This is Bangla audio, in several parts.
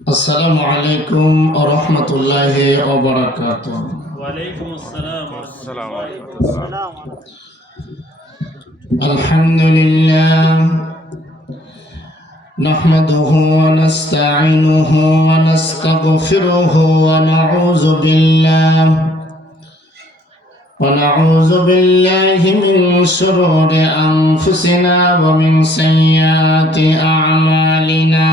السلام عليكم ورحمة الله وبركاته. وعليكم السلام ورحمة الله وبركاته. الحمد لله نحمده ونستعينه ونستغفره ونعوذ بالله من شرور أنفسنا ومن سيئات أعمالنا.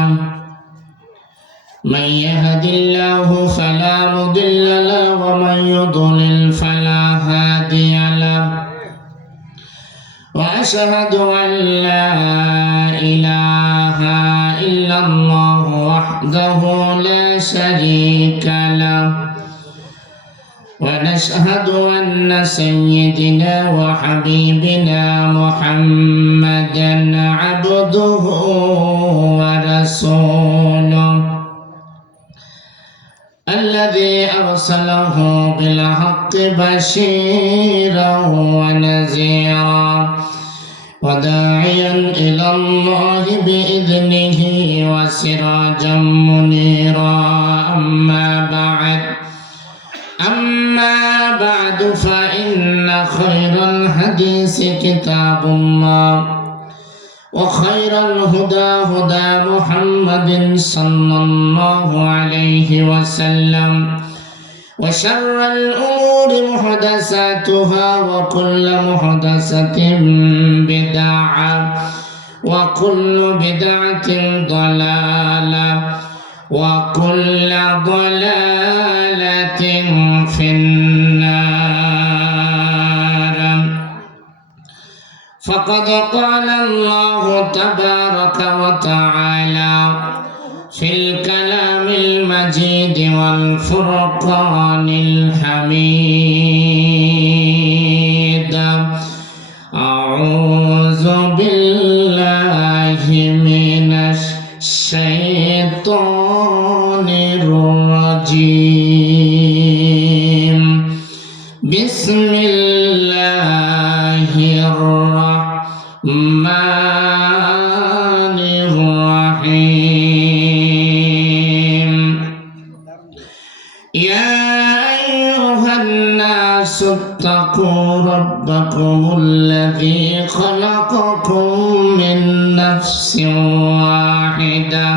من يهد الله فلا مضل له ومن يضلل فلا هادي له. وأشهد أن لا إله إلا الله وحده لا شريك له. ونشهد أن سيدنا وحبيبنا محمدا عبده ورسوله الذي أرسله بالحق بشيرا ونذيرا وداعيا إلى الله بإذنه وسراجا منيرا. أما بعد فإن خير الحديث كتاب الله وخير الهدى هدى محمد صلى الله عليه وسلم وشر الأمور محدثاتها وكل محدثة بدعة وكل بدعة ضلالة وكل ضلالة في النار. فقد قال الله تبارك وتعالى في الكلام المجيد والفرقان الحميد: أعوذ بالله من الشيطان الرجيم. بسم الله الرحمن الرحيم. يا أيها الناس اتقوا ربكم الذي خلقكم من نفس واحدة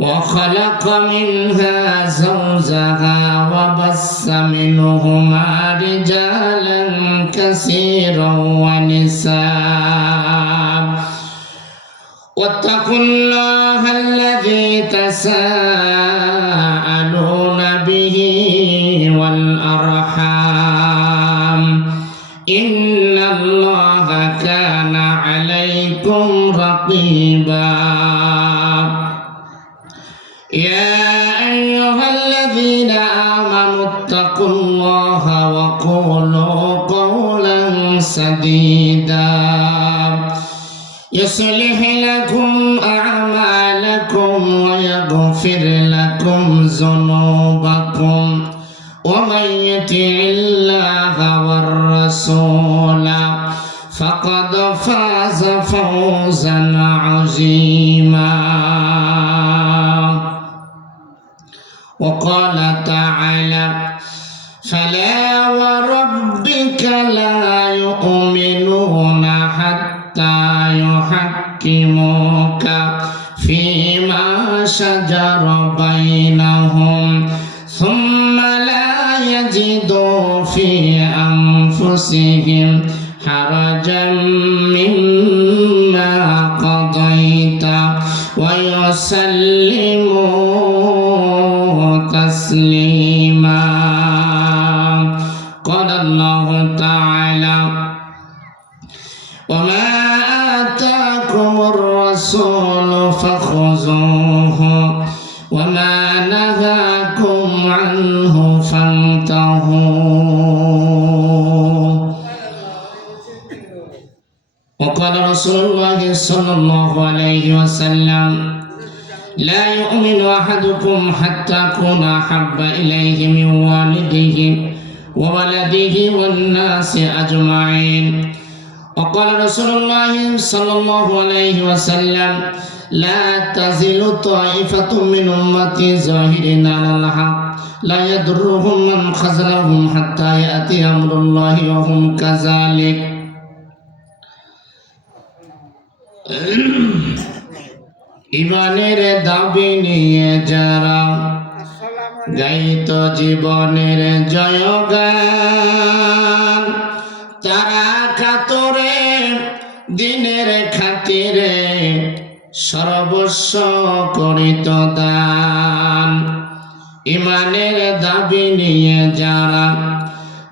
وخلق منها زوجها وبث منهما رجالا كثيرا ونساء. واتقوا الله الذي تساءلون به والأرحام إن الله كان عليكم رقيبا. يا أيها الذين آمنوا اتقوا الله وقولوا قولا سديدا يصلح لكم أعمالكم ويغفر لكم ذنوبكم ومن يطع الله والرسول فقد فاز فوزا عظيما. وقال تعالى: فلا وربك لا يؤمنون حتى يحكموك فيما شجر بينهم ثم لا يجدوا في أنفسهم حرجا مما قضيت ويسلموا تسليما. قال الله تعالى: وما آتاكم الرسول فخذوه وما نهاكم عنه فانتهوا. وقال رسول الله صلى الله عليه وسلم: لا يؤمن أحدكم حتى أكون أحب إليه من والده وولده والناس أجمعين. وقال رسول الله صلى الله عليه وسلم: لا تزل طائفة من أمتي ظاهرين على الحق لا يضرهم من خذلهم حتى يأتي أمر الله وهم كذلك ইমানের দাবি নিয়ে যারা গাইত জীবনের জয়গান তারা কাতরে দিনের খাতিরে সর্বস্ব করিত দান ইমানের দাবি নিয়ে যারা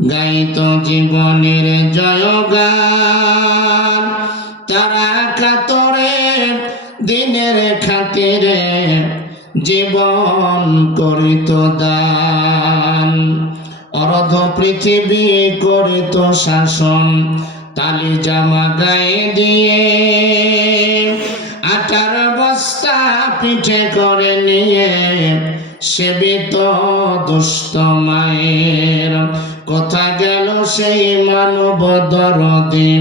গাইত জীবনের জয়গান তারা কাতরে দিনের খাতিরে জীবন করিত দান অর্ধ পৃথিবী করিত শাসন তালি জামা গায়ে দিয়ে আটার বস্তা পিঠে করে নিয়ে সেবিত দুষ্ট মায়ের কোথা গেল সেই মানব দরদি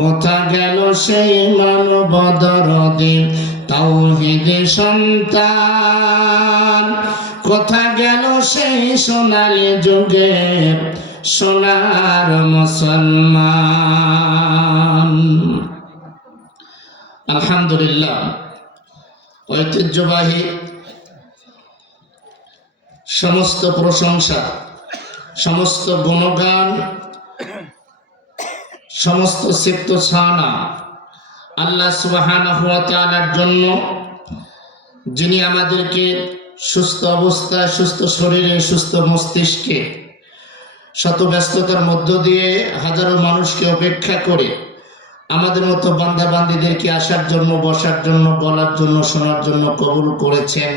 কোথা গেল সেই মানব দরদি তাওহীদের সন্তান কোথা গেল সেই সোনালী যুগের সোনার মুসলমান আলহামদুলিল্লাহ ঐতিহ্যবাহী সমস্ত প্রশংসা সমস্ত গুণগান সমস্ত সিফত ছানা আল্লাহ সুবহানাহু ওয়া তাআলার জন্য যিনি আমাদেরকে সুস্থ অবস্থায় সুস্থ শরীরে সুস্থ মস্তিষ্কে শত ব্যস্ততার মধ্য দিয়ে হাজারো মানুষকে অপেক্ষা করে আমাদের মতো বান্দা বান্দীদেরকে আসার জন্য বসার জন্য বলার জন্য শোনার জন্য কবুল করেছেন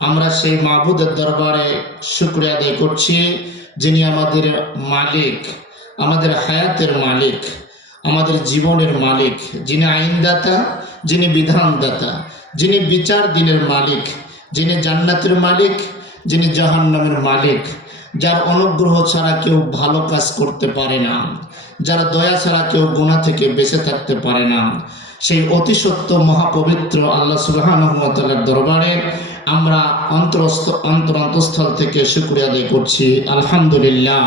আমরা সেই মাবুদের দরবারে শুকরিয়া আদায় করছি যিনি আমাদের মালিক আমাদের হায়াতের মালিক আমাদের জীবনের মালিক যিনি আইনদাতা যিনি বিধানদাতা যিনি বিচার দিনের মালিক যিনি জান্নাতের মালিক যিনি জাহান্নামের মালিক যার অনুগ্রহ ছাড়া কেউ ভালো কাজ করতে পারে না যার দয়া ছাড়া কেউ গুনাহ থেকে বেঁচে থাকতে পারে না সেই অতি সত্য মহাপবিত্র আল্লাহ সুবহানাহু ওয়া তাআলার দরবারে আমরা অন্তরস্থল থেকে শুকরিয়া আদায় করছি আলহামদুলিল্লাহ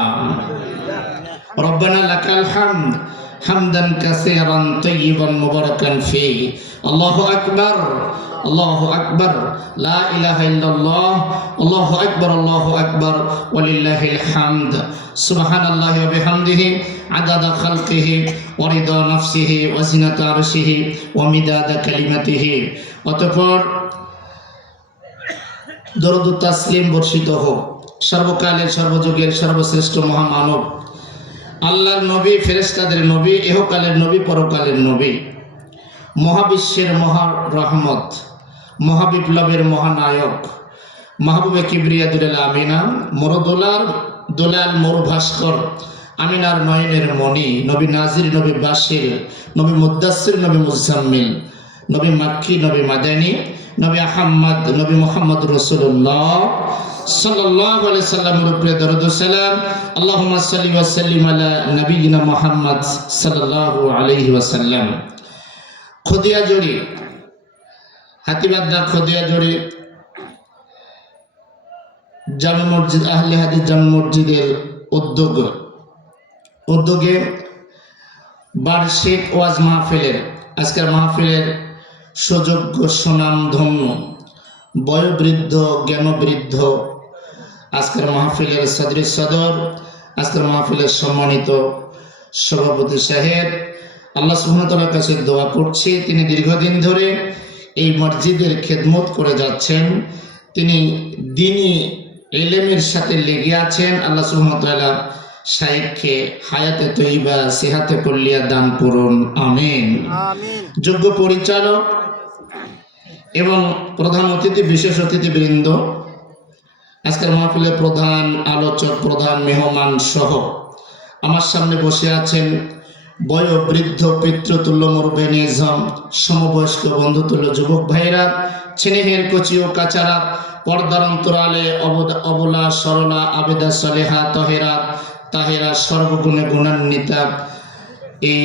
ربنا لك الحمد حمدا كثيرا طيبا مباركا فيه الله أكبر الله أكبر لا إله إلا الله الله أكبر ولله الحمد سبحان الله وبحمده عدد خلقه ورضا نفسه وزنة عرشه ومداد كلمته অতঃপর দরুদ ও তাসলিম বর্ষিত হোক সর্বকালের সর্বযুগের সর্বশ্রেষ্ঠ মহামানব আল্লাহর নবী ফেরেশতাদের নবী ইহকালের নবী পরকালের নবী মহাবিশ্বের মহা রহমত মহাবিপ্লবের মহানায়ক মাহবুবে কিবরিয়া দুলাল আমিনা মরদুলার দুলাল মরুভাস্কর আমিনার নয়নের মণি নবী নাজির নবী বাশির নবী মুদ্দাসির নবী মুজাম্মিল নবী মাক্কি নবী মাদানী নবী আহমদ নবী মুহাম্মদ রাসূলুল্লাহ সাল্লাল্লাহু আলাইহি সাল্লামের উপরে দরুদ ও সালাম আল্লাহুম্মা সাল্লি ওয়া সাল্লিম আলা নবিয়িনা মুহাম্মদ সাল্লাল্লাহু আলাইহি ওয়াসাল্লাম খদিয়াজুড়ি হাতিবান্ধা খদিয়াজুড়ি জামে মসজিদ আহলে হাদিস জামে মসজিদের উদ্যোগে বার্ষিক ওয়াজ মাহফিলের আজকের মাহফিলের সুযোগ্য সুনামধন্য বয়োবৃদ্ধ জ্ঞানবৃদ্ধ আজকের মাহফিলের সদরি সদর আজকের মাহফিলের সম্মানিত সভাপতি সাহেব আল্লাহ সুবহানাহু ওয়া তাআলার কাছে দোয়া করছি তিনি দীর্ঘদিন ধরে এই মসজিদের খেদমত করে যাচ্ছেন তিনি দ্বীনি ইলমের সাথে লেগে আছেন আল্লাহ সুবহানাহু ওয়া তাআলা শাইখকে হায়াতে তৈয়বা সিহাতে কুল্লিয়া দান করুন আমিন আমিন যোগ্য পরিচালক এবং প্রধান অতিথি বিশেষ অতিথিবৃন্দ আজকের মাহফিলের প্রধান আলোচক প্রধান মেহমান সহ আমার সামনে বসে আছেন বয়োবৃদ্ধ পিতৃতুল্য মুরব্বী নিজাম সমবয়স্ক বন্ধুতুল্য যুবক ভাইরা স্নেহের কচি ও কাচারা পর্দার অন্তরালে অবলা সরলা আবেদা সালেহা তাহেরা সর্বগুণে গুণান্বিতা এই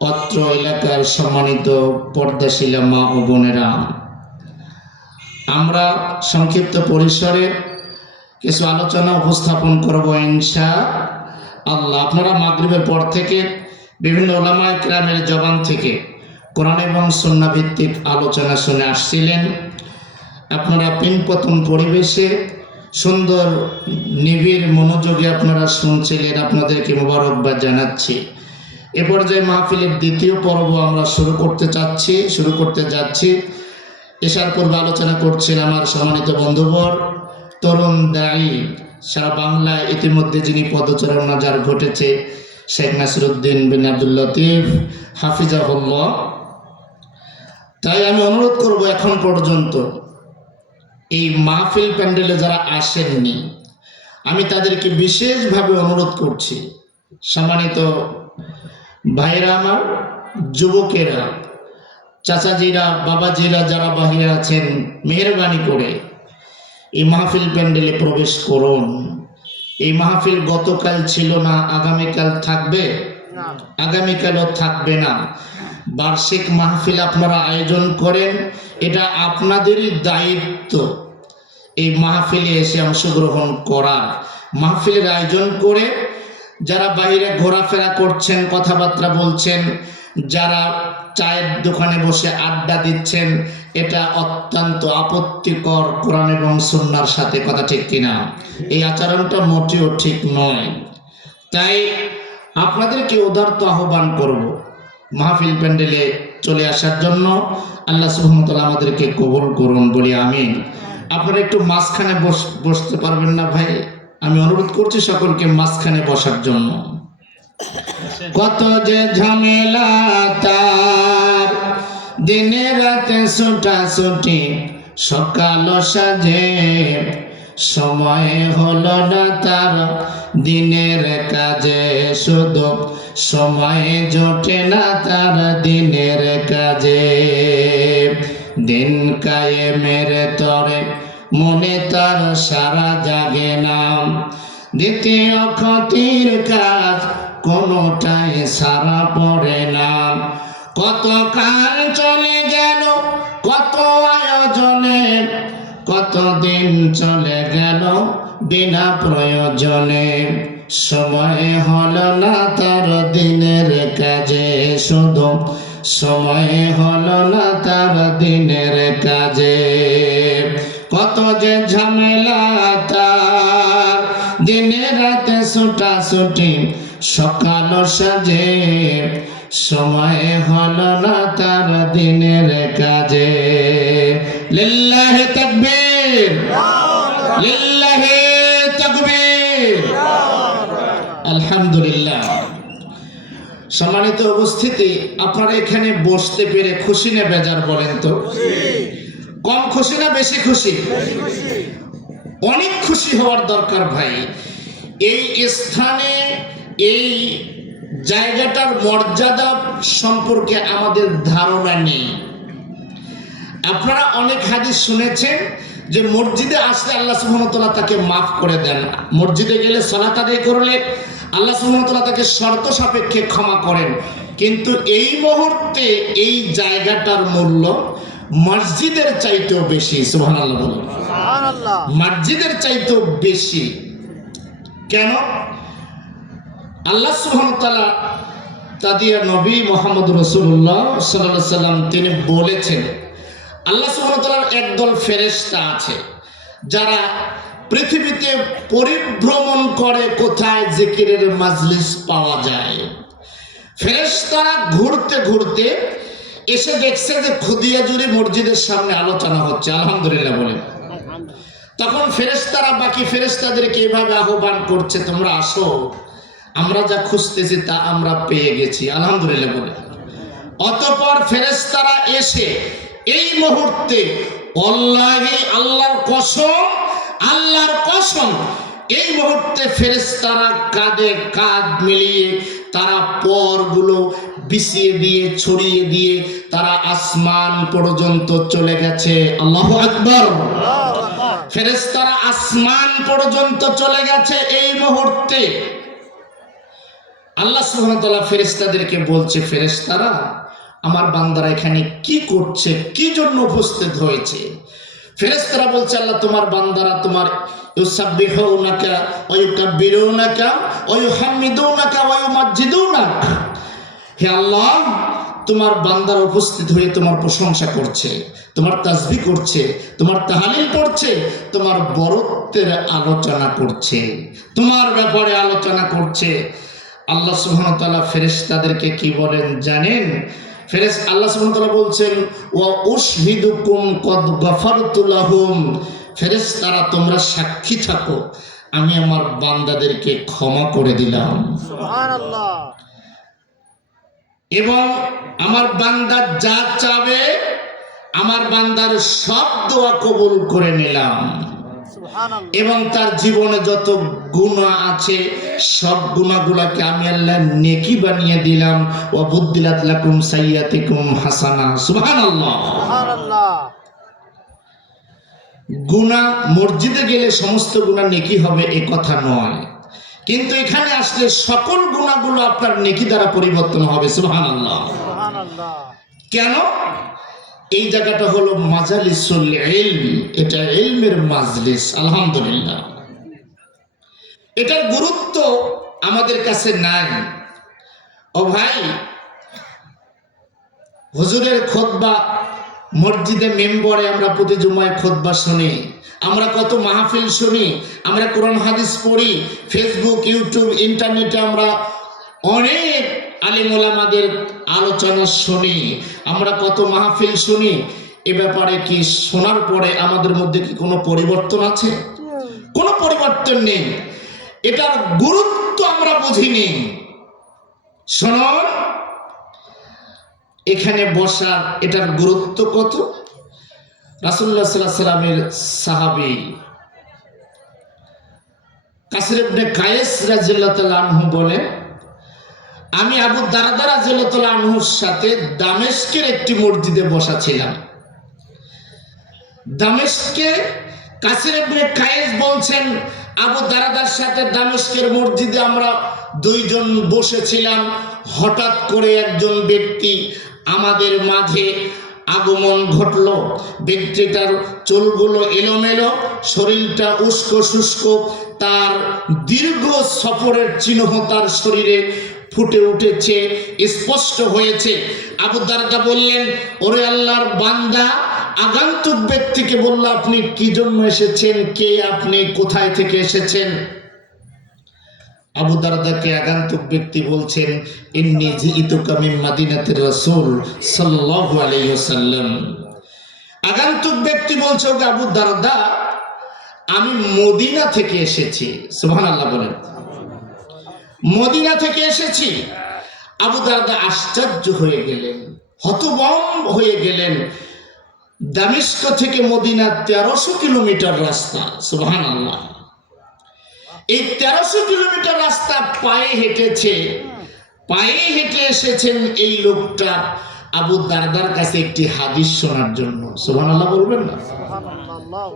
অত্র এলাকার সম্মানিত পর্দাশীলা মা ও বোনেরা, আমরা সংক্ষিপ্ত পরিসরে কিছু আলোচনা উপস্থাপন করব ইনশাআল্লাহ। আপনারা মাগরিবের পর থেকে বিভিন্ন উলামায়ে কেরামের জবান থেকে কোরআন এবং সুন্নাহ ভিত্তিক আলোচনা শুনে আসছিলেন। আপনারা পিনপতন পরিবেশে সুন্দর নিবিড় মনোযোগে আপনারা শুনছিলেন, আপনাদেরকে মোবারকবাদ জানাচ্ছি। এ পর্যায়ে মাহফিলের দ্বিতীয় পর্ব আমরা শুরু করতে যাচ্ছি। এশার পূর্বে আলোচনা করছেন আমার সম্মানিত বন্ধুবর, তরুণ দায়ী, সারা বাংলায় ইতিমধ্যে যিনি পদচারণা যার ঘটেছে, শেখ নাসিরউদ্দিন বিন আব্দুল লতিফ হাফিজাহুল্লাহ। তাই আমি অনুরোধ করব, এখন পর্যন্ত এই মাহফিল প্যান্ডেলে যারা আসেননি, আমি তাদেরকে বিশেষভাবে অনুরোধ করছি, সম্মানিত ভাইরা আমার, যুবকেরা, চাচাজিরা, বাবাজিরা যারা বাহিরে আছেন, মেহেরবানি করে এই মাহফিল প্যান্ডেলে প্রবেশ করুন। এই মাহফিল গতকাল ছিল না, আগামীকাল থাকবে, আগামীকালও থাকবে না। বার্ষিক মাহফিল আপনারা আয়োজন করেন, এটা আপনাদেরই দায়িত্ব এই মাহফিলে এসে অংশগ্রহণ করার। মাহফিলের আয়োজন করে যারা বাইরে ঘোরাফেরা করছেন, কথাবার্তা বলছেন, যারা চায়ের দোকানে বসে আড্ডা দিচ্ছেন, এটা অত্যন্ত আপত্তিকর কোরআন এবং সুন্নাহর সাথে, কথা ঠিক কিনা? এই আচরণটা মোটেও ঠিক নয়। তাই আপনাদেরকে উদারত আহ্বান করব মাহফিল প্যান্ডেলে চলে আসার জন্য। আল্লাহ সুবহানাহু ওয়া তাআলা আমাদেরকে কবুল করুন, বলি আমিন। আপনারা একটু মাঝখানে বসতে পারবেন না ভাই? আমি অনুরোধ করছি সকলকে মাঝখানে বসার জন্য। কত যে ঝামেলা তার, দিনে রাতে ছুটাছুটি, সকাল সাজে, সময় হলো না তার দিনের কাজে, শুধু সময় জোটে না তার দিনের কাজে। দিন কায়েমের তরে মনে তার সারা জাগে না, দ্বিতীয় ক্ষতির কাজ কোনোটাই সারা পড়ে না। কত কাল চলে গেল কত আয়োজনে, কতদিন চলে গেল বিনা প্রয়োজনে, সময় হলো না তার দিনের কাজে, শুধু সময় হলো না তার দিনের কাজে। কত যে ঝামেলা তার, দিনে রাতে ছুটাছুটি, সকাল সাজে, সময় হলো না তার দিনের কাজে। লিল্লাহি তাকবীর, লিল্লাহি তাকবীর, আলহামদুলিল্লাহ। সম্মানিত উপস্থিতি, আপনারা এখানে বসতে পেরে খুশি না বেজার বলেন তো? কম খুশি না বেশি খুশি? অনেক খুশি হওয়ার দরকার ভাই। এই স্থানে, এই জায়গাটার মর্যাদা সম্পর্কে আমাদের ধারণা নেই। আপনারা অনেক হাদিস শুনেছেন যে মসজিদে আসলে আল্লাহ সুবহানাহু ওয়া তাআলা তাকে মাফ করে দেন, মসজিদে গেলে সালাত আদায় করলে আল্লাহ সুবহানাহু ওয়া তাআলা তাকে শর্ত সাপেক্ষে ক্ষমা করেন। কিন্তু এই মুহূর্তে এই জায়গাটার মূল্য মসজিদের চাইতেও বেশি। সুবহানাল্লাহ বলুন। সুবহানাল্লাহ। মসজিদের চাইতেও বেশি। কেন? আল্লাহ সুবহানাহু ওয়া তাআলা তাদিয়া নবী মুহাম্মদ রাসূলুল্লাহ সাল্লাল্লাহু আলাইহি সাল্লাম তিনি বলেছেন, আল্লাহ সুবহানাহু ওয়া তাআলার একদল ফেরেশতা আছে যারা পৃথিবীতে পরিভ্রমণ করে কোথায় জিকিরের মাজলিস পাওয়া যায়। ফেরেশতারা ঘুরতে ঘুরতে এসে দেখছে যে খুদিয়াজুরি মসজিদের সামনে আলোচনা হচ্ছে, আলহামদুলিল্লাহ বলেন। তখন ফেরেশতারা বাকি ফেরেশতাদেরকে এভাবে আহ্বান করছে, তোমরা আসো, আমরা যা খুঁজতেছি তা আমরা পেয়ে গেছি, আলহামদুলিল্লাহ বলে। অতঃপর ফেরেশতারা এসে এই মুহূর্তে আল্লাহর কসম এই মুহূর্তে ফেরেশতারা কাঁধে কাঁধ মিলিয়ে তারা পরগুলো বিছিয়ে দিয়ে ছড়িয়ে দিয়ে তারা আসমান পর্যন্ত চলে গেছে। আল্লাহু আকবার। ফেরেশতারা আসমান পর্যন্ত চলে গেছে এই মুহূর্তে। আল্লাহ সুবহানাহু ওয়া তাআলা ফেরেশতাদেরকে বলছে, ফেরেশতারা আমার বান্দারা এখানে কি করছে, কি জন্য উপস্থিত হয়েছে? ফেরেশতারা বলছে, আল্লাহ তোমার বান্দারা তোমার ইউসাব্বিহুনাকা ওয়া ইউকাব্বিরুনাকা ওয়া ইউহাম্মিদুনাকা ওয়া ইউমাজ্জিদুনাক। হে আল্লাহ, তোমার বান্দারা উপস্থিত হয়ে তোমার প্রশংসা করছে, তোমার তাসবিহ করছে, তোমার তাহলিল করছে, তোমার বরত্বের আলোচনা করছে, তোমার ব্যাপারে আলোচনা করছে। আল্লাহ সুবহানাহু ওয়া তাআলা ফেরেশতাদেরকে কি বলেন জানেন? আল্লাহ সুবহানাহু ওয়া তাআলা বলছেন, ওয়া উশহিদুকুম কদ গফারতু লাহুম। ফেরেশতারা তোমরা সাক্ষী থাকো, আমি আমার বান্দাদেরকে ক্ষমা করে দিলাম। সুবহানাল্লাহ। এবং আমার বান্দা যা চাবে আমার বান্দার সব দোয়া কবুল করে নিলাম। সুবহানাল্লাহ। এবং তার জীবনে যত গুনাহ আছে সব গুনাহগুলোকে আমি আল্লাহ নেকি বানিয়ে দিলাম। ওয়া বুদ্দিলাত লাকুম সাইয়্যাতিকুম হাসানা। সুবহানাল্লাহ। সুবহানাল্লাহ। গুনাহ মসজিদে গেলে সমস্ত গুনাহ নেকি হবে এ কথা নয়, কিন্তু এখানে আসলে সকল গুনাহগুলো আপনার নেকি দ্বারা পরিবর্তন হবে। সুবহানাল্লাহ। সুবহানাল্লাহ। কেন? এই জায়গাটা হলো মাজালিসুল ইলম, এটা ইলমের মাজলিস। আলহামদুলিল্লাহ, এটার গুরুত্ব আমাদের কাছে নাই। ও ভাই, হুজুরের খুতবা মসজিদে মেম্বরে আমরা প্রতি জুমায় খুতবা শুনি, আমরা কত মাহফিল শুনি, আমরা কোরআন হাদিস পড়ি, ফেসবুক, ইউটিউব, ইন্টারনেটে আমরা অনেক আলিম ওলামাদের আলোচনা শুনি, আমরা কত মাহফিল শুনি। এ ব্যাপারে কি শোনার পরে আমাদের মধ্যে কি কোনো পরিবর্তন আছে? কোনো পরিবর্তন নেই। এটার গুরুত্ব আমরা বুঝিনি। শুনুন, এখানে বসার এটার গুরুত্ব কত। রাসূলুল্লাহ সাল্লাল্লাহু আলাইহি সাল্লামের সাহাবী কাসির ইবনে কায়েস রাদিয়াল্লাহু তাআলা আনহু বলেন, আমি আবু দারদা রাদিয়াল্লাহু তাআলা আনহুর সাথে দামেস্কের একটি মসজিদে বসা ছিলাম। দামেস্কে কাসির ইবনে কায়েস বলছেন, আবু দারদার সাথে দামেস্কের মসজিদে আমরা দুইজন বসেছিলাম। হঠাৎ করে একজন ব্যক্তি আমাদের মাঝে আগমন ঘটল। ব্যক্তিটার চুলগুলো এলোমেলো, শরীরটা উস্কো শুষ্ক, তার দীর্ঘ সফরের চিহ্ন তার শরীরে ফুটে উঠেছে, স্পষ্ট হয়েছে। আবু দারদা বললেন, ওরে আল্লাহর বান্দা, আগন্তুক ব্যক্তিকে বলল, আপনি কি জন্য এসেছেন, কে আপনি, কোথায় থেকে এসেছেন? আবু দারদাকে আগন্তুক ব্যক্তি বলছেন, ইন্নী জিইতুকা মিন মাদিনাতির রাসূল সাল্লাল্লাহু আলাইহি ওয়াসাল্লাম। আগন্তুক ব্যক্তি বলছে, ওগো আবু দারদা, আমি মদিনা থেকে এসেছি। সুবহানাল্লাহ বলেন, মদিনা থেকে এসেছি। আবু দারদা আশ্চর্য হয়ে গেলেন, হতভম্ব হয়ে গেলেন। দামেস্ক থেকে মদিনা 1300 কিলোমিটার রাস্তা। সুবহানাল্লাহ। এই 1300 কিলোমিটার রাস্তা পায়ে হেঁটেছে, পায়ে হেঁটে এসেছেন এই লোকটা আবু দারদার কাছে একটি হাদিস শোনার জন্য। সুবহানাল্লাহ বলবেন না? সুবহানাল্লাহ।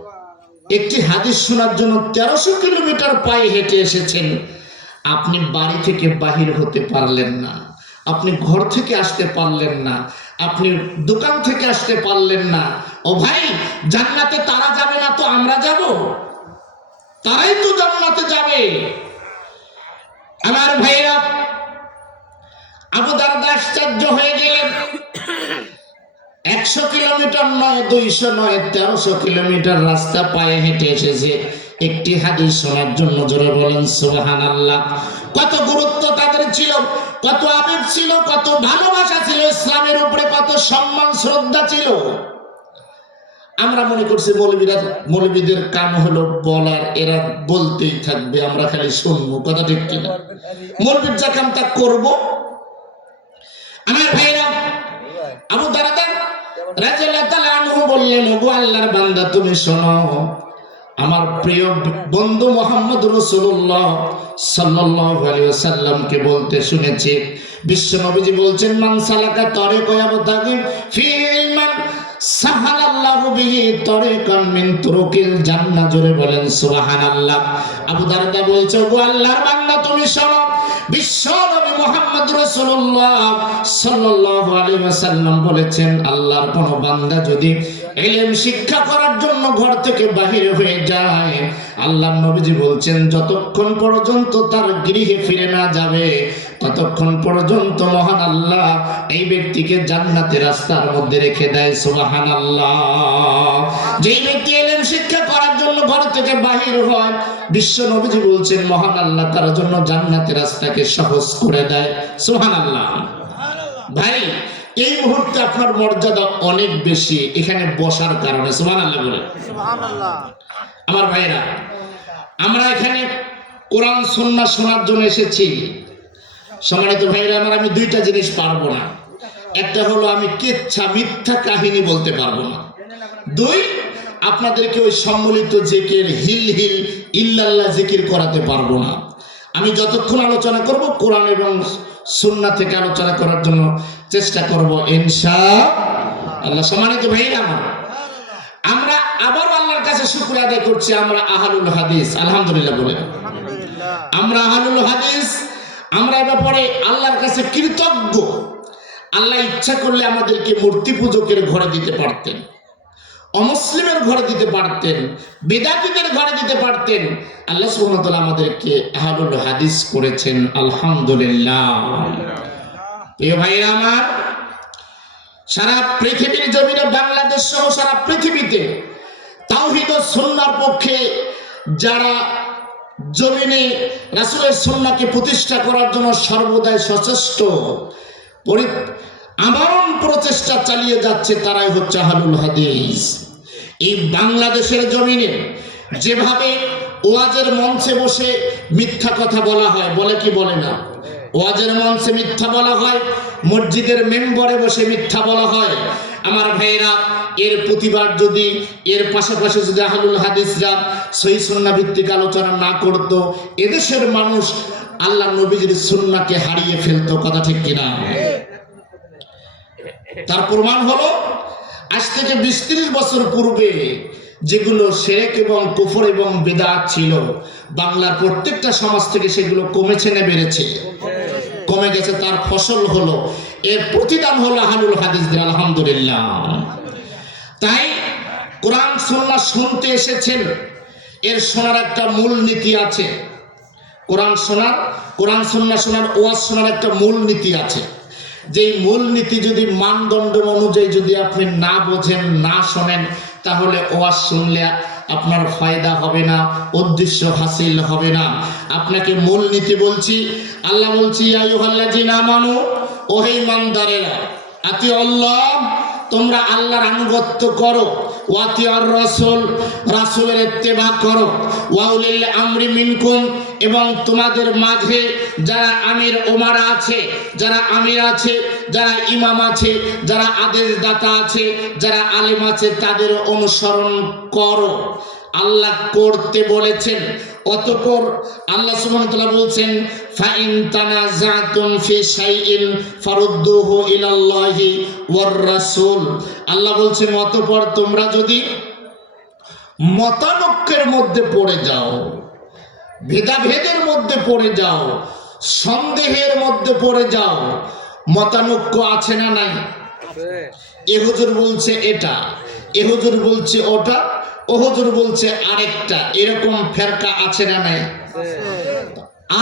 একটি হাদিস শোনার জন্য 1300 কিলোমিটার পায়ে হেঁটে এসেছেন। আপনি বাড়ি থেকে বাহির হতে পারলেন না, আপনি ঘর থেকে আসতে পারলেন না, আপনি দোকান থেকে আসতে পারলেন না। ও ভাই, জান্নাতে তারা যাবে না তো আমরা যাব? তারাই তো জান্নাতে যাবে। আমার ভাইরা, আবু দারদা আশ্চর্য হয়ে গেলেন। 100 কিলোমিটার নয়, 200 নয়, 1300 কিলোমিটার রাস্তা পায়ে হেঁটে এসেছে একটি হাদিস শোনার জন্য। জোরে বলেন সুবহানাল্লাহ। কত গুরুত্ব তাদের ছিল, কত আবেগ ছিল, কত ভালোবাসা ছিল, ইসলামের উপরে কত সম্মান শ্রদ্ধা ছিল। আমরা মনে করছি মৌলবীদের কাম হলো বলার, এরা বলতেই থাকবে, আমরা খালি শুনবো। কথা ঠিক কিনা? মৌলবীর যা কাম তা করবো। আমার ভাইরা, আবু দারদা রাদিয়াল্লাহু তাআলা আনহু বললেন, ওগো আল্লাহর বান্দা, তুমি শোনো, আমার প্রিয় বন্ধু মুহাম্মদ রাসূলুল্লাহ সাল্লাল্লাহু আলাইহি ওয়াসাল্লামকে বলতে শুনেছি। বিশ্ব নবীজি বলছেন, মান সালাকা তারিকা ইয়াবতাগি ফিহি ইলমান সাহালাল্লাহু বিহি তারিকান মিন তুরুকিল জান্নাহ। জোরে বলেন সুবহানাল্লাহ। আবু দারদা বলছে, ওগো আল্লাহর বান্দা, তুমি শোনো, বিশ্বনবী মুহাম্মদ রাসূলুল্লাহ সাল্লাল্লাহু আলাইহি ওয়াসাল্লাম বলেছেন, আল্লাহর কোন বান্দা যদি ইলম শিক্ষা করার জন্য ঘর থেকে বাহির হয়ে যায়, আল্লাহর নবীজি বলছেন যতক্ষণ পর্যন্ত তার গৃহে ফিরে না যাবে ততক্ষণ পর্যন্ত মহান আল্লাহ এই ব্যক্তিকে জান্নাতের রাস্তার মধ্যে রেখে দেয়। সুবহানাল্লাহ। যেই ব্যক্তি ইলম শিক্ষা করার জন্য ঘর থেকে বাহির হয়, বিশ্ব নবীজি বলছেন মহান আল্লাহ তার জন্য জান্নাতের রাস্তাকে সহজ করে দেয়। সুবহানাল্লাহ। ভাই, এই মুহূর্তে আপনার মর্যাদা অনেক বেশি এখানে বসার কারণে। সুবহানাল্লাহ বলে। সুবহানাল্লাহ। আমার ভাইরা, আমরা এখানে কোরআন সুন্নাহ শোনার জন্য এসেছি। সম্মানিত ভাইরা আমার, আমি দুইটা জিনিস পারবো না। একটা হলো আমি কেচ্ছা মিথ্যা কাহিনী বলতে পারবো না। দুই, আপনাদেরকে ওই সম্মিলিত জিকির হিল হিল ইল্লাল্লাহ জিকির করাতে পারবো না। আমি যতক্ষণ আলোচনা করব কোরআন এবং সুন্নাহ থেকে আলোচনা করার জন্য চেষ্টা করব ইনশাআল্লাহ। সম্মানিত ভাইরা আমার, আমরা আবার আল্লাহর কাছে শুকর আদায় করছি, আমরা আহলুল হাদিস। আলহামদুলিল্লাহ বলে। আলহামদুলিল্লাহ। আমরা আহলুল হাদিস, আমরা এ ব্যাপারে আল্লাহর কাছে কৃতজ্ঞ। আল্লাহ ইচ্ছা করলে আমাদেরকে মূর্তি পূজকের ঘরে দিতে পারতেন, অমুসলিমের ঘরে দিতে পারতেন, বেদাতীদের ঘরে দিতে পারতেন। আল্লাহ সুবহানাহু ওয়া তাআলা আমাদেরকে আহলুল হাদিস করেছেন। আলহামদুলিল্লাহ। প্রিয় ভাইরা আমার, সারা পৃথিবীর জমিনে, বাংলাদেশ সহ সারা পৃথিবীতে তাওহীদ ও সুন্নাহর পক্ষে যারা জমিনে রাসূলের সুন্নাহকে প্রতিষ্ঠা করার জন্য সর্বদাই সচেষ্ট আমরণ প্রচেষ্টা চালিয়ে যাচ্ছে, তারাই হচ্ছে আহলুল হাদিস। এই বাংলাদেশের জমিনে যেভাবে ওয়াজের মঞ্চে বসে মিথ্যা কথা বলা হয়, বলে কি বলে না? ওয়াজের মঞ্চে মিথ্যা বলা হয়, মসজিদের মেম্বরে বসে মিথ্যা বলা হয়। আমার ভাইয়েরা, এর প্রতিবাদ যদি, এর পাশাপাশি যদি আহলুল হাদিসরা সহিহ সুন্নাহ ভিত্তিক আলোচনা না করত, এদেশের মানুষ আল্লাহ নবীজির সুন্নাহকে হারিয়ে ফেলতো। কথা ঠিক কিনা? তার প্রমাণ হলো আজ থেকে 20-30 বছর পূর্বে যেগুলো শিরক এবং কুফর এবং বিদআত ছিল, বাংলার প্রত্যেকটা সমাজ থেকে সেগুলো কমেছে না বেড়েছে? কমে গেছে। তার ফসল হলো, এর প্রতিদান হলো আহলুল হাদিসদের। আলহামদুলিল্লাহ। তাই কোরআন সুন্নাহ শুনতে এসেছেন, এর শোনার একটা মূল নীতি আছে। কোরআন সুন্নাহ শোনার, ওয়াজ শোনার একটা মূল নীতি আছে। যেই মূল নীতি যদি মানদণ্ড অনুযায়ী যদি আপনি না বোঝেন, না শোনেন, তাহলে ওয়াজ শুনলে আপনার ফায়দা হবে না, উদ্দেশ্য হাসিল হবে না। আপনাকে মূল নীতি বলছি। আল্লাহ বলছি, ইয়া আইয়ুহাল্লাযীনা আমানু, ওহে ঈমানদারেরা, আতিউল্লাহ, তোমরা আল্লাহর আনুগত্য করো, ওয়া আতিউর রাসূল, রাসূলের ইত্তেবা করো, ওয়া উলিল আমরি মিনকুম, এবং তোমাদের মাঝে যারা আমির ওমারা আছে, যারা আমির আছে, যারা ইমাম আছে, যারা আদেশদাতা আছে, যারা আলেম আছে, তাদের অনুসরণ করো। আল্লাহ করতে বলেছেন। অতঃপর আল্লাহ সুবহানাহু ওয়া তাআলা বলছেন, ফাইন তানাযাতুম ফি শাইইন ফারুদ্দুহু ইলাল্লাহি ওয়ার রাসূল। আল্লাহ বলছেন, অতঃপর তোমরা যদি মতানৈক্যের মধ্যে পড়ে যাও, ভেদাভেদের মধ্যে পড়ে যাও, সন্দেহের মধ্যে পড়ে যাও, মতানৈক্য আছে না নাই? এ হুজুর বলছে এটা, এ হুজুর বলছে ওটা, ও হুজুর বলছে আরেকটা, এরকম ফেরকা আছে না নাই?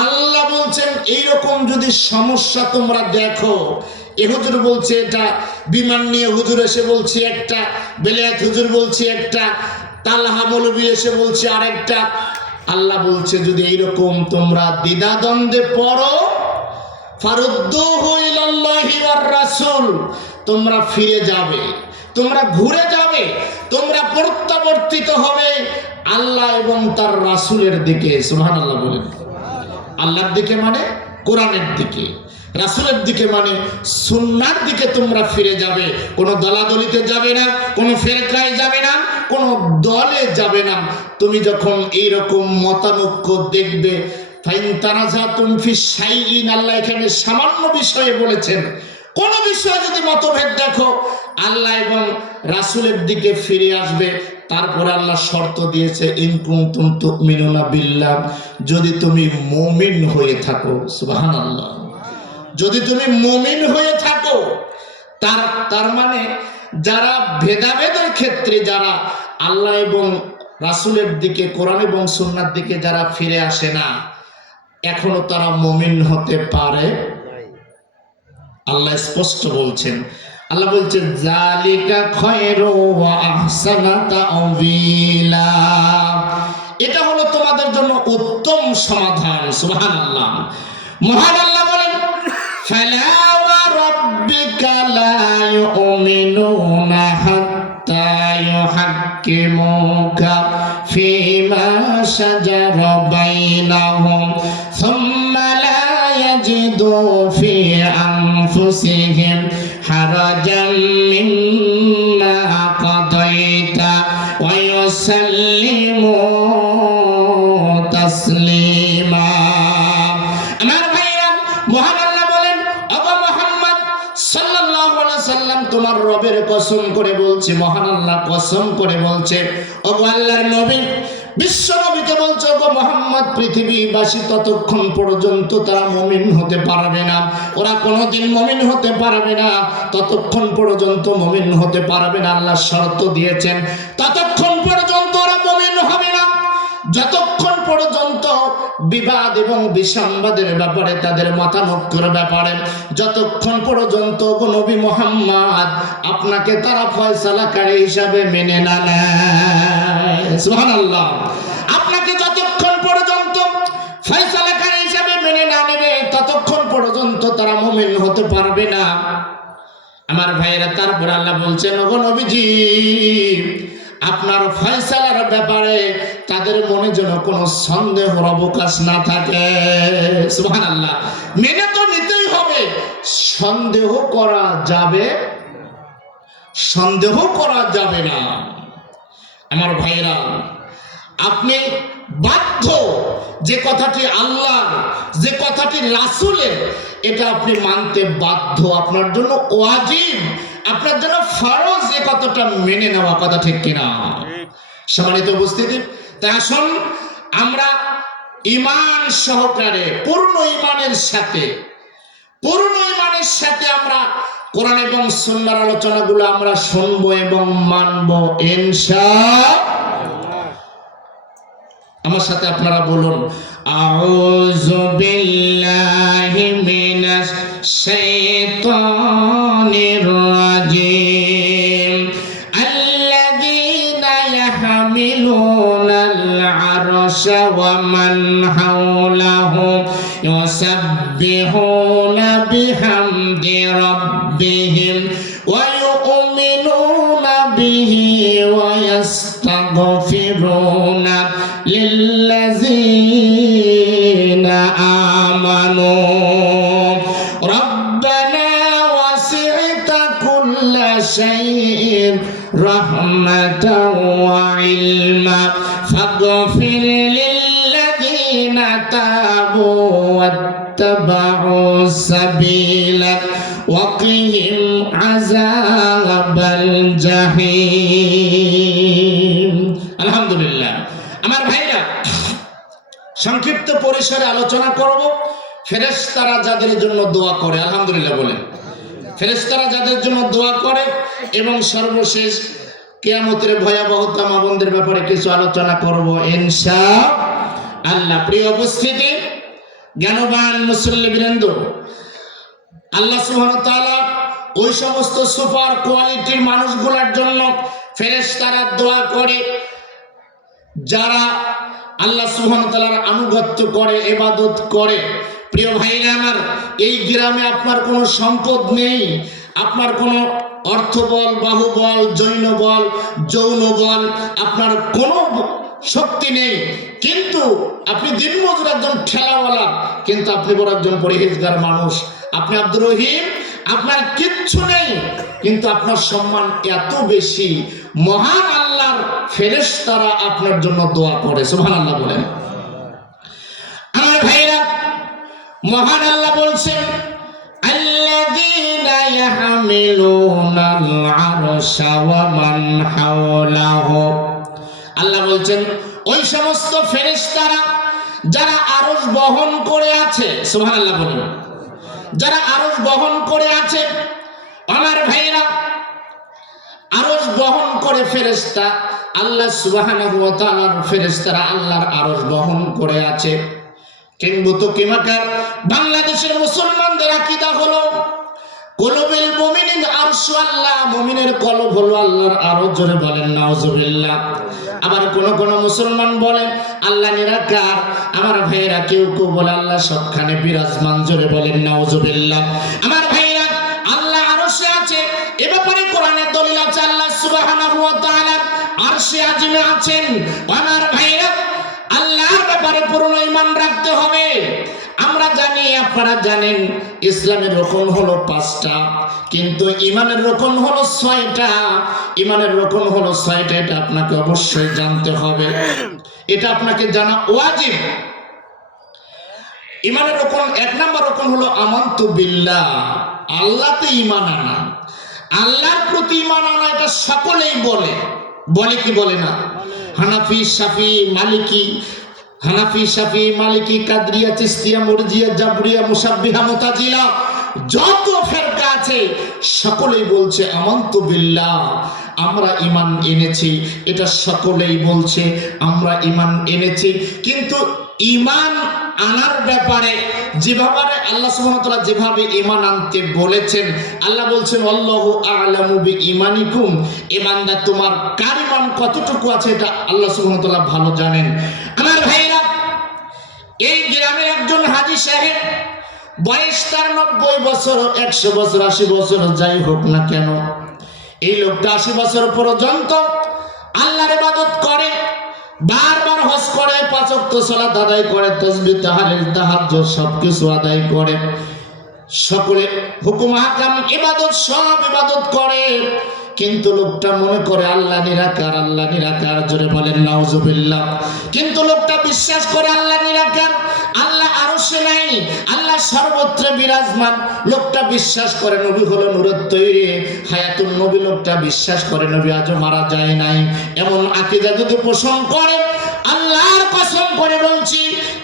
আল্লাহ বলছেন এইরকম যদি সমস্যা তোমরা দেখো, এ হুজুর বলছে এটা, বিমান নিয়ে হুজুর এসে বলছে একটা, বেলায়েত হুজুর বলছে একটা, তালহা মৌলভী এসে বলছে আরেকটা। আল্লাহ বলছে যদি এইরকম তোমরা দ্বিধাদ্বন্দ্বে পড়ো, ফারুদ্দুহু ইলাল্লাহি ওয়ার রাসূল, তোমরা ফিরে যাবে, তোমরা ঘুরে যাবে, তোমরা প্রত্যাবর্তিত হবে আল্লাহ এবং তার রাসূলের দিকে। সুবহানাল্লাহ বলেন। আল্লাহর দিকে মানে কোরআনের দিকে, রাসূলের দিকে মানে সুন্নাহর দিকে তোমরা ফিরে যাবে। কোনো দলাদলিতে যাবে না, কোনো ফেরকায় যাবে না, কোনো দলে যাবে না। তুমি যখন এইরকম মতানৈক্য দেখবে, ফাইন তানাযাতুম ফি শাইইন, আল্লাহ এখানে সামান্য বিষয়ে বলেছেন, কোন বিষয়ে যদি মতভেদ দেখো, আল্লাহ এবং রাসূলের দিকে ফিরে আসবে, তারপরে আল্লাহ শর্ত দিয়েছে ইন কুনতুম তুমিনুনা বিল্লাহ, যদি তুমি মুমিন হয়ে থাকো। সুবহানাল্লাহ, যদি তুমি মুমিন হয়ে থাকো। তার মানে যারা ভেদাভেদের ক্ষেত্রে যারা আল্লাহ এবং রাসূলের দিকে, কোরআন এবং সুন্নাহর দিকে যারা ফিরে আসে না, এখনো তারা মুমিন হতে পারে। আল্লাহ স্পষ্ট বলছেন, আল্লাহ বলছেন জালিকা খায়রু ওয়া আহসানা তা'ওয়িলা, এটা হলো তোমাদের জন্য উত্তম সমাধান। সুবহানাল্লাহ। মহান আল্লাহ বলেন ফালা ওয়া রাব্বিকা লা ইউমিনুনা হাত্তা ইউহাক্কিমুকা ফীমা শাজারা বাইনাহুম সুম্মা লা ইয়াজিদু ফী আনফুসিহিম হারাজাম মিম্মা কাদাইতা ওয়া ইউসাল্লিমু তাসলিমা। আমার ভাইরা, মহান আল্লাহ বলেন ওগো মুহাম্মদ সাল্লাল্লাহু আলাইহি সাল্লাম, তোমার রবের কসম করে বলছি, মহান আল্লাহ কসম করে বলছে, ওগো আল্লাহর নবী, বিশ্ব নবীকে বলছে ওগো মুহাম্মদ, পৃথিবীবাসী ততক্ষণ পর্যন্ত তারা মুমিন হতে পারবে না, ওরা কোনোদিন মুমিন হতে পারবে না, ততক্ষণ পর্যন্ত মুমিন হতে পারবে না। আল্লাহ শর্ত দিয়েছেন ততক্ষণ পর্যন্ত ওরা মুমিন হবে না, যতক্ষণ পর্যন্ত বিবাদ এবং বিসম্বাদের ব্যাপারে, তাদের মতানৈক্যের ব্যাপারে যতক্ষণ পর্যন্ত নবী মুহাম্মদ আপনাকে তারা ফয়সালাকারী হিসাবে মেনে না নেয়। সুবহানাল্লাহ। আপনাকে যতক্ষণ পর্যন্ত ফয়সালাকারী হিসাবে মেনে না নেবে, ততক্ষণ পর্যন্ত তারা মুমিন হতে পারবে না। আমার ভাইয়েরা, তারপর আল্লাহ বলছেন ওগো নবীজি, আপনার ফয়সালার ব্যাপারে তাদের মনে যেন কোনো সন্দেহের অবকাশ না থাকে। সুবহানাল্লাহ। মেনে তো নিতেই হবে, সন্দেহ করা যাবে, সন্দেহ করা যাবে না। আমার ভাইরা, আপনি বাধ্য, যে কথাটি আল্লাহ, যে কথাটি রাসূলের, এটা আপনি মানতে বাধ্য, আপনার জন্য ওয়াজিব, আপনার জন্য ফরজ, এ কথাটা মেনে নেওয়া, কথা ঠিক কিনা? সম্মানিত উপস্থিতি, তাই আসুন আমরা ঈমান সহকারে, পূর্ণ ঈমানের সাথে আমরা কোরআন এবং সুন্নাহর আলোচনাগুলো আমরা শুনবো এবং মানবো ইনশাআল্লাহ। আমার সাথে আপনারা বলুন আউযু বিল্লাহি মিনাশ শাইতানির রাজিম আল্লাযীনা ইয়াহমিলুনাল আরশা ওয়া মান হাওলাহু ইউসাব্বিহুনা বিহামদি রাব্বিহিম ওয়া ইউমিনুনা বিহি ওয়া ইয়াস্তাগফিরুনা লিল্লাযীনা আমানু রব্বানা ওয়াসি'তা কুল্লা শাইইন রাহমাতাও ওয়া ইলমা ফাগফির লিল্লাযীনা তাবু ওয়াত্তাবাউ সাবিলাক ওয়া কিহিম আযাবাল জাহিম। আলহামদুলিল্লাহ। আমার ভাইরা, সংক্ষিপ্ত পরিসরে আলোচনা করব ফেরেশতারা যাদের জন্য দোয়া করে। আলহামদুলিল্লাহ বলেন। ফেরেশতারা যাদের জন্য দোয়া করে, এবং সর্বশেষ কিয়ামতের ভয়াবহতা মা বোনদের ব্যাপারে কিছু আলোচনা করব ইনশাআল্লাহ। প্রিয় উপস্থিতি, জ্ঞানবান মুসল্লিবৃন্দ, আল্লাহ সুবহানাহু ওয়া তাআলা ওই সমস্ত সুপার কোয়ালিটির মানুষগুলোর জন্য ফেরেশতারা দোয়া করে যারা আল্লাহ সুবহানাহু ওয়া তাআলার আনুগত্য করে, ইবাদত করে। প্রিয় ভাইরা আমার, এই গ্রামে আপনার কোনো সম্পদ নেই, আপনার কোনো অর্থবল, বাহুবল, জৈনবল, যৌনবল, আপনার কোনো শক্তি নেই, কিন্তু আপনি দিনমজুর একজন ঠেলাওয়ালা, কিন্তু আপনি বড় একজন পরহেজগার মানুষ। আপনি আব্দুর রহিম, আপনার কিচ্ছু নেই, কিন্তু আপনার সম্মান এত বেশি, মহান আল্লাহর ফেরেশতারা আপনার জন্য দোয়া করে। সুবহানাল্লাহ বলেন। আমার ভাইরা, মহান আল্লাহ বলছেন আল্লাযীনা ইয়াহমিলুনাল আরশা ওয়া মান হাওলাহু বলছেন ওই সমস্ত ফেরেশতারা যারা আরশ বহন করে আছে, সুবহানাল্লাহ বলেন, যারা আরশ বহন করে আছে, আমার ভাইরা আরশ বহন করে ফেরেশতা, আল্লাহ সুবহানাহু ওয়া তাআলার ফেরেশতারা আল্লাহর আরশ বহন করে আছে। কিংবত কিমাকার বাংলাদেশের মুসলমানদের আকীদা হলো কলবেল মুমিনিন আরশু আল্লাহ, মুমিনের কলব হলো আল্লাহর আরশ। জোরে বলেন নাউজুবিল্লাহ। আবার কোন মুসলমান বলেন আল্লাহ নিরাকার। আমার ভাইয়েরা কেউ কেউ বলে আল্লাহ সবখানে বিরাজমান। জোরে বলেন নাউজুবিল্লাহ। আমার ভাইয়েরা আল্লাহ আরশে আছে, এ ব্যাপারে কোরআনের দলিল আছে। আল্লাহ সুবহানাহু ওয়া তাআলা আরশে আজিমে আছেন। আমার ভাইয়েরা আল্লাহর ব্যাপারে পূর্ণ ঈমান রাখতে হবে। আমরা জানি, আপনারা জানেন, ইসলামের রকম হলো 5টা, কিন্তু ঈমানের রকম হলো 6টা। ঈমানের রকম হলো 6টা, এটা আপনাকে অবশ্যই জানতে হবে, এটা আপনাকে জানা ওয়াজিব। ঈমানের রকম 1 নম্বর রকম হলো আমানতু বিল্লাহ, আল্লাহতে ঈমান আনা, আল্লাহর প্রতি ঈমান আনা। এটা সকলেই বলে, বলে কি বলে না? হানাফি, শাফি, মালিকি, হানাফি, শাফি, মালিকি, কাদরিয়া, চিশতিয়া, মুরজিয়া, জাবরিয়া, মুসাব্বিহা, মুতাজিলা, যত ফিরকা আছে সকলেই বলছে আমানতু বিল্লাহ, আমরা ঈমান এনেছি। এটা সকলেই বলছে আমরা ঈমান এনেছি। কিন্তু ঈমান আনার ব্যাপারে যেভাবে আল্লাহ সুবহানাহু ওয়া তাআলা যেভাবে ঈমান আনতে বলেছেন, আল্লাহ বলছেন আল্লাহু আ'লামু বিঈমানিকুম, ঈমানটা তোমার কার ঈমান কতটুকু আছে এটা আল্লাহ সুবহানাহু ওয়া তাআলা ভালো জানেন। আমার ভাইরা, এই গ্রামের একজন হাজী সাহেব, বয়স তার 90 বছর, 100 বছর, 80 বছর, যাই হোক না কেন, এই লোকটা 80 বছর পর্যন্ত আল্লাহর ইবাদত করে, বারবার হজ করে, 5 ওয়াক্ত সালাত আদায় করে, তাসবিহ, তাহলিল, তাহাজ্জুদ সবকিছু আদায় করে, সকলে হুকুম আহকাম ইবাদত সব ইবাদত করে। কিন্তু লোকটা মনে করে আল্লাহ নিরাকার, আল্লাহ নিরাকার। জোরে বলেন নাউজুবিল্লাহ। কিন্তু লোকটা বিশ্বাস করে আল্লাহ নিরাকার, আল্লাহ আরশে নাই, আল্লাহ সর্বত্র বিরাজমান। লোকটা বিশ্বাস করে নবী হলো নূরের তৈরি, হায়াতুন নবী। লোকটা বিশ্বাস করে নবী আজও মারা যায় নাই। এমন আকীদা যদি পোষণ করে, আল্লাহর কসম করে বলছি,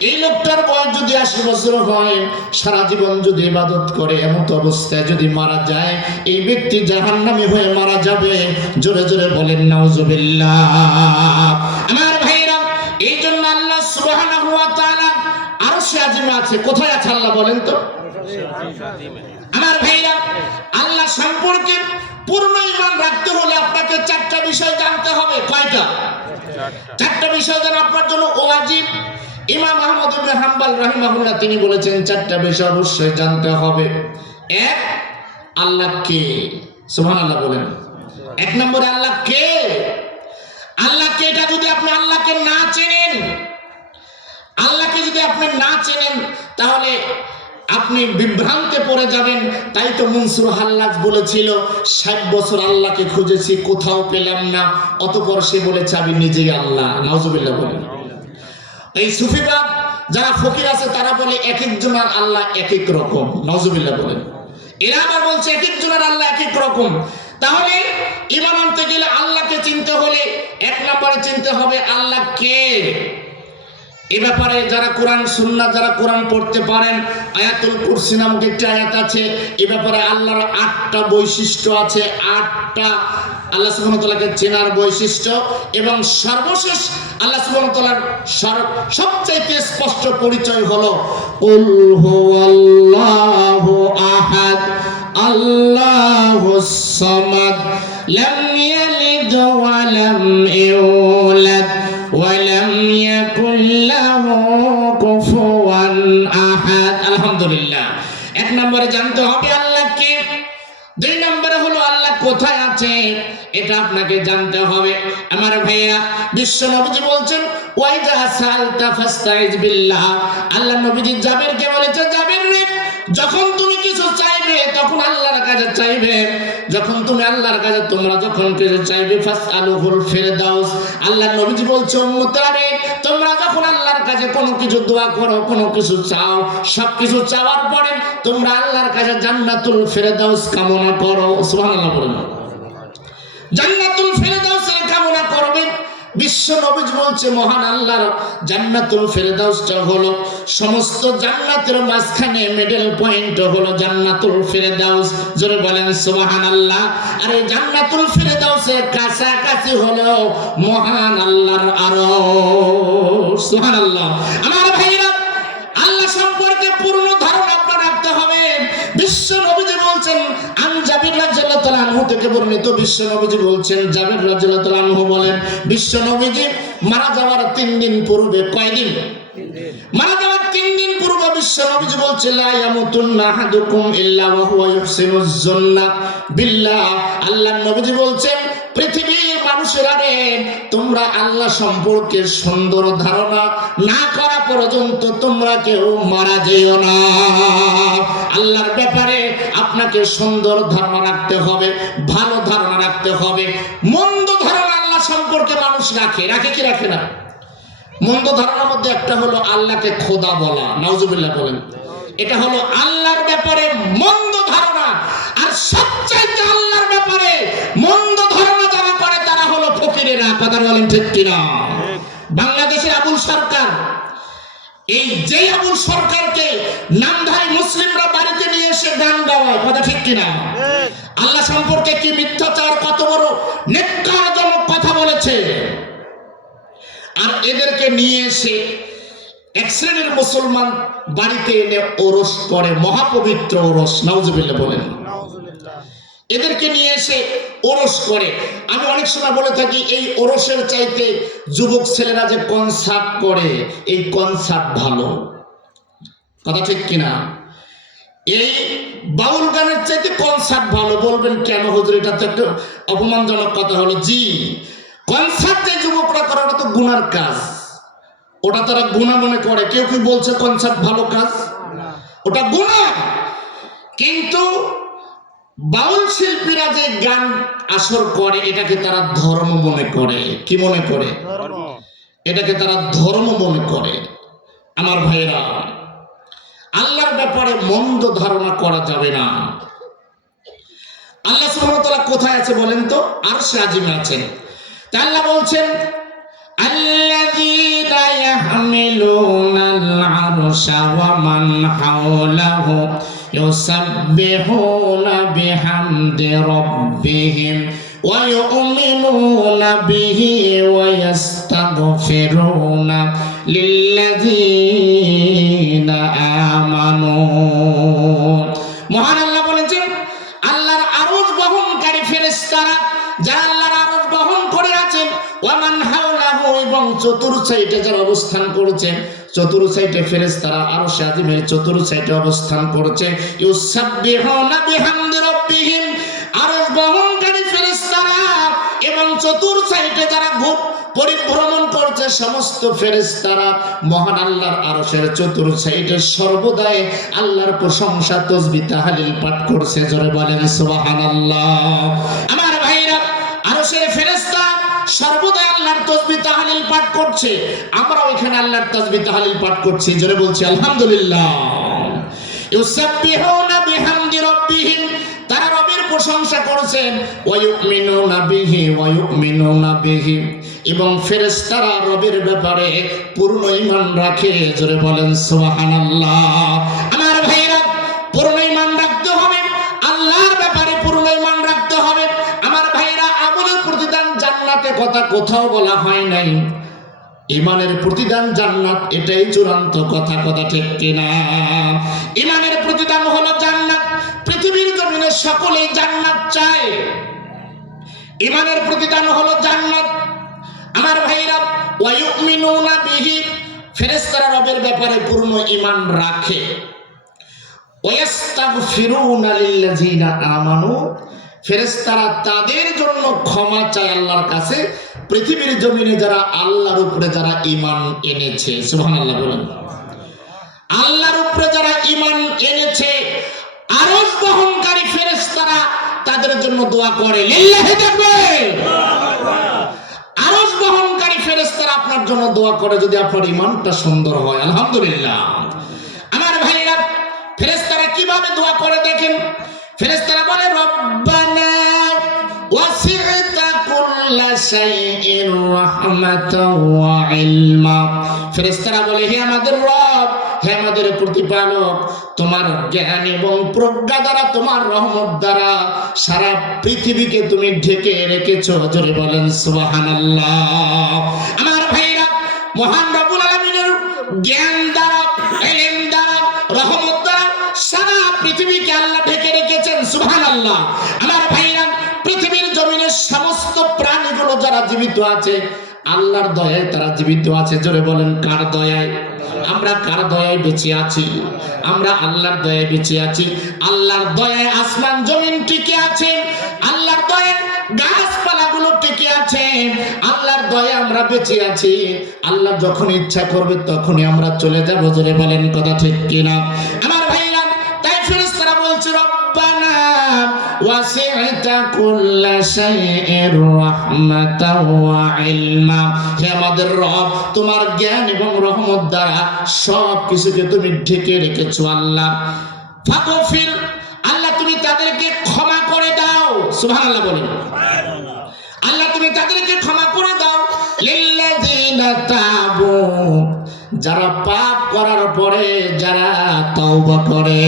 এই লোকটার বয়স যদি 80 বছর হয়, সারা জীবন যদি ইবাদত করে, এমত অবস্থায় যদি মারা যায়, এই ব্যক্তি জাহান্নামী হয়ে মারা যাবে। জোরে জোরে বলেন নাউজুবিল্লাহ। আমার ভাইরা, এই জন্য আল্লাহ সুবহানাহু ওয়া তাআলা আরশে আজিমে আছে। কোথায় আছে আল্লাহ বলেন তো? আমার ভাইরা, আল্লাহ সম্পর্কে পূর্ণ ঈমান রাখতে হলে আপনাকে 4টা বিষয় জানতে হবে। কয়টা? 4টা বিষয় জানা আপনার জন্য ওয়াজিব। ইমাম আহমদ ইবনে হাম্বল রাহিমাহুল্লাহ তিনি বলেছেন 4টা বিষয় অবশ্যই জানতে হবে। 1, আল্লাহ কে? সুবহানাল্লাহ বলেন। 1 নম্বরে আল্লাহ কে? আল্লাহ কে, এটা যদি আপনি আল্লাহকে না চেনেন, আল্লাহকে যদি আপনি না চেনেন, তাহলে আপনি বিভ্রান্তে পড়ে যাবেন। তাই তো মনসুর হাল্লাজ বলেছিল 60 বছর আল্লাহকে খুঁজেছি, কোথাও পেলাম না, অতঃপর সে বলেছে আমি নিজেই আল্লাহ। নাউজুবিল্লাহ বলেন। এই সুফিবাদ যারা ফকির আছে তারা বলে এক একজনের আল্লাহ এক এক রকম। নাউজুবিল্লাহ বলেন। এরা আবার বলছে এক একজনের আল্লাহ এক এক রকম। তাহলে ঈমান আনতে গেলে আল্লাহকে চিনতে হলে 1 নম্বরে চিনতে হবে আল্লাহ কে। এই ব্যাপারে যারা কোরআন সুন্নাহ, যারা কোরআন পড়তে পারেন, আয়াতুল কুরসি নামক একটি আয়াত আছে। এই ব্যাপারে আল্লাহর 8টা বৈশিষ্ট্য আছে, 8টা আল্লাহ সুবহানাহু ওয়া তাআলাকে চেনার বৈশিষ্ট্য। এবং সর্বশেষ আল্লাহ সুবহানাহু ওয়া তাআলার সবচাইতে স্পষ্ট পরিচয় হলো কুল হুয়াল্লাহু আহাদ আল্লাহুস সামাদ লাম ইয়ালিদ ওয়া লাম ইউলাদ ওয়া লাম ইয়াকুল লাহু কুফুয়ান আহাদ। আলহামদুলিল্লাহ। 1 নম্বরে জানতে হবে আল্লাহ কে। 2 নম্বরে হলো আল্লাহ কোথায় আছে, এটা আপনাকে জানতে হবে। আমার ভাইয়া, বিশ্ব নবীজি বলছেন ওয়াইজা সালতা ফাস্তাইজ বিল্লাহ। আল্লাহ নবীজি জাবেরকে বলেছে, জাবের রে, যখন তুমি কিছু চাইবে তখন আল্লাহর কাছে চাইবে। যখন তুমি আল্লাহর কাছে তোমরা যখন কিছু চাইবে, ফাসআলুহুল ফিরদাউস। আল্লাহ নবীজি বলছে উম্মতরা রে, তোমরা যখন আল্লাহর কাছে কোনো কিছু দোয়া করো, কোনো কিছু চাও, সব কিছু চাওয়ার পরে তোমরা আল্লাহর কাছে জান্নাতুল ফিরদাউস কামনা করো। সুবহানাল্লাহ বলেন। জান্নাতুল ফিরদাউসের কামনা করবে। বিশ্ব নবীজি বলছে মহান আল্লাহর জান্নাতুল ফেরদাউসটা হলো সমস্ত জান্নাতের মাঝখানে মিডল পয়েন্ট হলো জান্নাতুল ফেরদাউস। জোরে বলেন সুবহানাল্লাহ। আর এই জান্নাতুল ফেরদাউসের কাছাকাছি হলো মহান আল্লাহর আরশ। সুবহানাল্লাহ। আমার ভাইরা, আল্লাহ সম্পর্কে পূর্ণ ধারণা আপনার রাখতে হবে। বিশ্ব নবীজি বলছেন, আন জাবির রাদিয়াল্লাহু তাআলা আনহু থেকে বর্ণিত, বিশ্ব নবীজি বলছেন, জাবির রাদিয়াল্লাহু তাআলা আনহু বলেন, বিশ্ব নবীজি মারা যাওয়ার 3 দিন পূর্বে, কয়দিন? মারা যাওয়ার 3 দিন পূর্বে বিশ্ব নবীজি বলছেন, লা ইয়ামুতুন্না আহাদুকুম ইল্লা ওয়া হুয়া ইহসিনুজ জন্নাহ বিল্লাহ। আল্লাহর নবীজি বলছেন, পৃথিবীর মানুষেরা রে, তোমরা আল্লাহ সম্পর্কে সুন্দর ধারণা না করা পর্যন্ত তোমরা কেউ মারা যেও না। আল্লাহর ব্যাপারে আপনাকে সুন্দর ধারণা রাখতে হবে, ভালো ধারণা রাখতে হবে। মন্দ ধারণা আল্লাহ সম্পর্কে মানুষ রাখে কি রাখে না? মন্দ ধারণার মধ্যে একটা হলো আল্লাহকে খোদা বলা, নাউজুবিল্লাহ বলেন। এটা হলো আল্লাহর ব্যাপারে মন্দ ধারণা। আর সবচাইতে আল্লাহর ব্যাপারে মন্দ ধারণা যারা করে তারা হলো ফকিরেরা। কথা বলেন ঠিক কিনা? বাংলাদেশের আবুল সরকার, এই যে আবুল সরকারকে নামধারী মুসলিমরা বাড়িতে নিয়ে এসে গান গাওয়ায়, কথা ঠিক কিনা? আল্লাহ সম্পর্কে কি মিথ্যাচার, কত বড় নেককারজনক কথা বলেছে। আর এদেরকে নিয়ে এসে এক শ্রেণীর মুসলমান বাড়িতে এনে ওরস করে, মহাপবিত্র ওরস, নাউজুবিল্লাহ বলেন। এদেরকে নিয়ে এসে ওরস করে। আমি অনেক সময় বলে থাকি, এই ওরসের চাইতে যুবক ছেলেরা যে কনসার্ট করে, এই কনসার্ট ভালো। কথা ঠিক কিনা? এই বাউল গানের চাইতে কনসার্ট ভালো। বলবেন কেন হুজুর, এটা তো একটা অপমানজনক কথা হলো। জি, কনসার্টে যুবকরা করে, ওটা তো গুনার কাজ, ওটা তারা গুনাহ মনে করে। কেউ কি বলছে কনসার্ট ভালো কাজ? ওটা গুনাহ। কিন্তু বাউল শিল্পীরা যে গান আসর করে, এটাকে তারা ধর্ম মনে করে। কি মনে করে? এটাকে তারা ধর্ম মনে করে। আমার ভাইরা, আল্লাহর ব্যাপারে মন্দ ধারণা করা যাবে না। আল্লাহ সুবহানাহু ওয়া তাআলা কোথায় আছে বলেন তো? আরশে আজিমে আছেন। তা আল্লাহ বলছেন, আল্লাযীনা ইয়াহমিলুনাল আরশা ওয়া মান হাওলাহু ইউসাব্বিহুনা বিহামদি রাব্বিহিম ওয়া ইউমিনুনা বিহি ওয়া ইস্তাগফিরুনা লিল্লাযীনা আমানু। মহান আল্লাহ বলেছেন, আল্লাহর আরশ বহনকারী ফেরেশতারা যারা আল্লাহর আরশ বহন করে আছেন, ওয়া মান হাওলাহু, এবং চতুর্থ সাইডে যারা অবস্থান করেছেন, চতুর্থ সাইডে ফেরেশতারা আরশে আজিমের চতুর্থ সাইডে অবস্থান করেছে, ইউসাব্বিহুনা বিহামদি রাব্বিহিম, আরশ বহনকারী ফেরেশতারা এবং চতুর্থ সাইডে যারা পরিভ্রমণ করছে সমস্ত ফেরেশতারা মহান আল্লাহর আরশের চতুর্থ সাইডে সর্বদাই আল্লাহর প্রশংসা, তাসবিহ, তাহলিল পাঠ করছে। জোরে বলেন সুবহানাল্লাহ। আমার ভাইরা, আরশের ফেরেশতা সর্বদাই আল্লাহর তাসবিহ তাহলিল পাঠ করছে। আমরা ওইখানে আল্লাহর তাসবিহ তাহলিল পাঠ করছি। জোরে বলছি আলহামদুলিল্লাহ। ইউসাব্বিহুনা বিহামদি রাব্বিহিম, তারা রবের প্রশংসা করেছেন। ওয়া ইউমিনুনা বিহি ওয়া ইউমিনুনা বিহি, এবং ফেরেশতারা রবের ব্যাপারে পূর্ণ ঈমান রাখে। জোরে বলেন সুবহানাল্লাহ। আমার ভাইরা, পূর্ণ ঈমান রাখতে হবে, আল্লাহর ব্যাপারে পূর্ণ ঈমান রাখতে হবে। আমার ভাইরা, আমলের প্রতিদান জান্নাতে কথা কোথাও বলা হয় নাই। ঈমানের প্রতিদান জান্নাত, এটাই চূড়ান্ত কথা। কথা ঠিক কিনা? ঈমানের প্রতিদান হলো জান্নাত। পৃথিবীর জমিনে সকলেই জান্নাত চায়, ঈমানের প্রতিদান হলো জান্নাত। আমার ভাইরা, ওয়া ইউমিনুনা বিহি, ফেরেশতারা রবের ব্যাপারে পূর্ণ ঈমান রাখে। ওয়া ইস্তাগফিরুনা লিল্লাযিনা আমানু, ফেরেশতারা তাদের জন্য ক্ষমা চায় আল্লাহর কাছে, পৃথিবীর জমিনে যারা আল্লাহর উপরে যারা ঈমান এনেছে। সুবহানাল্লাহ বলেন। আল্লাহর উপরে যারা ঈমান এনেছে, আরশ বহনকারী ফেরেশতারা তাদের জন্য দোয়া করে। লিল্লাহি তাকবীর। আরশ বহনকারী ফেরেশতারা আপনার জন্য দোয়া করে যদি আপনার ঈমানটা সুন্দর হয়। আলহামদুলিল্লাহ। আমার ভাইরা, ফেরেশতারা কিভাবে দোয়া করে দেখেন। ফেরেশতারা বলে, রব্বানা ওয়াসি'তা কুল্লা শাইইন রাহমাতাও ওয়া ইলমা। ফেরেশতারা বলে, হে আমাদের রব, হে আমাদের প্রতিপালক, তোমার জ্ঞান এবং প্রজ্ঞা দ্বারা, তোমার রহমত দ্বারা সারা পৃথিবীকে তুমি ঢেকে রেখেছো। জোরে বলেন সুবহানাল্লাহ। আমার ভাইরা, মহান রব্বুল আলামিনের জ্ঞান দ্বারা, ইলম দ্বারা, রহমত দ্বারা সারা পৃথিবীকে আল্লাহ ঢেকে রেখেছেন। সুবহানাল্লাহ। আমার ভাইরা, পৃথিবীর জমিনের সমস্ত প্রাণীগুলো যারা জীবিত আছে, আল্লাহর দয়ায় তারা জীবিত আছে। জোরে বলেন, কার দয়ায়? আমরা কার দয়ায় বেঁচে আছি? আমরা আল্লাহর দয়ায় বেঁচে আছি। আল্লাহর দয়ায় আসমান জমিন টিকে আছে, আল্লাহর দয়ায় গাছপালাগুলো টিকে আছে, আল্লাহর দয়ায় আমরা বেঁচে আছি। আল্লাহ যখন ইচ্ছা করবে তখনই আমরা চলে যাব। জোরে বলেন, কথা ঠিক কিনা? আমার ভাইরা, তাই ফেরেশতারা বলছে, রব্বানা ওয়াসি'তা কুল্লা শাইইর রাহমাতাও ওয়া ইলমা। হে আমাদের রব, তোমার জ্ঞান এবং রহমত দ্বারা সব কিছুকে তুমি ঢেকে রেখেছো। আল্লাহ ফাগফির, আল্লাহ তুমি তাদেরকে ক্ষমা করে দাও। সুবহানাল্লাহ বলেন। আল্লাহ তুমি তাদেরকে ক্ষমা করে দাও। লিল্লাযিনা তাবু, যারা পাপ করার পরে যারা তওবা করে।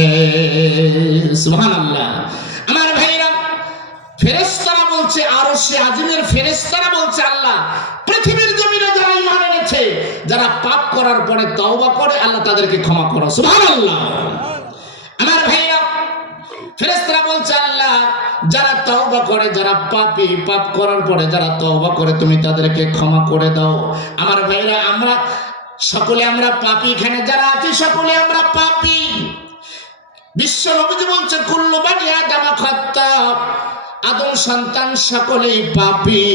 সুবহানাল্লাহ। আমার ভাইরা, ফেরেশতারা বলছে, আরশে আজিমের ফেরেশতারা বলছে, আল্লাহ পৃথিবীর জমিনে যারা ঈমান এনেছে, যারা পাপ করার পরে তওবা করে, আল্লাহ তাদেরকে ক্ষমা করো। সুবহানাল্লাহ। আমার ভাইরা, ফেরেশতারা বলছে, আল্লাহ যারা তওবা করে, যারা পাপী, পাপ করার পরে যারা তওবা করে, তুমি তাদেরকে ক্ষমা করে দাও। আমার ভাইরা, আমরা সকলে আমরা পাপী, এখানে যারা আছি সকলে আমরা পাপী। বিশ্ব নবীজি বলছেন, কুল্লু বানি আদম খাত্তা, আদম সন্তান সকলেই পাপী।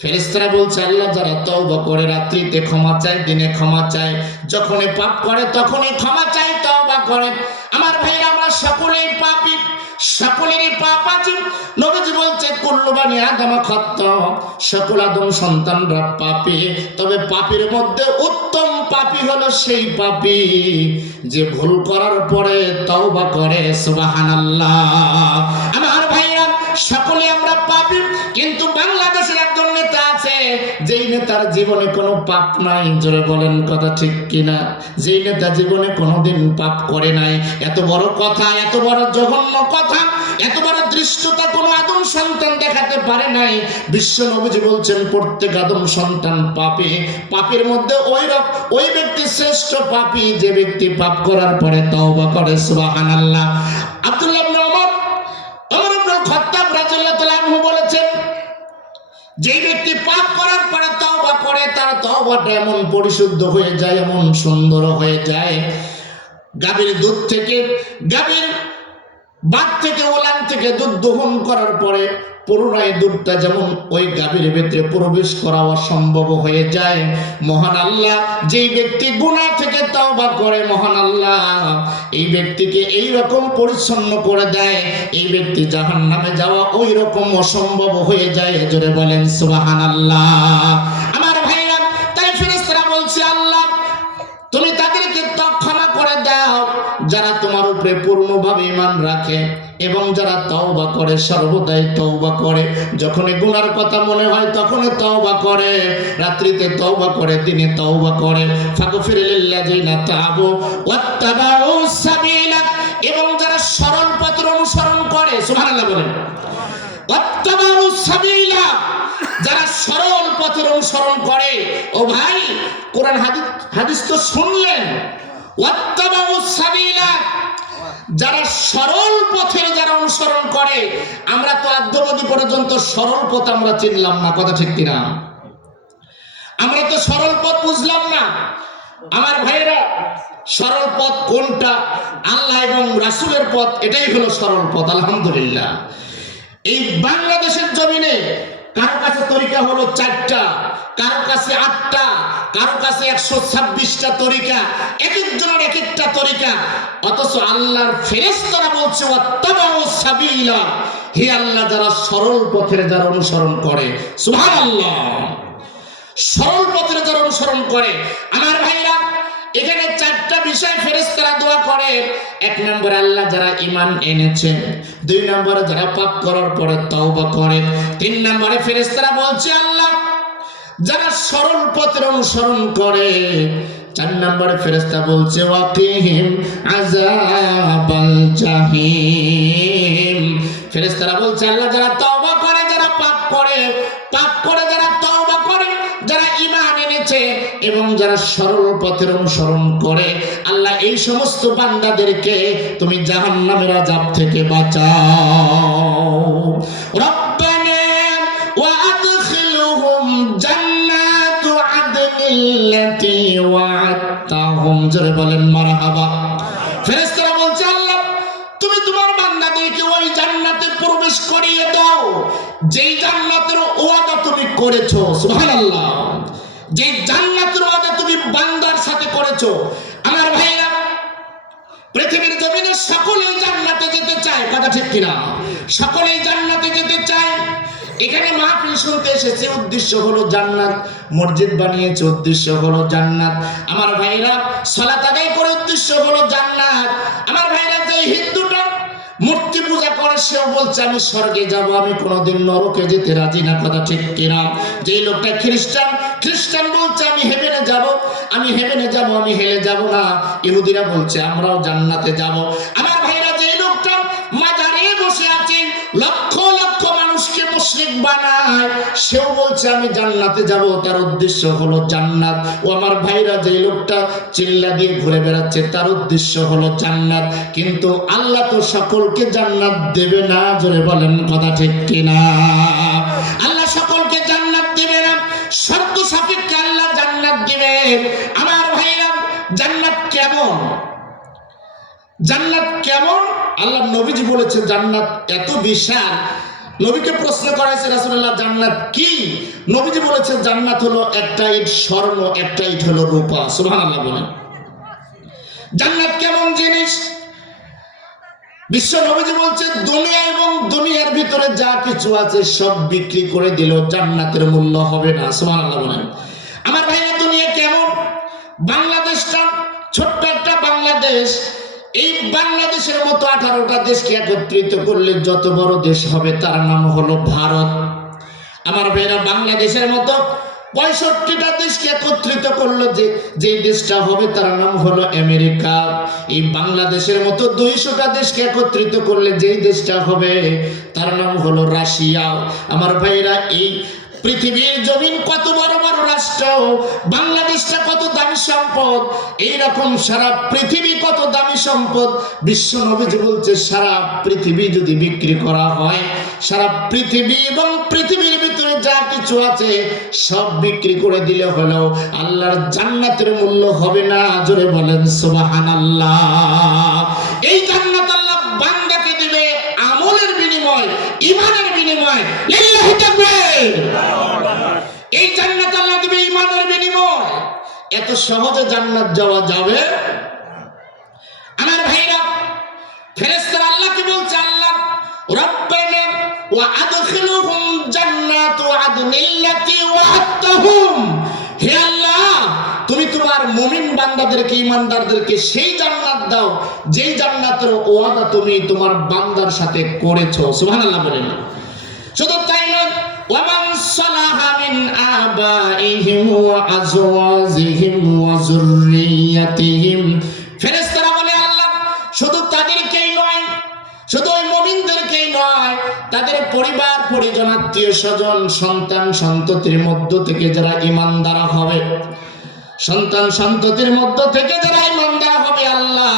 ফেরেশতারা বলছে, আল্লাহ যারা তওবা করে, রাত্রিতে ক্ষমা চায়, দিনে ক্ষমা চায়, যখনই পাপ করে তখনই ক্ষমা চায়, তওবা করে। আমার ভাইরা, আমরা সকলেই পাপী, সকলেরই পাপ আছে। নবীজি বলছে, কুল্লু বানি আদম খাত্তা, সকল আদম সন্তানরা পাপী। তবে পাপীর মধ্যে উত্তম পাপী হলো সেই পাপী যে ভুল করার পরে তওবা করে। সুবহানাল্লাহ। আমার ভাইরা, সকলে আমরা পাপী, কিন্তু বাংলাদেশের একজন নেতা আছে, যেই নেতার জীবনে কোনো পাপ নাই। জোরে বলেন, কথা ঠিক কিনা? যেই নেতা জীবনে কোনোদিন পাপ করে নাই। এত বড় কথা, এত বড় জঘন্য কথা, এত বড় দৃষ্টতা কোনো আদম সন্তান দেখাতে পারে নাই। বিশ্ব নবীজি বলছেন, প্রত্যেক আদম সন্তান পাপী। পাপীর মধ্যে ওই ব্যক্তি শ্রেষ্ঠ পাপী যে ব্যক্তি পাপ করার পরে তওবা করে। সুবহানাল্লাহ। আব্দুল্লাহ ইবনে ওমর ইবনে খাত্তাব রাদিয়াল্লাহু তাআলা আনহু বলেছেন, যে ব্যক্তি পাপ করার পরে তওবা করে, তার তওবাটা এমন পরিশুদ্ধ হয়ে যায়, এমন সুন্দর হয়ে যায়, গাভীর দুধ থেকে, গাভীর বাট থেকে, ওলান থেকে দুধ দহন করার পরে পুনরায় দুধটা যেমন ওই গাভীর ভিতরে প্রবেশ করা অসম্ভব হয়ে যায়। মহান আল্লাহ যেই ব্যক্তি গুনাহ থেকে তওবা করে, মহান আল্লাহ এই ব্যক্তিকে এই রকম পরিচ্ছন্ন করে দেয়, এই ব্যক্তি জাহান্নামে যাওয়া ওই রকম অসম্ভব হয়ে যায়। জোরে বলেন সুবহানাল্লাহ। আমার ভাইরা, তাই ফেরেশতারা বলছে, আল্লাহ তুমি তাদেরকে ক্ষমা করে দাও যারা তোমার উপরে পূর্ণভাবে ঈমান রাখে এবং যারা তওবা করে, সর্বদাই তওবা করে। যখনই গুনার কথা মনে হয় তখনই তওবা করে, রাত্রিতে তওবা করে, দিনে তওবা করে। ফাগফির লিল্লাযিনা তাবু ওয়াত্তাবাউ সাবিলা, এবং যারা সরল পথের অনুসরণ করে। সুবহানাল্লাহ বলেন। ওয়াত্তাবাউ সাবিলা, যারা সরল পথের অনুসরণ করে। ও ভাই, কোরআন হাদিস তো শুনলেন। ওয়াত্তাবাউ সাবিলা, যারা সরল পথের যারা অনুসরণ করে। আমরা তো আদ্যবধি পর্যন্ত সরল পথ আমরা চিনলাম না, কথা ঠিক কিনা? আমরা তো সরল পথ বুঝলাম না। আমার ভাইরা, সরল পথ কোনটা? আল্লাহ এবং রাসূলের পথ, এটাই হলো সরল পথ। আলহামদুলিল্লাহ। এই বাংলাদেশের জমিনে কারো কাছে তরিকা হলো 4টা, কারো কাছে 8টা, কারো কাছে 126টা তরিকা, এক একজনের এক একটা তরিকা। অথচ আল্লাহর ফেরেশতারা বলছে, ওয়াত্তাবাউ সাবিলা, হে আল্লাহ যারা সরল পথের যারা অনুসরণ করে। সুবহানাল্লাহ। সরল পথের যারা অনুসরণ করে। আমার ভাইরা, এখানে 4টা বিষয় ফেরেশতারা দোয়া করে। 1 নম্বরে আল্লাহ যারা ঈমান এনেছে, 2 নম্বরে যারা পাপ করার পরে তওবা করে, 3 নম্বরে ফেরেশতারা বলছে, আল্লাহ যারা সরল পথের অনুসরণ করে। 4 নম্বরে ফেরেশতা বলছে ওয়াকিহিম আযাবাল জাহিম। ফেরেশতারা বলছে আল্লাহ যারা তওবা করে, যারা পাপ করে যারা তওবা করে, যারা ঈমান এনেছে এবং যারা সরল পথের অনুসরণ করে, আল্লাহ এই সমস্ত বান্দাদেরকে তুমি জাহান্নামের আযাব থেকে বাঁচাও। রব্বানা ওয়া আদখিলহুম জান্নাতু আদনিল্লাতী ওয়া'আদতাহুম। জোরে বলেন মারহাবা। ফেরেশতারা বলছে আল্লাহ তুমি তোমার বান্দাদেরকে ওই জান্নাতে প্রবেশ করিয়ে দাও যেই জান্নাতের ওয়াদা তুমি করেছো। সুবহানাল্লাহ। যেই জান্নাতের ওয়াদা তুমি বান্দার সাথে করেছো। আমার ভাইরা, পৃথিবীর জমিনে সকলেই জান্নাতে যেতে চায়, কথা ঠিক কিনা? সকলেই জান্নাতে যেতে চায়। এখানে মাহফিল শুনতে এসেছে, উদ্দেশ্য হলো জান্নাত। মসজিদ বানিয়েছে, উদ্দেশ্য হলো জান্নাত। আমার ভাইরা সালাত আদায় করে উদ্দেশ্য হলো জান্নাত। আমার ভাইরা, যে হিন্দুটা মূর্তি পূজা করে সেও বলছে আমি স্বর্গে যাব, আমি কোনোদিন নরকে যেতে রাজি না, কথা ঠিক কিনা? যেই লোকটা খ্রিস্টান বলছে আমি হেভেনে যাব, আমি হেলে যাব না। ইহুদিরা বলছে আমরাও জান্নাতে যাব। আমার ভাইরা, যেই লোকটা মাজারে বসে আছে লক্ষ লক্ষ মানুষকে মুশরিক বানায় সেও বলছে আমি জান্নাতে যাব, তার উদ্দেশ্য হলো জান্নাত। ও আমার ভাইরা, যেই লোকটা চিল্লা দিয়ে ঘুরে বেড়াচ্ছে তার উদ্দেশ্য হলো জান্নাত। কিন্তু আল্লাহ তো সকলকে জান্নাত দেবে না, জোরে বলেন কথা ঠিক কিনা? আল্লাহ সকলকে জান্নাত দেবে না, শর্ত সাপেক্ষে আল্লাহ জান্নাত দিবে। আমার ভাইরা, জান্নাত কেমন? আল্লাহ নবীজি বলেছে জান্নাত এত বিশাল। নবীকে প্রশ্ন করা হয়েছে রাসূলুল্লাহ জান্নাত কি? নবীজি বলেছে জান্নাত হলো একটা ইট স্বর্ণ, একটা ইট হলো রূপা। সুবহানাল্লাহ বলেন। জান্নাত কেমন জিনিস? বিশ্ব নবীজি বলছে দুনিয়া এবং দুনিয়ার ভিতরে যা কিছু আছে সব বিক্রি করে দিল, জান্নাতের মূল্য হবে না। সুবহানাল্লাহ বলেন। আমার ভাইরা, দুনিয়া কেমন? বাংলাদেশটা ছোট্ট একটা বাংলাদেশ, এই বাংলাদেশের মতো 18টা দেশকে একত্রিত করলে যত বড় দেশ হবে তার নাম হলো ভারত। আমার ভাইরা, বাংলাদেশের মতো 65টা দেশকে একত্রিত করলো যে দেশটা হবে তার নাম হলো আমেরিকা। এই বাংলাদেশের মতো 200টা দেশকে একত্রিত করলে যেই দেশটা হবে তার নাম হলো রাশিয়া। আমার ভাইরা, এই পৃথিবীর জমিন কত বড় বড় রাষ্ট্র, বাংলাদেশটা কত দামি সম্পদ, এইরকম সারা পৃথিবী কত দামি সম্পদ। বিশ্ব নবীজি বলছে সারা পৃথিবী যদি বিক্রি করা হয়, সারা পৃথিবী এবং পৃথিবীর ভিতরে যা কিছু আছে সব বিক্রি করে দিলে হলো আল্লাহর জান্নাতের মূল্য হবে না। জোরে বলেন সুবহানাল্লাহ। এই জান্নাত আল্লাহ বান্দাকে দিবে আমলের বিনিময়, ঈমানের বিনিময়। লিল্লাহি তাকবীর। এই জান্নাত আল্লাহ দিবে ঈমানের বিনিময়। এত সহজে জান্নাত যাওয়া যাবে? আমার ভাইরা, ফেরেশতারা আল্লাহকে বলছে আল্লাহ রব্বানা ওয়া আদখিলহুম জান্নাতু আদনিল্লাতী ওয়া'আদতাহুম। হে আল্লাহ, তুমি তোমার মুমিন বান্দাদেরকে, ঈমানদারদেরকে সেই জান্নাত দাও যেই জান্নাতের ওয়াদা তুমি তোমার বান্দার সাথে করেছো। সুবহানাল্লাহ বলেন। শুধু তাই নয়, ওয়ামান সালাহা মিন আবাইহিম ওয়া আজওয়াজিহিম ওয়া যুররিয়াতিহিম। ফেরেশতারা বলে আল্লাহ শুধু তাদেরকেই নয়, শুধু ওই মুমিনদেরকেই নয়, তাদের পরিবার পরিজন, আত্মীয় স্বজন, সন্তান সন্ততির মধ্য থেকে যারা ঈমানদার হবে, সন্তান সন্ততির মধ্য থেকে যারা ঈমানদার হবে, আল্লাহ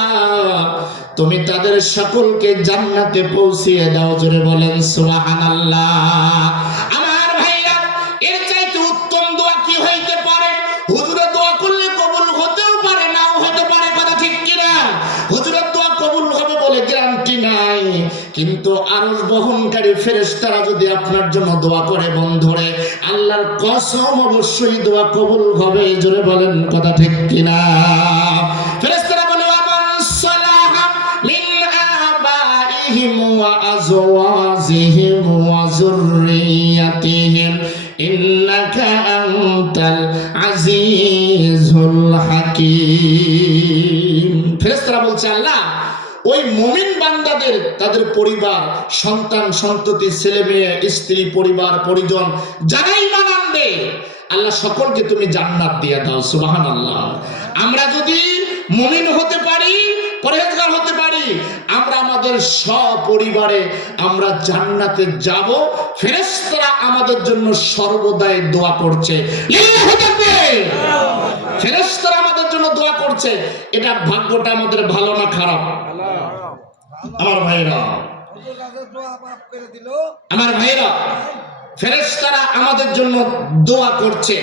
তুমি তাদের সকলকে জান্নাতে পৌঁছিয়ে দাও। জোরে বলেন সুবহানাল্লাহ। আমার ভাইরা, এর চাইতে উত্তম দোয়া কি হইতে পারে? হুজুরে দোয়া করলে কবুল হতেও পারে, নাও হতে পারে, কথা ঠিক কিনা? হুজুরের দোয়া কবুল হবে বলে গ্যারান্টি নাই, কিন্তু আরশ বহনকারী ফেরেশতারা যদি আপনার জন্য দোয়া করে বন্ধুরে, আল্লাহর কসম অবশ্যই দোয়া কবুল হবে। জোরে বলেন কথা ঠিক কিনা? ফেরেশতারা বলে ওয়ামান সালাহা মিন আবাইহিম ওয়া আজওয়াজিহিম ওয়া যুররিয়াতিহিম ইন্নাকা আনতাল আজিজুল হাকীম। ফেরেশতারা বলছে আল্লাহ ওই মুমিন বান্দাদের, তাদের পরিবার, সন্তান সন্ততি, ছেলে মেয়ে, স্ত্রী, পরিবার পরিজন যারা ঈমান আনবে, আল্লাহ সকলকে তুমি জান্নাত দিয়ে দাও, সুবহানাল্লাহ। আমরা যদি মুমিন হতে পারি, পরহেজগার হতে পারি, আমরা আমাদের সপরিবারে আমরা জান্নাতে যাব। ফেরেশতারা আমাদের জন্য সর্বদাই দোয়া করছে, লিল্লাহি তাকবীর। ফেরেশতারা আমাদের জন্য দোয়া করছে। এটা ভাগ্যটা আমাদের ভালো না খারাপ? আমার ভাইরা, আমার ভাইরা, ফেরেশতারা আমাদের জন্য দোয়া করছে।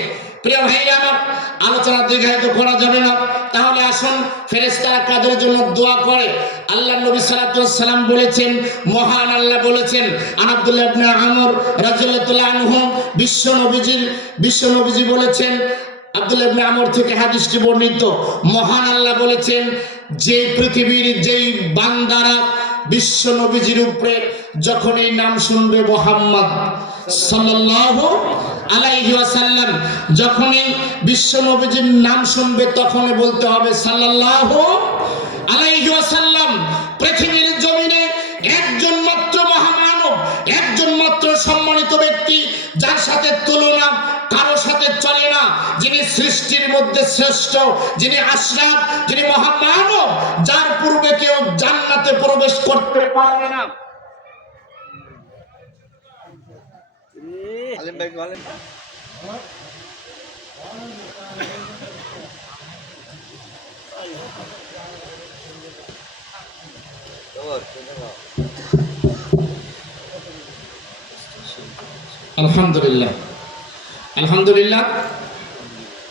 প্রিয় ভাইরা আমার, আলোচনা দীর্ঘায়িত করা যাবে না, তাহলে আসুন ফেরেশতারা কাদের জন্য দোয়া করে। আল্লাহ নবী সাল্লাল্লাহু আলাইহি ওয়াসাল্লাম বলেছেন, মহান আল্লাহ বলেছেন, আব্দুল্লাহ ইবনে আমর রাদিয়াল্লাহু আনহু বিশ্ব নবীজি বলেছেন, আব্দুল্লাহ ইবনে আমর থেকে হাদিসটি বর্ণিত, মহান আল্লাহ বলেছেন, যে পৃথিবীর যেই বান্দারা বিশ্ব নবীজির উপরে যখন এই নাম শুনবে, মুহাম্মদ সাল্লাল্লাহু আলাইহি ওয়াসাল্লাম, যখনই বিশ্ব নবীজির নাম শুনবে তখনই বলতে হবে সাল্লাল্লাহু আলাইহি ওয়াসাল্লাম। পৃথিবীর জমিনে একজন মাত্র মহামানব, একজন মাত্র সম্মানিত ব্যক্তি, যার সাথে তুলনা কারো সাথে চলে না, যিনি সৃষ্টির মধ্যে শ্রেষ্ঠ, যিনি আশরাফ, যিনি মহামানব, যার পূর্বে কেউ জান্নাতে প্রবেশ করতে পারবে না। আলিম ভাই বলেন। আলহামদুলিল্লাহ, আলহামদুলিল্লাহ।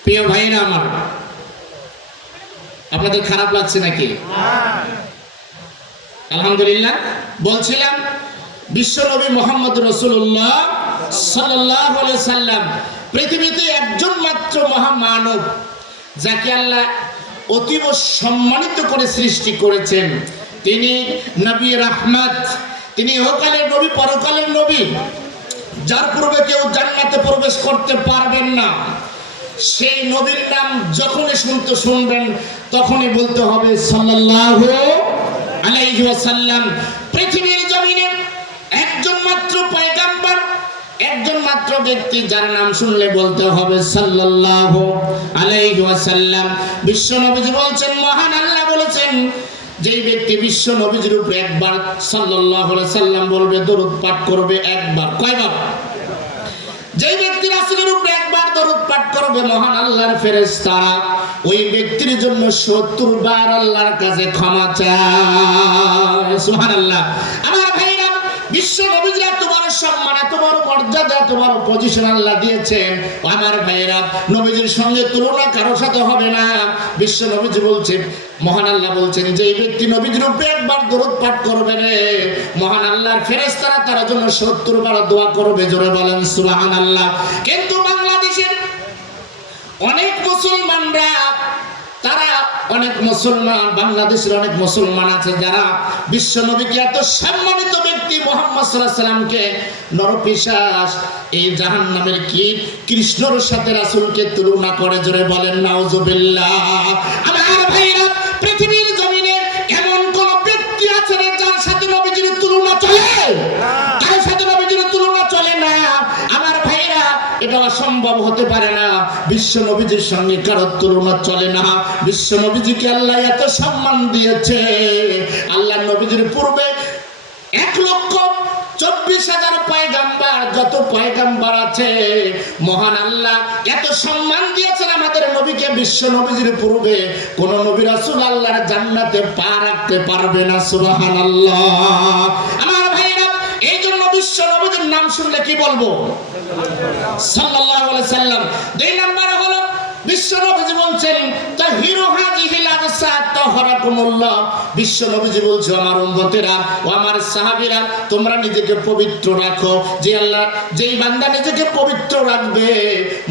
প্রিয় ভাইরা আমার, আপনাদের খারাপ লাগছে নাকি? আলহামদুলিল্লাহ। বলছিলাম, বিশ্বনবী মুহাম্মদ রাসূলুল্লাহ সাল্লাল্লাহু আলাইহি সাল্লাম পৃথিবীতে একজন মাত্র মহামানব, যাকে আল্লাহ অতীব সম্মানিত করে সৃষ্টি করেছেন। তিনি নবী রাহমাত, তিনি ইহকালের নবী, পরকালের নবী, যার পূর্বে কেউ জান্নাতে প্রবেশ করতে পারবেন না। সেই নবীর নাম যখনই শুনবেন তখনই বলতে হবে সাল্লাল্লাহু আলাইহি ওয়াসাল্লাম। পৃথিবীর জমিনে একজন মাত্র পয়গম্বর, একজন মাত্র ব্যক্তি, যার নাম শুনলে বলতে হবে সাল্লাল্লাহু আলাইহি ওয়াসাল্লাম। বিশ্ব নবীজি বলছেন, মহান আল্লাহ বলেছেন, যেই ব্যক্তি বিশ্ব নবীজির উপরে একবার সাল্লাল্লাহু আলাইহি সাল্লাম বলবে, দরুদ পাঠ করবে একবার, কয়বার? যেই ব্যক্তি রাসূলের উপরে একবার দরুদ পাঠ করবে, মহান আল্লাহর ফেরেশতারা ওই ব্যক্তির জন্য 70 বার আল্লাহর কাছে ক্ষমা চায়। সুবহানাল্লাহ। আমার ভাইরা, বিশ্ব নবীজির এত বড় সম্মান, এত বড় মর্যাদা, এত বড় পজিশন আল্লাহ দিয়েছেন। আমার ভাইরা, নবীজির সঙ্গে তুলনা কারোর সাথে হবে না। বিশ্ব নবীজি বলছেন, মহান আল্লাহ বলছেন, যে ব্যক্তি নবীজির উপরে একবার দরুদ পাঠ করবে রে, মহান আল্লাহর ফেরেশতারা তার জন্য 70 বার দোয়া করবে। জোরে বলেন সুবহানাল্লাহ। কিন্তু বাংলাদেশের অনেক মুসলমানরা, তারা অনেক মুসলমান, বাংলাদেশের অনেক মুসলমান আছে যারা বিশ্ব নবীকে এত সম্মানিত ব্যক্তি মুহাম্মদ সাল্লাল্লাহু আলাইহি সাল্লামকে নরপিশাচ, এই জাহান্নামের কীট কৃষ্ণর সাথে রাসূলকে তুলনা করে। জোরে বলেন নাউজুবিল্লাহ। আমার ভাইরা, পৃথিবীর জমিনে এমন কোন ব্যক্তি আছে না যার সাথে নবীজির তুলনা চলে? কার সাথে নবীজির তুলনা চলে না? আমার ভাইরা, এটা অসম্ভব হতে পারে না। বিশ্ব নবীজির সঙ্গে কারো তুলনা চলে না। বিশ্ব নবীজিকে আল্লাহ এত সম্মান দিয়েছে। আল্লাহ নবীজির পূর্বে 1,24,000 পয়গম্বর, যত পয়গম্বর আছে, মহান আল্লাহ এত সম্মান দিয়েছেন আমাদের নবীকে। বিশ্ব নবীজির পূর্বে কোন নবী রাসূল আল্লাহর জান্নাতে পা রাখতে পারবে না। সুবহানাল্লাহ। আমার ভাইরা, এই জন্য বিশ্ব নবীজির নাম শুনলে কি বলবো? সাল্লাল্লাহু আলাইহি সাল্লাম। 2 নম্বরে হলো বিশ্ব নবীজি বলছেন, তাহিরু হাযিহিল আবসার তাহরাকুমুল্লাহ। বিশ্ব নবীজি বলছে, আমার উম্মতেরা ও আমার সাহাবীরা, তোমরা নিজেকে পবিত্র রাখো। যে আল্লাহ, যেই বান্দা নিজেকে পবিত্র রাখবে,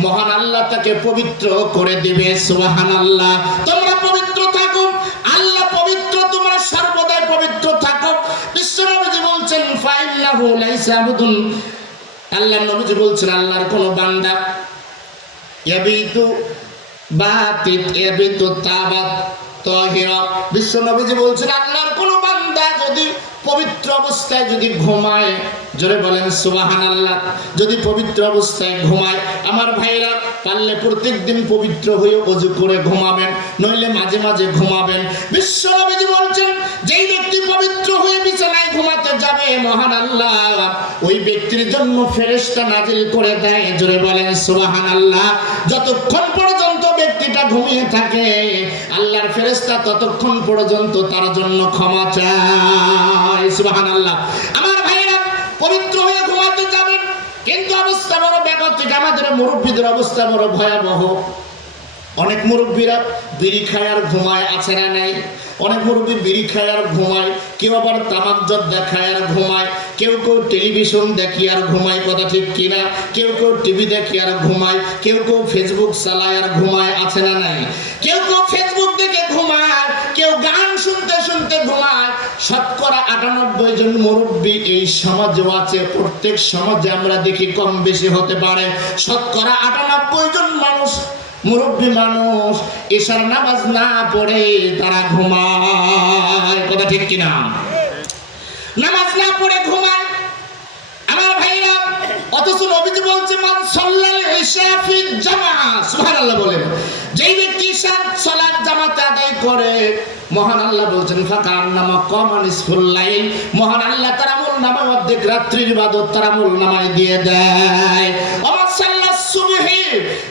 মহান আল্লাহ তাকে পবিত্র করে দিবে। সুবহানাল্লাহ। তোমরা পবিত্র থাকো, আল্লাহ পবিত্র, তোমরা সর্বদাই পবিত্র থাকো। বিশ্ব নবীজি বলছেন, ফাইন্নাহু লাইসা আবদুন, আল্লাহ নবীজি বলছেন, আল্লাহর কোন বান্দা ইয়াবিতু বাতিত ইয়াবিতু তাবাত তাহিরা। বিশ্ব নবীজি বলছেন, আল্লাহর কোন বান্দা যদি পবিত্র অবস্থায় যদি ঘুমায়, জোরে বলেন সুবহানাল্লাহ, যদি পবিত্র অবস্থায় ঘুমায়, আমার ভাইরা, পারলে প্রত্যেকদিন পবিত্র হয়ে ওযু করে ঘুমাবেন, নইলে মাঝে মাঝে ঘুমাবেন। বিশ্বনবীজি বলছেন, যেই ব্যক্তি পবিত্র হয়ে বিছানায় ঘুমাতে যাবে, মহান আল্লাহ ওই ব্যক্তির জন্য ফেরেশতা নাজিল করে দেয়। জোরে বলেন সুবহানাল্লাহ। যতক্ষণ পর্যন্ত ব্যক্তিটা ঘুমিয়ে থাকে, আল্লাহর ফেরেশতা ততক্ষণ পর্যন্ত তার জন্য ক্ষমা চায়। সুবহানাল্লাহ। আমার ভাইরা, পবিত্র হয়ে ঘুমাতে যাবেন, কিন্তু অবস্থা বড় ব্যাঘাতিক। আমাদের মুরব্বীদের অবস্থা বড় ভয়াবহ। অনেক মুরব্বীরা বিড়ি খায় আর ঘুমায়, আছে না নাই? অনেক মুরব্বী বিড়ি খায় আর ঘুমায়, কেউ আবার তামাক জর্দা খায় আর ঘুমায়, কেউ কেউ টেলিভিশন দেখি আর ঘুমায়, কথা ঠিক কিনা? কেউ কেউ টিভি দেখি আর ঘুমায়, কেউ কেউ ফেসবুক চালায় আর ঘুমায়, আছে না নাই? কেউ কেউ ফেসবুক দেখে ঘুমায়, কেউ গান শুনতে শুনতে ঘুমায়। শতকরা 98 জন মুরব্বী এই সমাজে আছে। প্রত্যেক সমাজে আমরা দেখি কম বেশি হতে পারে, শতকরা 98 জন মানুষ, মুরব্বী মানুষ, এশার নামাজ না পড়ে তারা ঘুমায়, কথা ঠিক কিনা? নামাজ না পড়ে ঘুমায় আমার ভাইরা। অথচ নবীজি বলছে, মান সাল্লাল ইশা ফি জামাআ, সুবহানাল্লাহ বলেন, যেই ব্যক্তি ঈশার সালাত জামাতে আদায় করে, মহান আল্লাহ বলছেন, ফাকান্নামা কামা নিসফুল লাইল, মহান আল্লাহ তার আমলনামায় অর্ধেক রাত্রির ইবাদত তার আমলনামায় দিয়ে দেয়। ওয়া সাল্লাস সুবহি,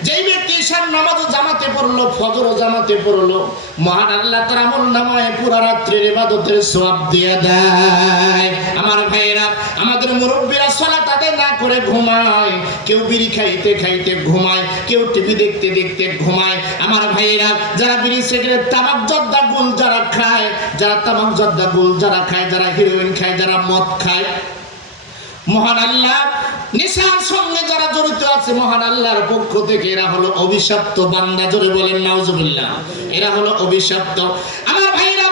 যেই ব্যক্তি ঈশার নামাজ জামাতে পড়লো, ফজর জামাতে পড়লো, মহান আল্লাহ তার আমলনামায় পুরো রাত্রির ইবাদতের সওয়াব দিয়ে দেয়। আমার ভাইরা, আমাদের মুরব্বীরা সালাত আদায় না করে ঘুমায়, কেউ বিড়ি খাইতে খাইতে ঘুমায়, কেউ টিভি দেখতে দেখতে ঘুমায়। আমার ভাইরা, যারা বিড়ি সিগারেট তামাক জর্দা গুল যারা খায়, যারা তামাক জর্দা গুল যারা খায়, যারা হিরোইন খায়, যারা মদ খায়, মহান আল্লাহ নেশার সঙ্গে যারা জড়িত আছে, মহান আল্লাহর পক্ষ থেকে এরা হলো অভিশপ্ত বান্দা। জোরে বলেন নাউজুবিল্লাহ। এরা হলো অভিশপ্ত। আমার ভাইরা,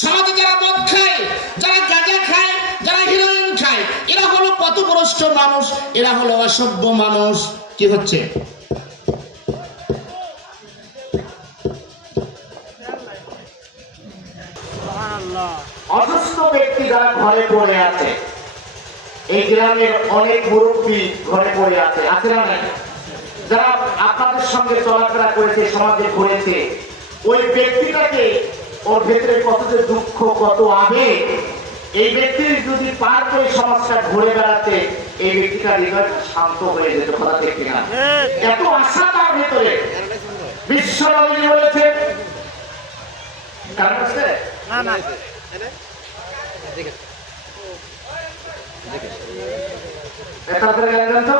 সমাজে যারা মদ খায়, যারা গাঁজা খায়, যারা হিরোইন খায়, এরা হলো পথভ্রষ্ট মানুষ, এরা হলো অসভ্য মানুষ। কি হচ্ছে? সুবহানাল্লাহ। অসুস্থ ব্যক্তি যারা ঘরে পড়ে আছে, এই গ্রামের অনেক মুরব্বী ঘরে পড়ে আছে, আছে না নাই? যারা আপনাদের সঙ্গে চলাফেরা করেছে, সমাজে ঘুরেছে, ওই ব্যক্তিটাকে ওর ভেতরে কত যে দুঃখ, কত আবেগ, এই ব্যক্তির যদি পার করে সমাজটা ঘুরে বেড়াতে, এই ব্যক্তিটা হৃদয় শান্ত হয়ে যেত, কথা ঠিক কিনা? এত আশা তার ভেতরে। বিশ্ব নবী বলেছে, কারণ আছে না না, এটা ধরে গেলেন তো।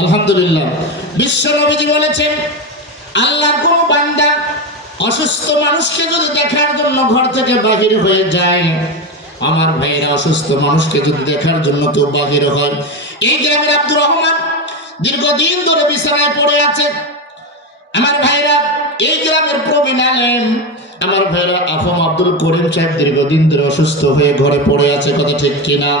আলহামদুলিল্লাহ। বিশ্ব নবীজি বলেছেন, আল্লাহর কোন বান্দা অসুস্থ মানুষকে যদি দেখার জন্য ঘর থেকে বাহির হয়ে যায়, আমার ভাইয়েরা, অসুস্থ মানুষকে যদি দেখার জন্য কেউ বাহির হয়, এই গ্রামের আব্দুর রহমান দীর্ঘদিন ধরে বিছানায় পড়ে আছে। আমার ভাইরা, এই গ্রামের প্রবীণ আলেম, আমার ভাইরা আফম আব্দুল করিম সাহেব দীর্ঘদিন ধরে অসুস্থ হয়ে ঘরে পড়ে আছে, কথা ঠিক কিনা?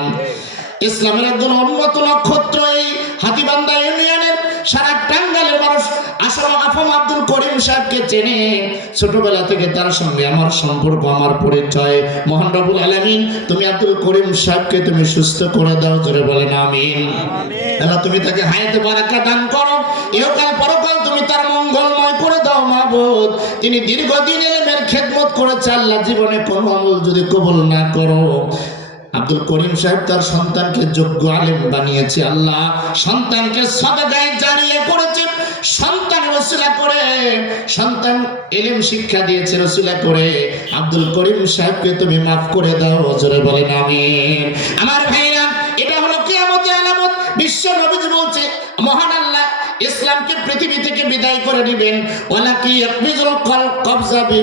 ইসলামের একজন উন্নত নক্ষত্র, এই হাতীবান্ধা ইউনিয়নের সারা টাঙ্গাইলের মানুষ আসলে আফম আব্দুল করিম সাহেবকে চেনে। ছোটবেলা থেকে তার সঙ্গে আমার সম্পর্ক, আমার পরিচয়। মহান রব্বুল আলামিন, তুমি আব্দুল করিম সাহেবকে তুমি সুস্থ করে দাও। জোরে বলেন আমিন। আল্লাহ তুমি তাকে হায়াতে বারাকা দান করো, ইহকাল পরকাল তুমি তার মঙ্গলময় করে দাও মাবুদ। তিনি দীর্ঘদিন ইলমের খেদমত করেছে, আল্লাহ জীবনে কোনো আমল যদি কবুল না করো, আব্দুল করিম সাহেব তার সন্তানকে যোগ্য আলেম বানিয়েছে। আল্লাহ সন্তানকে সাদাকায়ে জারিয়া করেছে, সন্তান ওসিলা করে, সন্তান ইলম শিক্ষা দিয়েছে ওসিলা করে। আব্দুল করিম সাহেবকে তুমি মাফ করে দাও। জোরে বলেন আমিন। আমার ভাইরা, এটা হলো কিয়ামতের আলামত। বিশ্ব নবীজি বলছে, মহান আল্লাহ ইসলামকে পৃথিবী থেকে বিদায় করে দিবেন। ওয়ালাকি ইয়াকবিজুল কবজাবি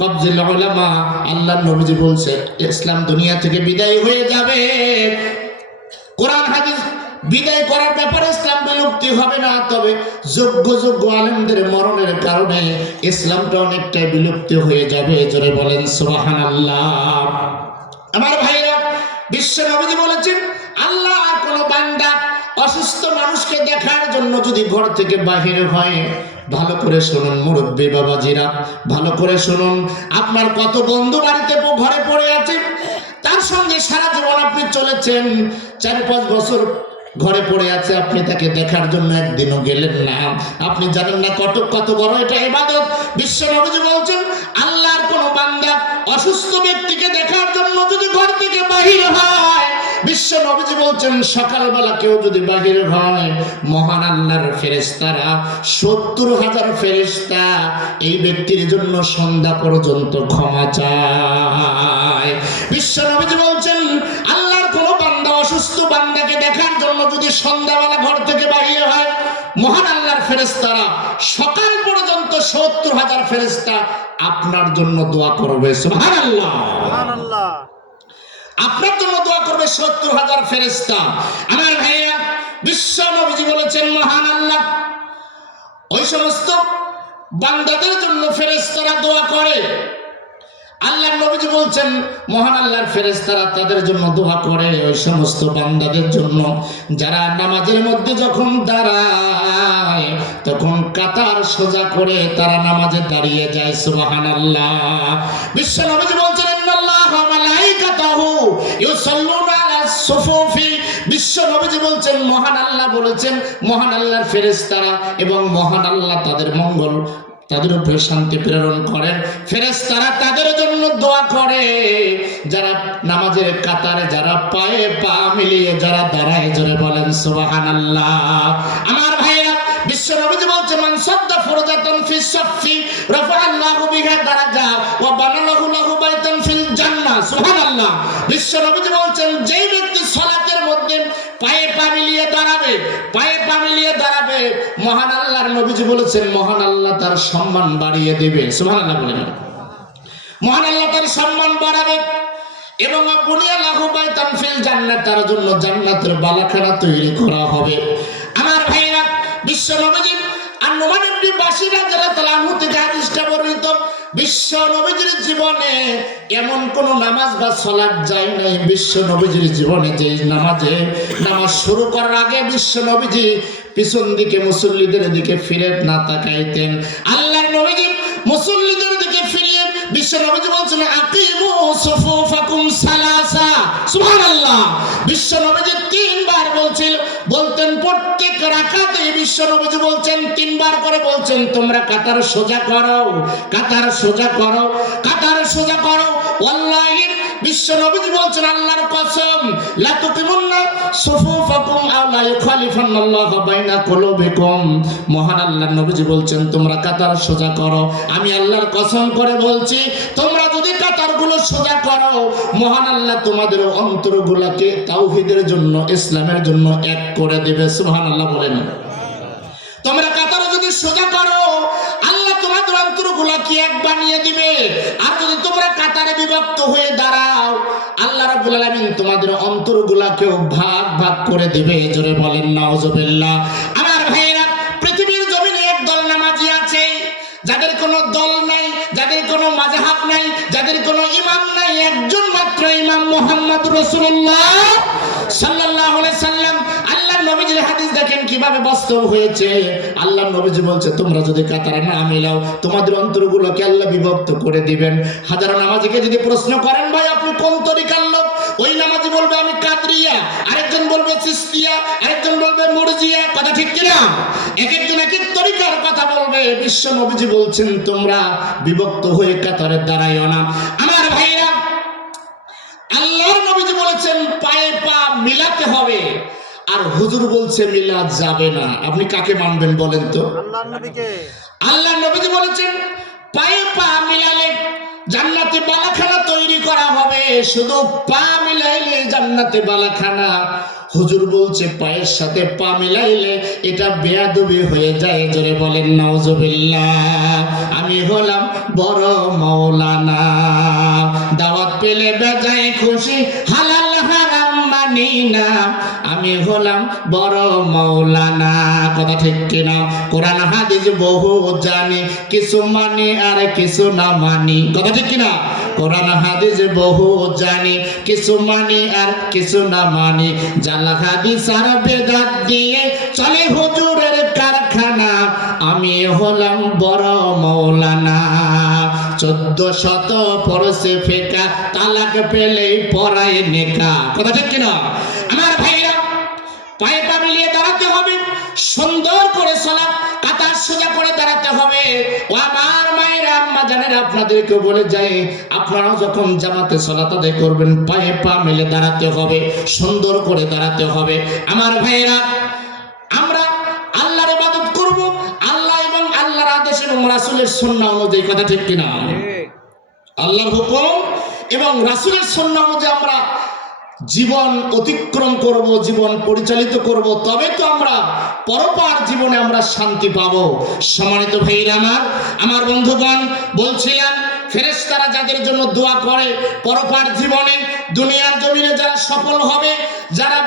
কবজিল উলামা, আল্লাহ নবীজি বলছে, ইসলাম দুনিয়া থেকে বিদায় হয়ে যাবে। কোরআন হাদিস বিদায় করার ব্যাপারে ইসলাম বিলুপ্তি হবে না, তবে যোগ্য যোগ্য আলেমদের মরণের কারণে ইসলামটা অনেকটাই বিলুপ্তি হয়ে যাবে। জোরে বলেন সুবহানাল্লাহ। আমার ভাইরা, বিশ্ব নবীজি বলেছেন, আল্লাহ আর কোন বান্দা অসুস্থ মানুষকে দেখার জন্য যদি ঘর থেকে বাহির হয়, ভালো করে শুনুন মুরব্বী বাবাজিরা, ভালো করে শুনুন। আপনার কত বন্ধু বাড়িতে ঘরে পড়ে আছে, তার সঙ্গে সারা জীবন আপনি চলেছেন, 4-5 বছর ঘরে পড়ে আছে, আপনি তাকে দেখার জন্য একদিনও গেলেন না। আপনি জানেন না কত বড় এটা ইবাদত। বিশ্ব নবীজি বলছেন, আল্লাহর কোন বান্দা অসুস্থ ব্যক্তিকে দেখার জন্য যদি ঘর থেকে বাহির হয়, বিশ্ব নবীজি বলছেন সকালবেলা কেউ যদি বাহির হয়, মহান আল্লাহর ফেরেশতারা 70,000 ফেরেশতা এই ব্যক্তির জন্য সন্ধ্যা পর্যন্ত ক্ষমা চায়। বিশ্ব নবীজি বলছেন, আল্লাহর কোন বান্দা অসুস্থ বান্দাকে দেখার জন্য যদি সন্ধ্যাবেলা ঘর থেকে বাহির হয়, মহান আল্লাহর ফেরেশতারা সকাল পর্যন্ত 70,000 ফেরেশতা আপনার জন্য দোয়া করবে। সুবহানাল্লাহ, সুবহানাল্লাহ। আপনার জন্য দোয়া করবে 70,000 ফেরেশতা। আমার ভাইয়া, বিশ্ব নবীজি বলেছেন মহান আল্লাহ ওই সমস্ত বান্দাদের জন্য ফেরেশতারা দোয়া করে। আল্লাহর নবীজি বলছেন মহান আল্লাহর ফেরেশতারা তাদের জন্য দোয়া করে ওই সমস্ত বান্দাদের জন্য যারা নামাজের মধ্যে যখন দাঁড়ায় তখন কাতার সোজা করে তারা নামাজে দাঁড়িয়ে যায়। সুবহানাল্লাহ। বিশ্ব নবীজি বলছেন ইন্নাল্লাহা ওয়া মালাইকাতাহু ইউসাল্লুনা আলাস সুফুফি। বিশ্ব নবীজি বলছেন মহান আল্লাহ বলেছেন, মহান আল্লাহর ফেরেশতারা এবং মহান আল্লাহ তাদের মঙ্গল, তাদের উপরে শান্তি প্রেরণ করেন। ফেরেশতারা তাদের জন্য দোয়া করে যারা নামাজের কাতারে, যারা পায়ে পা মিলিয়ে যারা দাঁড়ায়। জোরে বলেন সুবহানাল্লাহ। আমার ভাইরা, বিশ্ব নবীজি বলছেন মান সাদ্দা ফুরজাতান ফিস সাফি রাফাআল্লাহু বিহা দারাজা ওয়া বানালাহু লাহু বাইতান ফিল জান্নাহ। সুবহানাল্লাহ। বিশ্ব নবীজি বলছেন যেই ব্যক্তি সালাতের মধ্যে পায়ে পা মিলিয়ে দাঁড়াবে, পায়ে পা মিলিয়ে দাঁড়াবে, মহান আল্লাহর নবীজি বলেছেন মহান আল্লাহ তার সম্মান বাড়িয়ে দেবে। সুবহানাল্লাহ বলেন। মহান আল্লাহ তার সম্মান বাড়াবে এবং বুনিয়া লাহু বাইতান ফিল জান্নাহ, তার জন্য জান্নাতের বালাখানা তৈরি করা হবে। আমার ভাইরা, বিশ্ব নবীজি আন-নুমান ইবনে বাশির রাদিয়াল্লাহু তাআলা আনহু থেকে হাদিসটা বর্ণিত, বিশ্ব নবীজির জীবনে এমন কোন নামাজ বা সালাত যায় নাই, বিশ্ব নবীজির জীবনে যে নামাজ শুরু করার আগে বিশ্ব নবীজি পিছন দিকে মুসল্লিদের দিকে ফিরে না তাকাইতেন। আল্লাহর নবীজি মুসল্লিদের দিকে ফিরিয়ে বিশ্ব নবীজি বলছেন আকিমু সুফুফাকুম সালাসা। সুবহানাল্লাহ। বিশ্ব নবীজি 3 বার বলতেন প্রত্যেক রাকাতে বিশ্ব নবীজি বলছেন 3 বার করে বলছেন তোমরা কাতার সোজা করো, কাতার সোজা করো, কাতার সোজা করো। ওয়াল্লাহি বিশ্ব নবীজি বলছেন আল্লাহর কসম লা তুকিমুন্না সুফুফাকুম আও লা ইখালিফান্নাল্লাহু বাইনা কুলুবিকুম। মহান আল্লাহর নবীজি বলছেন তোমরা কাতার সোজা করো, আমি আল্লাহর কসম করে বলছি তোমরা যদি কাতারগুলো সোজা করো, মহান আল্লাহ তোমাদের অন্তরগুলোকে তাওহীদের জন্য, ইসলামের জন্য এক করে দেবে। সুবহানাল্লাহ বলেন। তোমরা কাতার যদি সোজা করো, আল্লাহ তোমাদের অন্তরগুলোকে এক বানিয়ে দিবে। আর যদি তোমরা কাতারে বিভক্ত হয়ে দাঁড়াও, আল্লাহ রাব্বুল আলামিন তোমাদের অন্তরগুলোকেও ভাগ ভাগ করে দিবে। জোরে বলেন নাউজুবিল্লাহ। আমার ভাইরা, পৃথিবীর জমিনে একদল নামাজি আছে যাদের কোনো দল নাই, যাদের কোনো মাযহাব নাই, যাদের কোনো ইমাম নাই, একজন মাত্র ইমাম মুহাম্মদ রাসূলুল্লাহ সাল্লাল্লাহু আলাইহি সাল্লাম। আল্লাহর নবীজির হাদিস দেখেন কিভাবে বাস্তব হয়েছে। আল্লাহর নবীজি বলছে তোমরা যদি কাতারে না মিলাও, তোমাদের অন্তরগুলোকে আল্লাহ বিভক্ত করে দিবেন। হাজারো নামাজিকে যদি প্রশ্ন করেন ভাই আপনি কোন তরিকার লোক, ওই নামাজি বলবে আমি কাদরিয়া, আরেকজন বলবে চিশতিয়া, আরেকজন বলবে মুরজিয়া। কথা ঠিক কিনা? এক একজন এক এক তরিকার কথা বলবে। বিশ্ব নবীজি বলছেন তোমরা বিভক্ত হয়ে কাতারে দাঁড়াইও না। আমার ভাইরা, আল্লাহর নবীজি বলেছেন পায়ে পা মিলাতে হবে, আর হুজুর বলছে মিলা যাবে না। আপনি কাকে মানবেন বলেন তো? আল্লাহর নবীকে। আল্লাহর নবীজি বলেছেন পায়ে পা মিলালে জান্নাতে বালাখানা তৈরি করা হবে, শুধু পা মিলাইলে জান্নাতে বালাখানা। হুজুর বলছে পায়ের সাথে পা মিলাইলে এটা বেয়াদবি হয়ে যায়। জোরে বলেন নাউজুবিল্লাহ। আমি হলাম বড় মাওলানা, দাওয়াত পেলে বেজায় খুশি, হালাল হারাম মানি না, আমি হলাম বড় মাওলানা। কথা ঠিক কিনা? কোরআন হাদিস বহু জানি, কিছু মানি আর কিছু না মানি। কথা ঠিক কিনা? কোরআন হাদিস বহু জানি, কিছু মানি আর কিছু না মানি। জাল হাদিস আর বেদাত দিয়ে চলে হুজুরের কারখানা, আমি আমি হলাম বড় মৌলানা। 1400 পরশে ফেকা, তালাক পেলেই পড়ায় নেকা। কথা ঠিক কিনা? আমার ভাইরা, পায়ে পা মিলিয়ে দাঁড়াতে হবে, সুন্দর করে সালাত কাতার সোজা করে দাঁড়াতে হবে। ও আমার মায়েরা, আম্মা জানেরা, আপনাদেরকে বলে যাই, আপনারাও যখন জামাতে সালাত আদায় করবেন পায়ে পা মিলে দাঁড়াতে হবে, সুন্দর করে দাঁড়াতে হবে। আমার ভাইরা, আমরা আল্লাহর ইবাদত করব আল্লাহ এবং আল্লাহর আদেশ এবং রাসূলের সুন্নাহ অনুযায়ী। কথা ঠিক কিনা? আল্লাহর হুকুম এবং রাসূলের সুন্নাহ অনুযায়ী আমরা জীবন অতিক্রম করব, জীবন পরিচালিত করব, তবে তো আমরা পরপার জীবনে আমরা শান্তি পাবো। সম্মানিত ভাইরা আমার বন্ধুগণ, বলছিলাম ফেরেশতারা যাদের জন্য দোয়া করে পরপার জীবনে, দুনিয়ার জমিনে যারা সফল হবে, যারা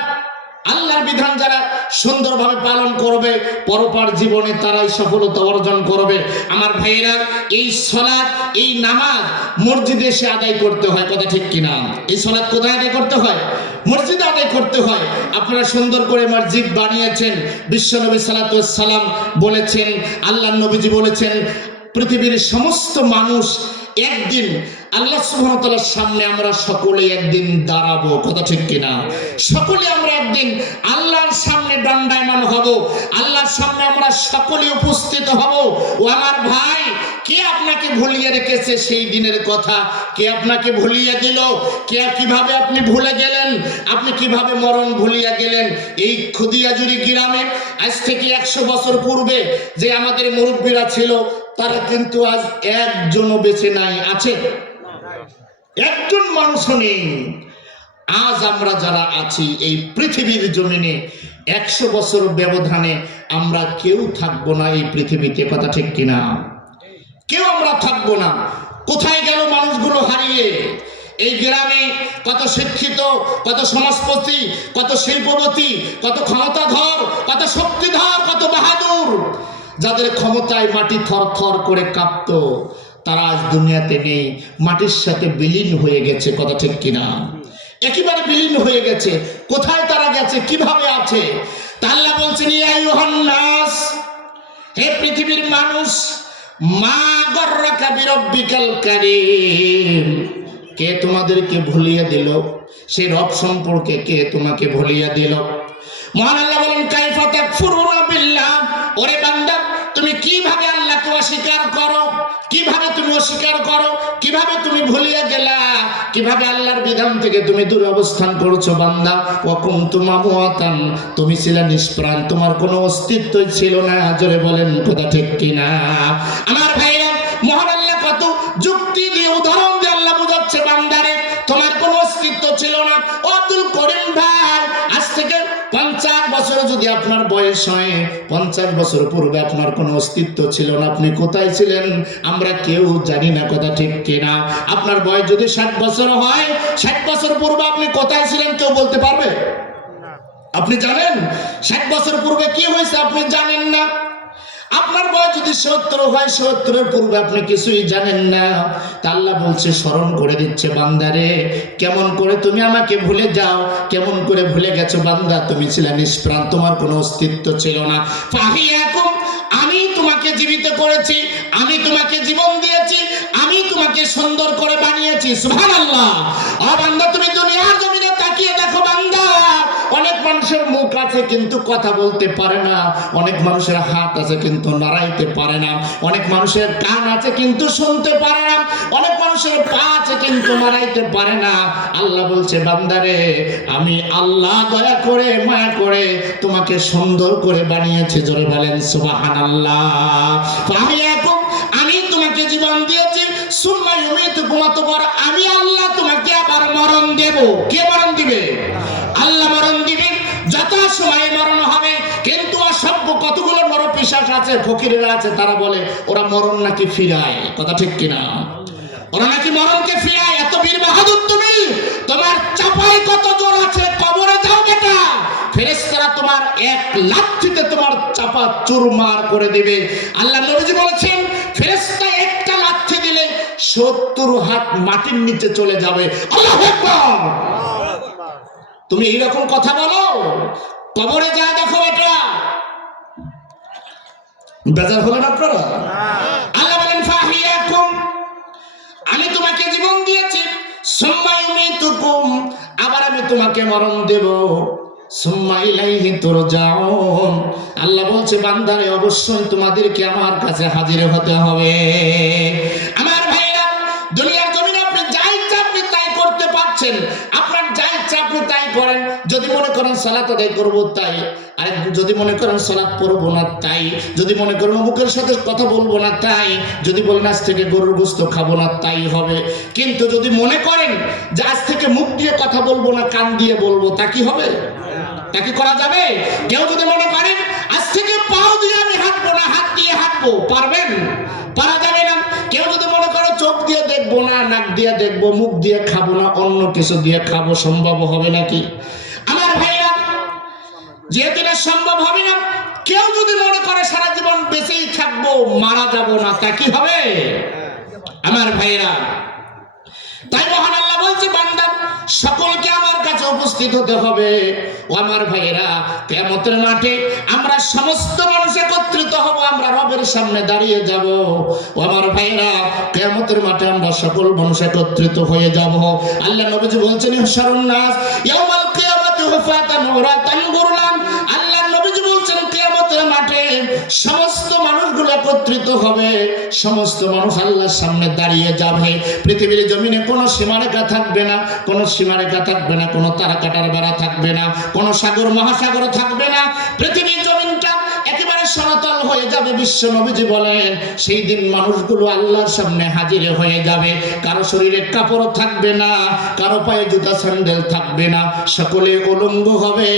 আল্লাহর বিধান যারা সুন্দরভাবে পালন করবে, পরপার জীবনে তারাই সফলতা অর্জন করবে। আমার ভাইরা, এই সালাত, এই নামাজ মসজিদে এসে আদায় করতে হয়। কথা ঠিক কিনা? এই সালাত কোথায় আদায় করতে হয়? মসজিদে আদায় করতে হয়। আপনারা সুন্দর করে মসজিদ বানিয়েছেন। বিশ্বনবী সাল্লাল্লাহু আলাইহি ওয়াসাল্লাম বলেছেন, আল্লাহর নবীজি বলেছেন, পৃথিবীর সমস্ত মানুষ একদিন আল্লাহ সুবহানাহু ওয়া তাআলার সামনে আমরা সকলে একদিন দাঁড়াবো। কথা ঠিক কিনা? সকলে আমরা একদিন আল্লাহর সামনে দণ্ডায়মান হব, আল্লাহর সামনে আমরা সকলে উপস্থিত হব। ও আমার ভাই, কে আপনাকে ভুলিয়ে রেখেছে সেই দিনের কথা? কে আপনাকে ভুলিয়ে দিল? কে কিভাবে আপনি ভুলে গেলেন? আপনি কিভাবে মরণ ভুলিয়ে গেলেন? এই খুদিয়াজুরি গ্রামে আজ থেকে 100 বছর পূর্বে যে আমাদের মুরব্বীরা ছিল, তারা কিন্তু আজ একজনও বেঁচে নাই। আছে? একজন মানুষও নেই। আজ আমরা যারা আছি এই পৃথিবীর জমিনে 100 বছর ব্যবধানে আমরা কেউ থাকবো না এই পৃথিবীতে। কথা ঠিক কিনা? কেউ আমরা থাকবো না। কোথায় গেল মানুষগুলো হারিয়ে? এই গ্রামে কত শিক্ষিত, কত সমাজপতি, কত শিল্পপতি, কত ক্ষমতাধর, কত শক্তিধর, কত বাহাদুর, যাদের ক্ষমতায় মাটি থর থর করে কাঁপতো, তারা আজ দুনিয়াতে নেই, মাটির সাথে বিলীন হয়ে গেছে। কথা ঠিক কিনা? একেবারে বিলীন হয়ে গেছে। কোথায় তারা গেছে? কিভাবে আছে? তা আল্লাহ বলছেন, ইয়া আইয়ুহান নাস, হে পৃথিবীর মানুষ, মা গররাকা বিরব্বিকাল কারীম, কে তোমাদেরকে ভুলিয়ে দিল? সেই রব সম্পর্কে কে তোমাকে ভুলিয়ে দিল? মহান আল্লাহ বলেন, কাইফা তাকফুরুনা বিল্লাহ, ওরে বান্দা, তুমি কিভাবে আল্লাহকে অস্বীকার করো? কিভাবে তুমি অস্বীকার করো? কিভাবে তুমি ভুলিয়ে গেলা? কিভাবে আল্লাহর বিধান থেকে তুমি দূরে অবস্থান করছো? বান্দা, ওয়া কুনতুম আমওয়াতান, তুমি ছিলে নিষ্প্রাণ, তোমার কোনো অস্তিত্বই ছিল না। জোরে বলেন কথা ঠিক কিনা? আমার ভাইরা, মহান আল্লাহ কত যুক্তি দিয়ে, উদাহরণ দিয়ে আল্লাহ বোঝাচ্ছে, বান্দারে তোমার কোনো অস্তিত্ব ছিল না। আব্দুল করিম ভাই, আজ থেকে 50 বছর যদি আপনার বয়স হয়, 50 বছর পূর্বে আপনার কোনো অস্তিত্ব ছিল না। আপনি কোথায় ছিলেন আমরা কেউ জানি না। কথা ঠিক কিনা? আপনার বয়স যদি 60 বছর হয়, 60 বছর পূর্বে আপনি কোথায় ছিলেন কেউ বলতে পারবে? আপনি জানেন 60 বছর পূর্বে কি হয়েছে? আপনি জানেন না। আপনার বয়স যদি 70 হয়, 70-এর পূর্বে আপনি কিছুই জানেন না। তা আল্লাহ বলছে, স্মরণ করে দিচ্ছে, বান্দারে কেমন করে তুমি আমাকে ভুলে যাও? কেমন করে ভুলে গেছো বান্দা? তুমি ছিলে নিষ্প্রাণ, তোমার কোনো অস্তিত্ব ছিল না। ফাহিয়াকুম, আমি তোমাকে জীবিত করেছি, আমি তোমাকে জীবন দিয়েছি, আমি তোমাকে সুন্দর করে বানিয়েছি। সুবহানাল্লাহ। ও বান্দা, তুমি দুনিয়ার জমিনে তাকিয়ে দেখো বান্দা, অনেক মানুষের মুখ আছে কিন্তু কথা বলতে পারে না, অনেক মানুষের হাত আছে কিন্তু নাড়াইতে পারে না, অনেক মানুষের কান আছে কিন্তু শুনতে পারে না, অনেক মানুষের পা আছে কিন্তু নাড়াইতে পারে না। আল্লাহ বলছে, বান্দারে আমি আল্লাহ দয়া করে মায়া করে তোমাকে সুন্দর করে বানিয়েছি। জোরে বলেন সুবহানাল্লাহ। ফাহিয়াকুম, আমি তোমাকে জীবন দিয়েছি, সুম্মা ইউমীতুকুম, অতঃপর আমি আল্লাহ তোমাকে আবার মরণ দেব। কে মরণ দিবে? আল্লাহ মরণ দিবেন। যত সময় মরণ হবে। কিন্তু অসভ্য কতগুলো নরপিশাচ আছে, ফকিরেরা আছে, তারা বলে ওরা মরণ নাকি ফিরায়। কথা ঠিক কিনা? ওরা নাকি মরণকে ফিরায়। এত বীর বাহাদুর তুমি, তোমার চাপায় কত জোর আছে? কবরে যাও বেটা, ফেরেশতারা তোমার এক লাথিতে তোমার চাপা চুরমার করে দিবে। আল্লাহ নবীজি বলেছেন, ফেরেশতা একটা লাথি দিলে 70 হাত মাটির নিচে চলে যাবে। আল্লাহু আকবার। তুমি এইরকম কথা বলো? কবরে যা দেখো এটা, বেজার হলেন আপনারা? আল্লাহ বলেন ফাহিয়াকুম, আমি তোমাকে জীবন দিয়েছি, সুম্মা ইউমিতুকুম, আবার আমি তোমাকে মরণ দেব, সুম্মা ইলাইহি তুরজাউন। আল্লাহ বলছে বান্দারে অবশ্যই তোমাদেরকে আমার কাছে হাজির হতে হবে। আমার ভাইরা, দুনিয়ার জমিনে আপনি যা ইচ্ছা আপনি তাই করতে পারছেন, আপনার যা ইচ্ছা আপনি তাই করেন। যদি মনে করেন সালাত আদায় করবো তাই, আর যদি মনে করেন সালাত পড়বো না তাই, যদি মনে করেন অমুকের সাথে কথা বলবো না তাই, যদি বলেন আজ থেকে গরুর গোশত খাবো না তাই হবে। কিন্তু যদি মনে করেন যে আজ থেকে মুখ দিয়ে কথা বলবো না কান দিয়ে বলবো, তা কি হবে? তা কি করা যাবে? কেউ যদি মনে করেন আজ থেকে পাও দিয়ে আমি হাঁটবো না হাত দিয়ে হাঁটবো, পারবেন? পারা যাবে না। কেউ যদি মনে করো চোখ দিয়ে দেখবো না, নাক দিয়ে দেখবো, মুখ দিয়ে খাবো না, অন্য কিছু দিয়ে খাবো, সম্ভব হবে নাকি? আমার ভাইরা, যেহেতু এটা সম্ভব হবে না, কেউ যদি মনে করে সারা জীবন বেঁচেই থাকবো, মারা যাব না, তা কি হবে? আমার ভাইরা, তাই মহান আল্লাহ বলছে বান্দা সকলকে আমার কাছে উপস্থিত হতে হবে। ও আমার ভাইরা, কিয়ামতের মাঠে আমরা সমস্ত মানুষ একত্রিত হব, আমরা রবের সামনে দাঁড়িয়ে যাব। ও আমার ভাইরা, কিয়ামতের মাঠে আমরা সকল মানুষ একত্রিত হয়ে যাব। আল্লাহ নবীজি বলছেন ইহশারুন নাস ইয়াউমাল কিয়ামাতি হুফাতান উরাতান গুরলান। আল্লাহ নবীজি বলছেন কিয়ামতের মাঠে সমস্ত মানুষগুলো একত্রিত হবে, সমস্ত মানুষ আল্লাহর সামনে দাঁড়িয়ে যাবে। পৃথিবীর জমিনে কোনো সীমারেখা থাকবে না, কোনো সীমারেখা থাকবে না, কোনো তারা কাটার বেড়া থাকবে না, কোনো সাগর মহাসাগর থাকবে না। পৃথিবীর জমিনটা একেবারে সমতল হয়ে যাবে। বিশ্ব নবীজি বলেন সেই দিন মানুষগুলো আল্লাহর সামনে হাজির হয়ে যাবে। কারো শরীরে কাপড় থাকবে না, কারো পায়ে জুতা স্যান্ডেল থাকবে না, সকলে উলঙ্গ হবে।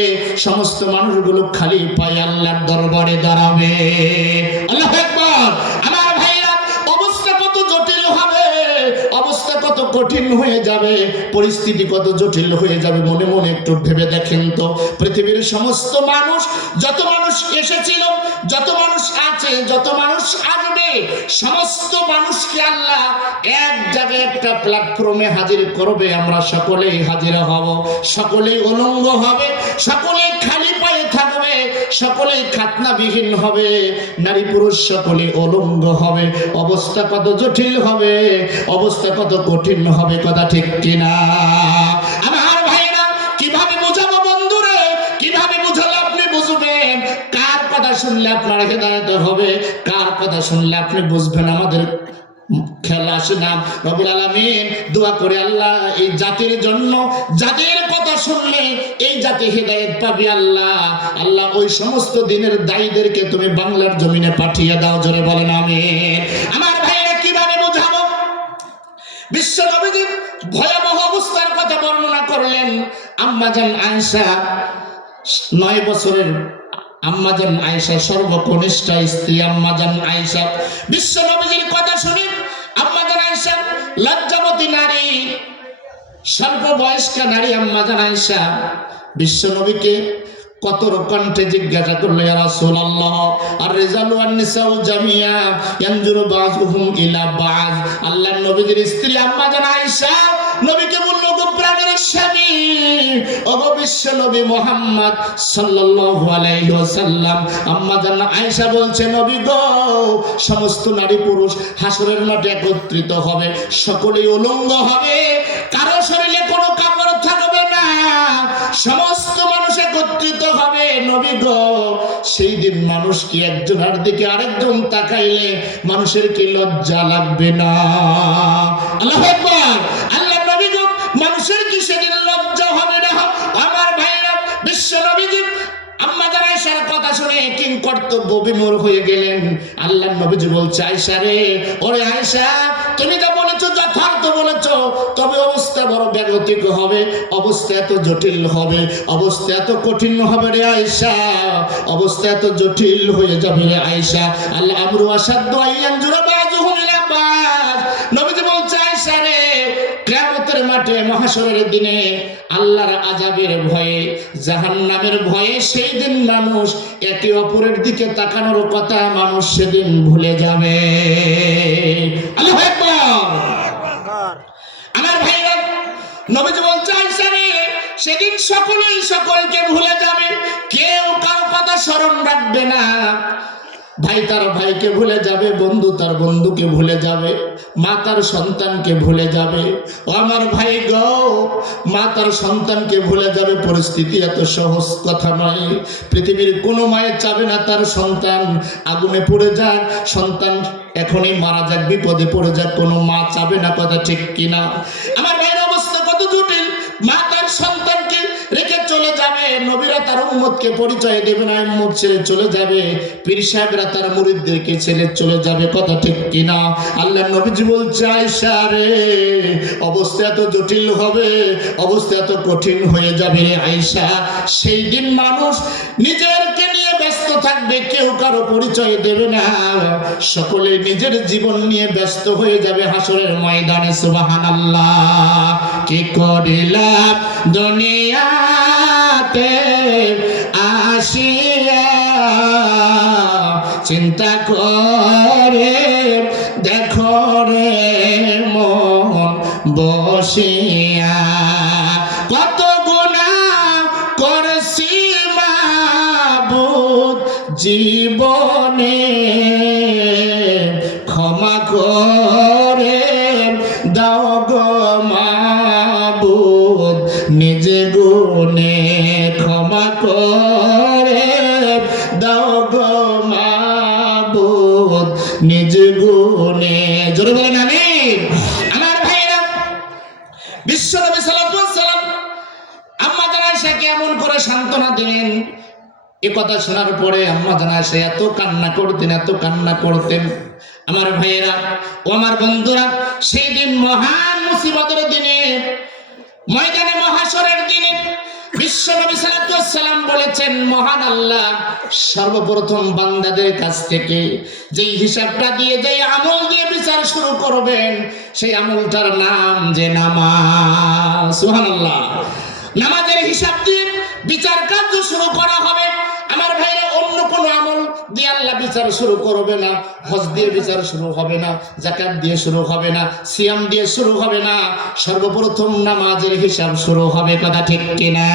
সমস্ত মানুষগুলো খালি পায়ে আল্লাহর দরবারে দাঁড়াবে। আল্লাহু আকবার। আমার ভাইরা, অবস্থা কত জটিল হবে, অবস্থা কত কঠিন হয়ে যাবে, পরিস্থিতি কত জটিল হয়ে যাবে, মনে মনে একটু ভেবে দেখেন তো। পৃথিবীর সমস্ত মানুষ, যত মানুষ এসেছিল, যত মানুষ আছে, যত মানুষ আসবে, সমস্ত মানুষকে আল্লাহ এক জায়গায় একটা প্ল্যাটফর্মে হাজির করবে। আমরা সকলেই হাজির হব, সকলেই উলঙ্গ হবে, সকলেই খালি পায়ে থাকবে, সকলেই খাতনাবিহীন হবে, নারী পুরুষ সকলেই উলঙ্গ হবে। অবস্থা কত জটিল হবে, অবস্থা কত কঠিন হবে, কথা ঠিক কিনা? আমার ভাইরা, কিভাবে বোঝাবো বন্ধুরে, কিভাবে বুঝালে আপনি বুঝবেন? কার কথা শুনলে আপনার হেদায়েত হবে, কার কথা শুনলে আপনি বুঝবেন? আমাদের খেলা আসে না। রব্বুল আলামিন দোয়া করে আল্লাহ এই জাতির জন্য, যাদের কথা শুনলে এই জাতি হেদায়েত পাবে, আল্লাহ আল্লাহ ওই সমস্ত দিনের দায়ীদেরকে তুমি বাংলার জমিনে পাঠিয়ে দাও। জোরে বলেন আমিন। আমার ভাইরা, কিভাবে বোঝাবো? বিশ্ব নবীজি ভয়াবহ অবস্থার কথা বর্ণনা করলেন। আম্মাজান আয়েশা 9 বছরের আম্মাজান আয়েশা, সর্বকনিষ্ঠ স্ত্রী আম্মাজান আয়েশা, বিশ্ব নবীজির কথা শুনে আম্মাজান আয়েশা লজ্জাবতী নারী, স্বল্প বয়স্কা নারী আম্মাজান আয়েশা বিশ্ব নবীকে কত কণ্ঠে জিজ্ঞাসা করলো, ইয়া রাসূলুল্লাহ আর রিজালু ওয়ান নিসাউ জামিয়া ইয়ানজুরু বাযুহুম ইলা বায। আল্লাহর নবীর স্ত্রী আম্মাজান আয়েশা নবীকে বলল, গো প্রাণের স্বামী, ওগো বিশ্ব নবী মুহাম্মদ সাল্লাল্লাহু আলাইহি ওয়াসাল্লাম। আম্মাজান আয়েশা বলছে, নবী গো, সমস্ত নারী পুরুষ হাসরের মাঠে একত্রিত হবে, সকলেই উলঙ্গ হবে, কারো শরীরে কোনো কাপড় থাকবে না, সমস্ত মানুষ একত্রিত হবে। নবী গো, সেই দিন মানুষ কি একজনের দিকে আরেকজন তাকাইলে মানুষের কি লজ্জা লাগবে না? আল্লাহু আকবার। আল্লাহ নবী গো, মানুষের কি সেদিন লজ্জা হবে না? আমার ভাইরা, বিশ্ব নবীজি আম্মাজান আয়েশার কথা শুনে কিং কর্তব্য বিমূঢ় হয়ে গেলেন। আল্লাহর নবীজি বলছে, আয়েশা রে, ওরে আয়েশা, তুমি যা বলেছো যথার্থ বলেছো, তবে অবস্থা বড় ব্যাগতিক হবে, অবস্থা এত জটিল হবে, অবস্থা এত কঠিন হবে রে আয়েশা, অবস্থা এত জটিল হয়ে যাবে রে আয়েশা। আল্লাহ আমরু আসাদ্দু আইয়ানজুরা বাযুহুম ইলা বায। নবীজি বলছে, আয়েশা রে, কিয়ামতের মাঠে মহাশরের দিনে আল্লাহর আযাবের ভয়ে, জাহান্নামের ভয়ে সেই দিন মানুষ একে অপরের দিকে তাকানোর কথা মানুষ সেদিন ভুলে যাবে। আল্লাহু আকবার। আমার ভাইরা, নবীজি বলছে, আয়েশা রে, সেদিন সকলেই সকলকে ভুলে যাবে, কেউ কারো কথা স্মরণ রাখবে না। ভাই তার ভাইকে ভুলে যাবে, বন্ধু তার বন্ধুকে ভুলে যাবে, মা তার সন্তানকে ভুলে যাবে। ও আমার ভাই গো, মা তার সন্তানকে ভুলে যাবে, পরিস্থিতি এত সহজ কথা নয়। পৃথিবীর কোনো মায়ের চাবে না তার সন্তান আগুনে পড়ে যাক, সন্তান এখনই মারা যাক, বিপদে পড়ে যাক, কোনো মা চাবে না, কথা ঠিক কিনা? আমার ভাইয়ের অবস্থা কত জটিল। মা তার সন্তানকে রেখে চলে যাবে, নবীরা তার উম্মতকে পরিচয় দেবে না, উম্মত ছেড়ে চলে যাবে, পীর সাহেবরা তার মুরিদদেরকে ছেড়ে চলে যাবে, কথা ঠিক কিনা? আল্লাহ নবীজি বলছে, আয়েশা রে, অবস্থা এত জটিল হবে, অবস্থা এত কঠিন হয়ে যাবে রে আয়েশা। সেই দিন মানুষ নিজেরকে নিয়ে ব্যস্ত থাকবে, কেউ কারো পরিচয় দেবে না, সকলে নিজের জীবন নিয়ে ব্যস্ত হয়ে যাবে হাসরের ময়দানে। সুবহানাল্লাহ। কি করিলাম দুনিয়াতে আসিয়া, চিন্তা করে দেখো রে মন বসিয়া, কত গুনাহ করেছি মাবুদ জীবনে, ক্ষমা করে দাও গো মাবুদ নিজে গুনে, ক্ষমা করে দাও গো মাবুদ নিজে গুনে। জোরে বলেন আমিন। আমার ভাইরা, বিশ্বনবী সাল্লাল্লাহু আলাইহি ওয়াসাল্লাম আম্মা জান আয়েশাকে এমন করে সান্ত্বনা দিলেন, এ কথা শোনার পরে আম্মা জান আয়েশা এত কান্না করতেন, এত কান্না করতেন। আমার ভাইয়েরা ও আমার বন্ধুরা, সেই দিন মহান মুসিবতের দিনে, ময়দানে মহাশরের দিনে বিশ্বনবী সাল্লাল্লাহু আলাইহি ওয়াসাল্লাম বলেছেন, মহান আল্লাহ সর্বপ্রথম বান্দাদের কাছ থেকে যেই হিসাবটা দিয়ে, যেই আমল দিয়ে বিচার শুরু করবেন, সেই আমলটার নাম যে নামাজ। সুবহানাল্লাহ। নামাজের হিসাব দিয়ে বিচার কার্য শুরু করা হবে। আমার ভাইরা, অন্য কোন আমল দিয়ে আল্লাহ বিচার শুরু করবে না, হজ দিয়ে বিচার শুরু হবে না, যাকাত দিয়ে শুরু হবে না, সিয়াম দিয়ে শুরু হবে না, সর্বপ্রথম নামাজের হিসাব শুরু হবে, কথা ঠিক কিনা?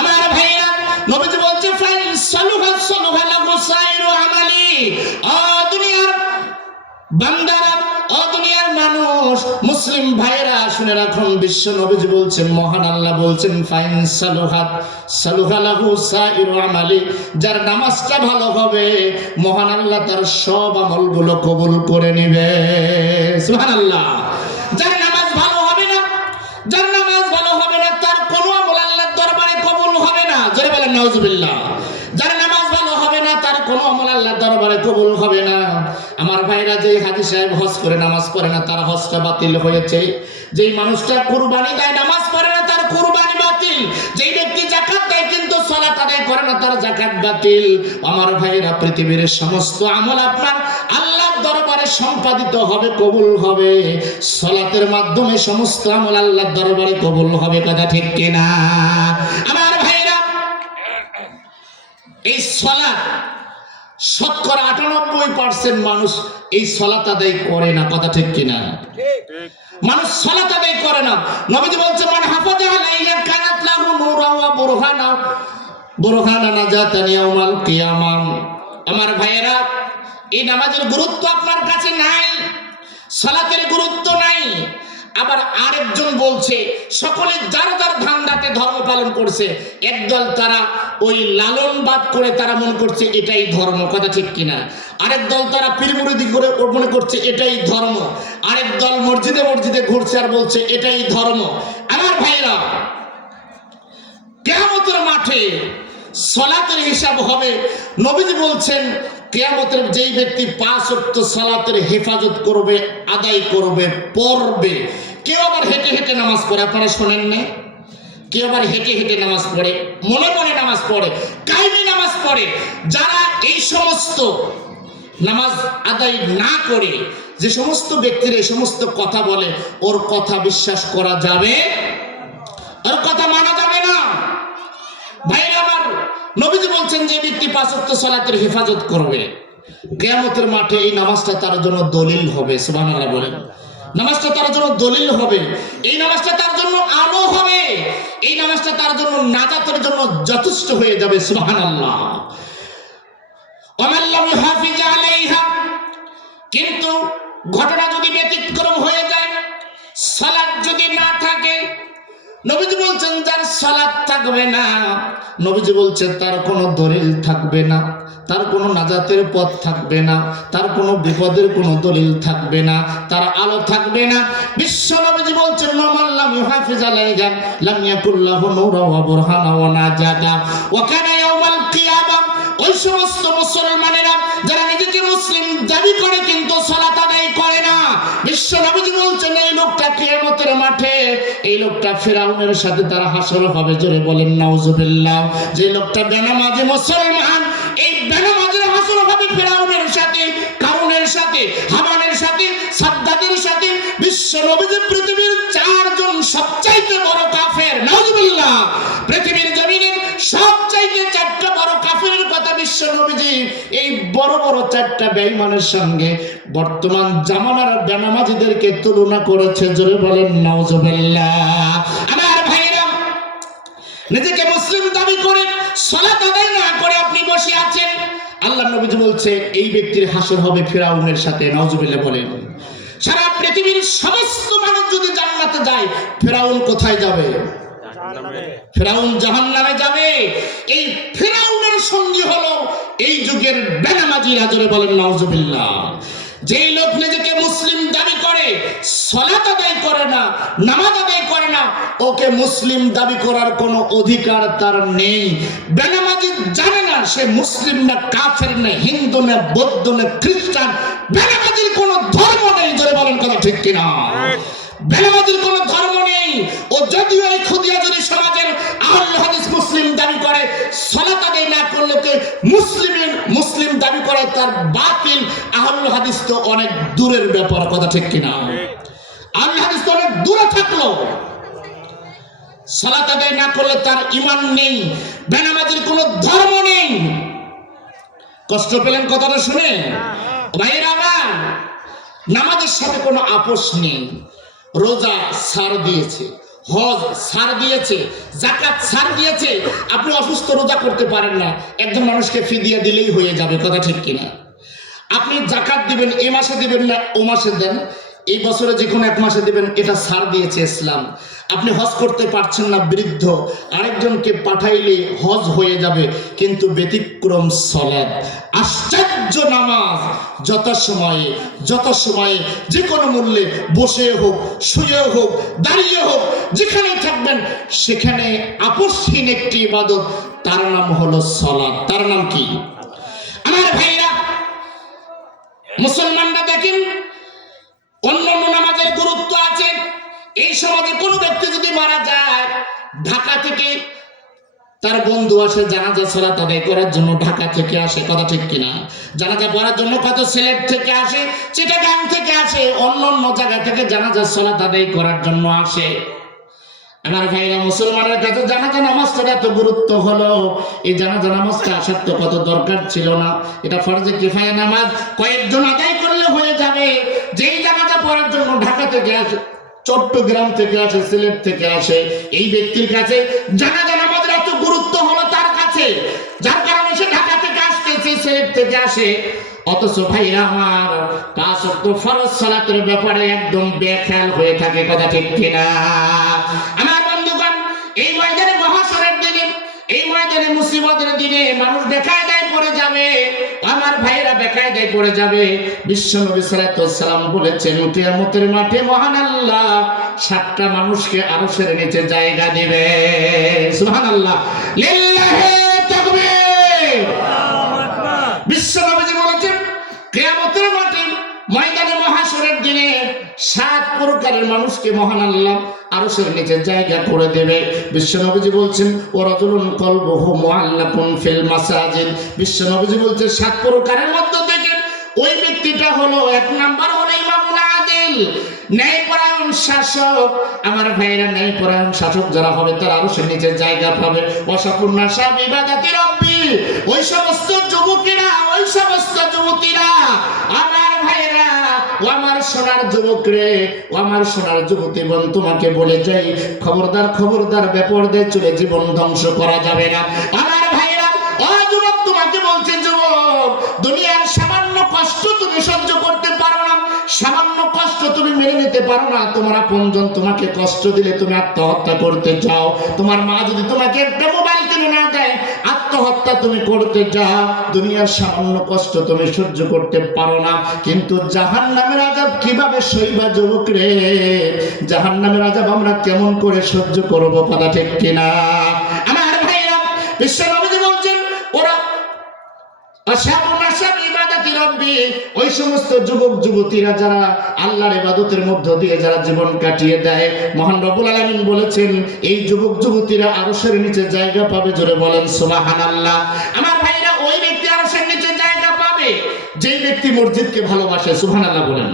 আমার ভাইরা, নবীজি বলছে, ফাইন সালুহা সালুহা লাহু সাইরু আমালি। ও দুনিয়ার বান্দারা, ও দুনিয়ার মানুষ, মুসলিম ভাইরা শুনে রাখুন, বিশ্ব নবীজি বলছেন, মহান আল্লাহ বলছেন, ফাইন সালুহাত সালুহা লাহু সাইরু আমালি, যার নামাজটা ভালো হবে, মহান আল্লাহ তার সব আমলগুলো কবুল করে নেবে। সুবহানাল্লাহ। যার নামাজ ভালো হবে না, যার নামাজ ভালো হবে না, তার কোনো আমল আল্লাহর দরবারে কবুল হবে না। জোরে বলেন নাউজুবিল্লাহ। যার নামাজ ভালো হবে না, তার কোনো আমল আল্লাহর দরবারে কবুল হবে না। আমার ভাইরা, যে হাজী সাহেব হজ করে নামাজ পড়ে না, তার হজটা বাতিল হয়েছে। যেই মানুষটা কুরবানি দেয়, নামাজ পড়ে না, তার কুরবানি বাতিল। যেই ব্যক্তি যাকাত দেয় কিন্তু সালাত আদায় করে না, তার যাকাত বাতিল। আমার ভাইরা, পৃথিবীর সমস্ত আমল আপনার আল্লাহর দরবারে সম্পাদিত হবে, কবুল হবে। সালাতের মাধ্যমে সমস্ত আমল আল্লাহর দরবারে কবুল হবে, কথা ঠিক কিনা? আমার ভাইরা, এই সালাত শতকরা 98% মানুষ এই সালাত আদায় করে না, কথা ঠিক কিনা? মানুষ সালাত আদায় করে না। নবীজি বলছেন, মান হাফাজা আলাইহা কানাত লাহু নূরা ওয়া বুরহানা নাজাতান ইয়াউমাল কিয়ামাহ। আমার ভাইয়েরা, এই নামাজের গুরুত্ব আপনার কাছে নাই, সালাতের গুরুত্ব নাই। আবার আরেকজন বলছে, সকলে যার যার ধান্দাতে ধর্ম পালন করছে, একদল তারা ওই লালনবাদ করে তারা মনে করছে এটাই ধর্ম, কথা ঠিক কিনা? আরেক দল তারা পীর মুরিদি করে মনে করছে এটাই ধর্ম, আরেক দল মসজিদে মসজিদে ঘুরছে আর বলছে এটাই ধর্ম। আমার ভাইরা, কিয়ামতের মাঠে সালাতের হিসাব হবে। নবীজি বলছেন, কিয়ামতের যেই ব্যক্তি 5 ওয়াক্ত সালাতের হেফাজত করবে, আদায় করবে, পড়বে, কেউ আবার হেঁটে হেঁটে নামাজ পড়ে, আপনারা শোনেন না? কেউ আবার হেঁটে হেঁটে নামাজ পড়ে, মনে মনে নামাজ পড়ে, কায়েমি নামাজ পড়ে। যারা এই সমস্ত নামাজ আদায় না করে, যে সমস্ত ব্যক্তির এই সমস্ত কথা বলে, ওর কথা বিশ্বাস করা যাবে, ওর কথা মানা যাবে না। ভাইরা আমার, নবীজি বলছেন, যে ব্যক্তি 5 ওয়াক্ত সালাতের হেফাজত করবে, কিয়ামতের মাঠে এই নামাজটা তার জন্য দলিল হবে। সুবহানাল্লাহ বলেন। নামাজটা তার জন্য দলিল হবে, এই নামাজটা তার জন্য আলো হবে, এই নামাজটা তার জন্য নাজাতের জন্য যথেষ্ট হয়ে যাবে। সুবহানাল্লাহ। ওমান লাম ইউহাফিজ আলাইহা, কিন্তু ঘটনা যদি ব্যতিক্রম হয়ে যায়, সালাত যদি না থাকে, নবীজি বলছেন যার সালাত থাকবে না, নবীজি বলছেন তার কোনো দলিল থাকবে না, তার কোনো নাজাতের পথ থাকবে না, তার কোনো বিপদের কোনো দলিল থাকবে না, তার আলো থাকবে না। বিশ্ব নবীজি বলছেন ওমান লাম ইউহাফিজ আলাইহা লাম ইয়াকুল লাহু নূরা ওয়া বুরহানা ওয়া নাজাতা ওয়া কানা ইয়াউমাল কিয়ামাহ। ওই সমস্ত মুসলমানেরা যারা নিজেকে মুসলিম দাবি করে কিন্তু সালাত আদায় করে না, বিশ্ব নবীজি বলছেন এই লোকটা কিয়ামতের মাঠে, এই লোকটা ফিরাউনের সাথে তারা হাসর হবে। জোরে বলেন নাউজুবিল্লাহ। যে লোকটা বেনামাজি মুসলমান, এই বেনামাজির হাসর হবে ফিরাউনের সাথে, কারুনের সাথে, হামানের সাথে, সাদ্দাদের সাথে। বিশ্ব নবীজি পৃথিবীর 4 জন সবচাইতে বড় কাফের, নাউজুবিল্লাহ, পৃথিবীর জমিনে সবচাইতে 4টা বড় কাফেরের কথা বিশ্ব নবীজি এই বড় বড় 4টা বেঈমানের সঙ্গে বর্তমান জামানার বেনামাজিদেরকে তুলনা করেছে। জোরে বলেন নাউজুবিল্লাহ। আমার ভাইরা, নিজেকে মুসলিম দাবি করে সালাত আদায় না করে আপনি বসে আছেন, আল্লাহ নবীজি বলছে এই ব্যক্তির হাসর হবে ফিরাউনের সাথে। নাউজুবিল্লাহ বলেন। সারা পৃথিবীর সমস্ত মানুষ যদি জান্নাতে যায়, ফিরাউন কোথায় যাবে? ফিরাউন জাহান্নামে যাবে। এই ফিরাউনের সঙ্গী হলো এই যুগের বেনামাজিরা। জোরে বলেন নাউজুবিল্লাহ। যেই লোক নিজেকে মুসলিম দাবি করে, সালাত আদায় করে না, নামাজ আদায় করে না, ওকে মুসলিম দাবি করার কোনো অধিকার তার নেই। বেনামাজি জানে না সে মুসলিম না কাফের না হিন্দু না বৌদ্ধ না খ্রিস্টান। বেনামাজির কোনো ধর্ম নেই। জোরে বলেন কথা ঠিক কিনা? বেনামাজির কোনো ধর্ম নেই। ও যদিও এই খুদিয়া যদি সমাজের আহলে হাদিস মুসলিম দাবি করে, সালাত আদায় না করলে কে মুসলিম দাবি করে তার বাতিল। আহলে হাদিস তো অনেক দূরের ব্যাপার, কথা ঠিক কিনা? আহলে হাদিস তো অনেক দূরে থাকলো, সালাত আদায় না করলে তার ঈমান নেই। বেনামাজির কোনো ধর্ম নেই। কষ্ট পেলেন কথাটা শুনে? ভাইরা আমার, নামাজের সাথে কোনো আপোষ নেই। রোজা ছাড় দিয়েছে, হজ ছাড় দিয়েছে, যাকাত ছাড় দিয়েছে। আপনি অসুস্থ, রোজা করতে পারেন না, একজন মানুষকে ফিদিয়া দিলেই হয়ে যাবে, কথা ঠিক কিনা? আপনি যাকাত দিবেন, এ মাসে দিবেন না ও মাসে দেন, এই বছরে যে কোনো এক মাসে দিবেন, এটা ছাড় দিয়েছে ইসলাম। আপনি হজ করতে পারছেন না, বৃদ্ধ, আরেকজনকে পাঠাইলে হজ হয়ে যাবে, কিন্তু ব্যতিক্রম সালাত, আশ্চর্য নামাজ, যত সময়ে যে কোনো মূল্যে, বসে হোক, শুয়ে হোক, দাঁড়িয়ে হোক, যেখানে থাকবেন সেখানে আপোষহীন একটি ইবাদত, তার নাম হলো সালাত। তার নাম কি? আমার ভাইরা, মুসলমানরা দেখেন অন্যান্য নামাজের গুরুত্ব আছে। এই সমাজে কোনো ব্যক্তি যদি মারা যায়, ঢাকা থেকে তার বন্ধু আসে জানাজা সালাত আদায় করার জন্য, ঢাকা থেকে আসে, কথা ঠিক কিনা? জানাজা পড়ার জন্য কত সিলেট থেকে আসে, চিটাগাং থেকে আসে, অন্য জায়গা থেকে জানাজা সালাত আদায় করার জন্য আসে। আমার ভাইরা, মুসলমানের কাছে জানাজা নামাজটা এত গুরুত্ব হলো, এই জানাজা নামাজটা আসার তো কত দরকার ছিল না। এটা ফরজে কিফায়া নামাজ, কয়েকজন আদায় করলে হয়ে যাবে। যেই জানাজা পড়ার জন্য ঢাকা থেকে আসে, চট্টগ্রাম থেকে আসে, সিলেট থেকে আসে, এই ব্যক্তির কাছে জানাজা নামাজের এত গুরুত্ব হলো তার কাছে, যার কারণে সে ঢাকা থেকে আসতেছে, সিলেট থেকে আসে। অথচ ভাইরা আমার, 5 ওয়াক্ত ফরজ সালাতের ব্যাপারে একদম বেখেয়াল হয়ে থাকে, কথা ঠিক কিনা? আমার বন্ধুগণ, এই ময়দানে মহাশরের দিনে, এই ময়দানে মুসিবতের দিনে মানুষ বেকায়দায় পড়ে যাবে। আমার ভাইরা বেকায়দায় পড়ে যাবে। বিশ্বনবী সাল্লাল্লাহু আলাইহি সাল্লাম বলেছেন, কিয়ামতের মাঠে মহান আল্লাহ 7টা মানুষকে আরশের নিচে জায়গা দিবে। সুবহানাল্লাহ, লিল্লাহি তাকবীর। বিশ্বনবী বলেছেন, কিয়ামতের মাঠে ময়দানে মহাশরের দিনে 7 প্রকারের মানুষকে মহান আল্লাহ আরশের নিচে জায়গা করে দেবে। বিশ্বনবী বলছেন, ওয়া রাজুলুন কলবুহু মুআল্লাকুন ফিল মাসাজিদ। বিশ্বনবী বলছেন 7 প্রকারের মধ্যে থেকে ওই ব্যক্তিটা হলো, 1 নাম্বার হলো ইমামুল আদিল, ন্যায়পরায়ণ শাসক। আমার ভাইরা, ন্যায়পরায়ণ শাসক যারা হবে তারা আরশের নিচে জায়গা পাবে। ওয়াসাকুন নাসা বিবাদাতি রাব্বি, ওই সমস্ত যুবকেরা, ওই সমস্ত যুবতীরা, আমার ভাইরা, ও আমার সোনার যুবক রে, ও আমার সোনার যুবতী বোন, তোমাকে বলে যাই, খবরদার বেপরদে চলে জীবন ধ্বংস করা যাবে না। আমার ভাইরা, ও যুবক, তোমাকে বলছে যুবক, দুনিয়ার সামান্য কষ্ট তুমি সহ্য করতে পারো না, সামান্য কষ্ট তুমি মেনে নিতে পারো না, তোমার আপনজন তোমাকে কষ্ট দিলে তুমি আত্মহত্যা করতে চাও, তোমার মা যদি তোমাকে একটা মোবাইল কিনে না দেয় আত্মহত্যা তুমি করতে যাও, দুনিয়ার সামান্য কষ্ট তুমি সহ্য করতে পারো না, কিন্তু জাহান্নামের আযাব কিভাবে সইবা যুবক রে? জাহান্নামের আযাব আমরা কেমন করে সহ্য করব? কথা ঠিক কিনা? আমার ভাইরা, বিশ্বনবী বলছেন ওরা ওই সমস্ত যুবক যুবতীরা যারা আল্লাহর ইবাদতের মধ্য দিয়ে যারা জীবন কাটিয়ে দেয়, মহান রব্বুল আলামিন বলেছেন এই যুবক যুবতীরা আরশের নিচে জায়গা পাবে। জোরে বলেন সুবহানাল্লাহ। আমার ভাইরা, ওই ব্যক্তি আরশের নিচে জায়গা পাবে যেই ব্যক্তি মসজিদকে ভালোবাসে। সুবহানাল্লাহ বলেন।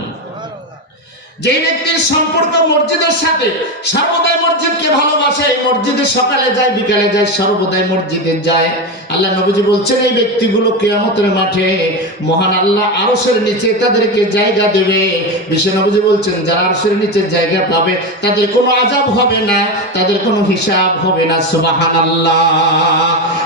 যেই ব্যক্তির সম্পর্ক মসজিদের সাথে, সর্বদাই মসজিদকে ভালোবাসে, মসজিদে সকালে যায় বিকালে যায়, সর্বদাই মসজিদে যায়, আল্লাহ নবীজি বলছেন এই ব্যক্তিগুলো কিয়ামতের মাঠে মহান আল্লাহ আরশের নিচে তাদেরকে জায়গা দেবে। বিশ্ব নবীজি বলছেন যারা আরশের নিচে জায়গা পাবে তাদের কোনো আযাব হবে না, তাদের কোনো হিসাব হবে না। সুবহানাল্লাহ।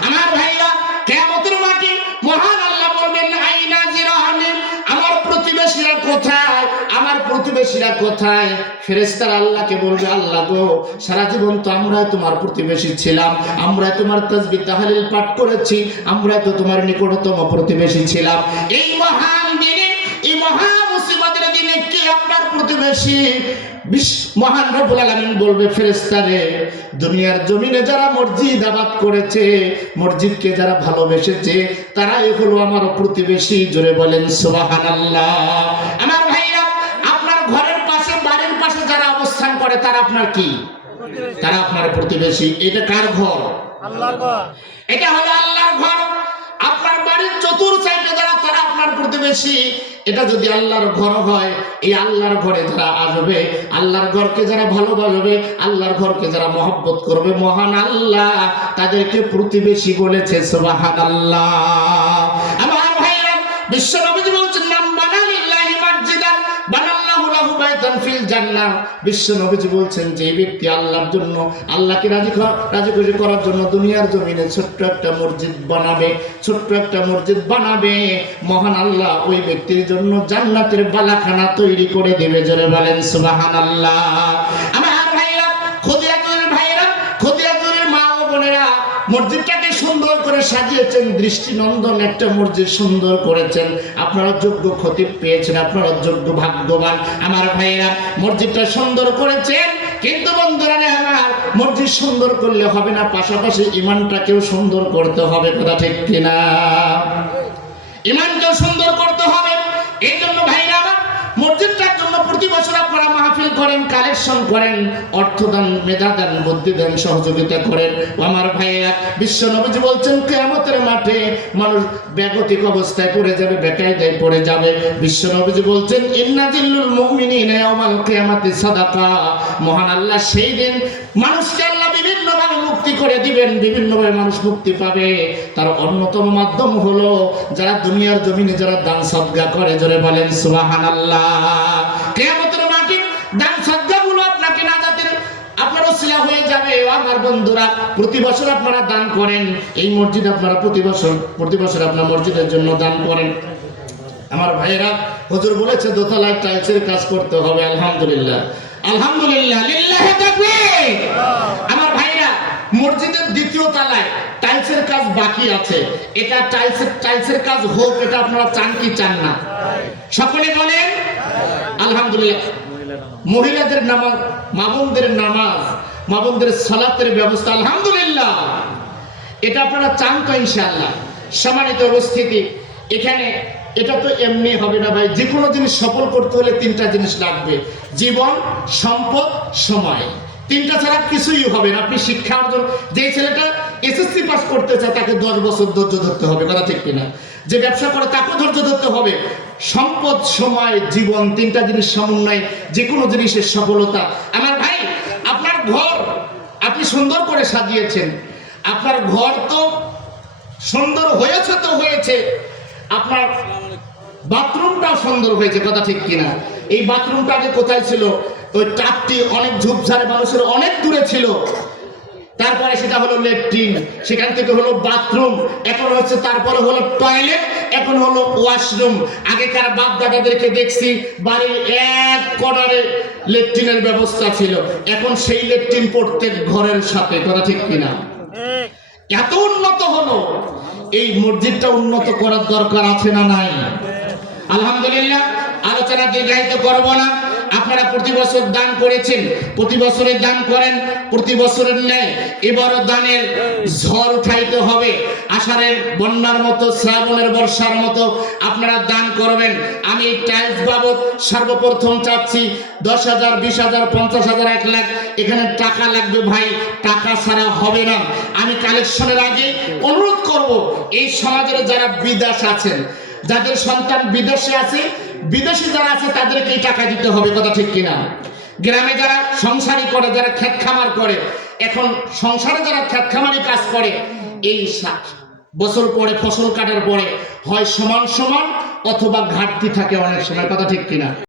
আমার ভাইরা, কিয়ামতের মাঠে মহান আল্লাহ বলবেন আইনা জিরানি, আমার প্রতিবেশীরা কোথায়, আমার প্রতিবেশীরা কোথায়? ফেরেশতারা আল্লাহকে বলবে আল্লাহ গো, সারা জীবন তো আমরা তোমার প্রতিবেশী ছিলাম, আমরা তোমার তাসবিহ তাহলিল পাঠ করেছি, আমরা তো তোমার নিকটতম প্রতিবেশী ছিলাম, এই মহান দিনে, এই মহা মুসিবতের দিনে কি আপনার প্রতিবেশী? মহান রব্বুল আলামিন বলবে ফেরেশতারে, দুনিয়ার জমিনে যারা মসজিদ আবাদ করেছে, মসজিদকে যারা ভালোবেসেছে, তারাই হলো আমার প্রতিবেশী। জোরে বলেন সুবহানাল্লাহ। আমার ভাইরা, আপনার ঘরের পাশে, বাড়ির পাশে যারা অবস্থান করে তারা আপনার কি? তারা আপনার প্রতিবেশী। এটা কার ঘর? আল্লাহর ঘর। এটা হলো আল্লাহর ঘর। আপনার বাড়ির চতুর সাইডে যারা, তারা আপনার প্রতিবেশী। এটা যদি আল্লাহর ঘর হয়, এই আল্লাহর ঘরে যারা আসবে, আল্লাহর ঘরকে যারা ভালোবাসবে, আল্লাহর ঘরকে যারা মহব্বত করবে, মহান আল্লাহ তাদেরকে প্রতিবেশী বলেছে। সুবহানাল্লাহ। আমার ভাইরা, বিশ্ব নবীজি বলছেন মান বানা লিল্লাহি মাসজিদান বানাল্লাহু লাহু বাইতান ফিল জান্নাহ। বিশ্ব নবীজি বলছেন যে ব্যক্তি আল্লাহর জন্য, আল্লাহকে রাজি খুশি করার জন্য দুনিয়ার জমিনে ছোট্ট একটা মসজিদ বানাবে, ছোট্ট একটা মসজিদ বানাবে, মহান আল্লাহ ওই ব্যক্তির জন্য জান্নাতের বালাখানা তৈরি করে দেবে। জোরে বলেন সুবহানাল্লাহ। আমার ভাইরা, খুদিরাতুল ভাইরা, খুদিরাতুল মা ও বোনেরা, মসজিদটাকে সুন্দর করে সাজিয়েছেন, দৃষ্টিনন্দন একটা মসজিদ সুন্দর করেছেন। আপনারা যোগ্য খতিব পেয়েছেন, আপনারা যোগ্য ভাগ্যবান। আমার ভাইরা, মসজিদটা সুন্দর করেছেন, কিন্তু বন্ধুরা আমার, মসজিদ সুন্দর করলে হবে না, পাশাপাশি ঈমানটাকেও সুন্দর করতে হবে। কথা ঠিক কিনা? ঈমানকেও সুন্দর করতে হবে। এই জন্য ভাইরা আমার, মসজিদটার জন্য প্রতি বছর আপনারা মাহফিল করেন, কালেকশন করেন, অর্থদান, মেধাদান, বুদ্ধিদান, সহযোগিতা করেন। আমার ভাইয়া, বিশ্ব নবীজি বলছেন কিয়ামতের মাঠে মানুষ বেগতিক অবস্থায় পড়ে যাবে, বেকায়দায় পড়ে যাবে। বিশ্ব নবীজি বলছেন ইন্না জিল্লুল মুমিনিনা ইয়াওমাল কিয়ামাতি সাদাকা। মহান আল্লাহ সেই দিন মানুষকে আল্লাহ বিভিন্নভাবে মুক্তি করে দিবেন, বিভিন্নভাবে মানুষ মুক্তি পাবে। তার অন্যতম মাধ্যম হলো যারা দুনিয়ার জমিনে যারা দান সদকা করে। জোরে বলেন সুবহানাল্লাহ। কিয়ামতের মাঠে দান সদকাগুলো আপনাকে নাজাতের আপনার ওসিলা হয়ে যাবে। আমার বন্ধুরা, প্রতি বছর আপনারা দান করেন, এই মসজিদ আপনারা প্রতি বছর আপনার মসজিদের জন্য দান করেন। আমার ভাইয়েরা, হুজুর বলেছে দোতলায় টাইলসের কাজ করতে হবে। আলহামদুলিল্লাহ, আলহামদুলিল্লাহ, লিল্লাহি তাকবীর। আমার ভাইরা, মসজিদের দ্বিতীয় তলায় টাইলসের কাজ বাকি আছে। এটা টাইলসের কাজ হোক, এটা আপনারা চান কি চান না? সকলে বলেন আলহামদুলিল্লাহ। মহিলাদের নামাজ, মা বোনদের নামাজ, মা বোনদের সালাতের ব্যবস্থা, আলহামদুলিল্লাহ, এটা আপনারা চান তো ইনশাআল্লাহ। সম্মানিত উপস্থিতি, এখানে এটা তো এমনি হবে না ভাই। যে কোনো জিনিস সফল করতে হলে তিনটা জিনিস লাগবে: জীবন, সম্পদ, সময়। তিনটা ছাড়া কিছুই হবে না। আপনি শিক্ষা অর্জন, যে ছেলেটা এসএসসি পাস করতে চায় তাকে 10 বছর ধৈর্য ধরতে হবে। কথা ঠিক কিনা? যে ব্যবসা করে তাকেও ধৈর্য ধরতে হবে। সম্পদ, সময়, জীবন, তিনটা জিনিস সমন্বয়ে যে কোনো জিনিসের সফলতা। আমার ভাই, আপনার ঘর আপনি সুন্দর করে সাজিয়েছেন, আপনার ঘর তো সুন্দর হয়েছে, তো হয়েছে, আপনার বাথরুমটাও সুন্দর হয়েছে। কথা ঠিক কিনা? এই বাথরুমটা আগে কোথায় ছিল? ওই টাপটি অনেক ঝোপঝাড়ে মানুষের অনেক দূরে ছিল। তারপরে সেটা হলো ল্যাট্রিন, সেখান থেকে হলো বাথরুম, এখন হচ্ছে তারপরে হলো টয়লেট, এখন হলো ওয়াশরুম। আগেকার বাপ দাদাদেরকে দেখছি বাড়ির এক কর্নারে ল্যাট্রিনের ব্যবস্থা ছিল, এখন সেই ল্যাট্রিন প্রত্যেক ঘরের সাথে। কথা ঠিক কিনা? এত উন্নত হলো, এই মসজিদটা উন্নত করার দরকার আছে না নাই? আলহামদুলিল্লাহ, আলোচনা দীর্ঘায়িত করব না। আপনারা প্রতি বছর দান করেছেন, প্রতি বছরের দান করেন, প্রতি বছরের ন্যায় এবারও দানের ঝড় উঠাইতে হবে। আষাঢ়ের বন্যার মতো, শ্রাবণের বর্ষার মতো আপনারা দান করবেন। আমি টাইলস বাবদ সর্বপ্রথম চাচ্ছি 10,000, 20,000, 50,000, 1 লাখ। এখানে টাকা লাগবে ভাই, টাকা ছাড়া হবে না। আমি কালেকশনের আগে অনুরোধ করব, এই সমাজের যারা বিদেশ আছেন, যাদের সন্তান বিদেশে আছে, বিদেশি যারা আছে তাদেরকে টাকা দিতে হবে। কথা ঠিক কিনা? গ্রামে যারা সংসারী করে, যারা ক্ষেত খামার করে, এখন সংসারে যারা ক্ষেত খামারি কাজ করে, এই বছর পরে ফসল কাটার পরে হয় সমান সমান অথবা ঘাটতি থাকে অনেক সময়। কথা ঠিক কিনা?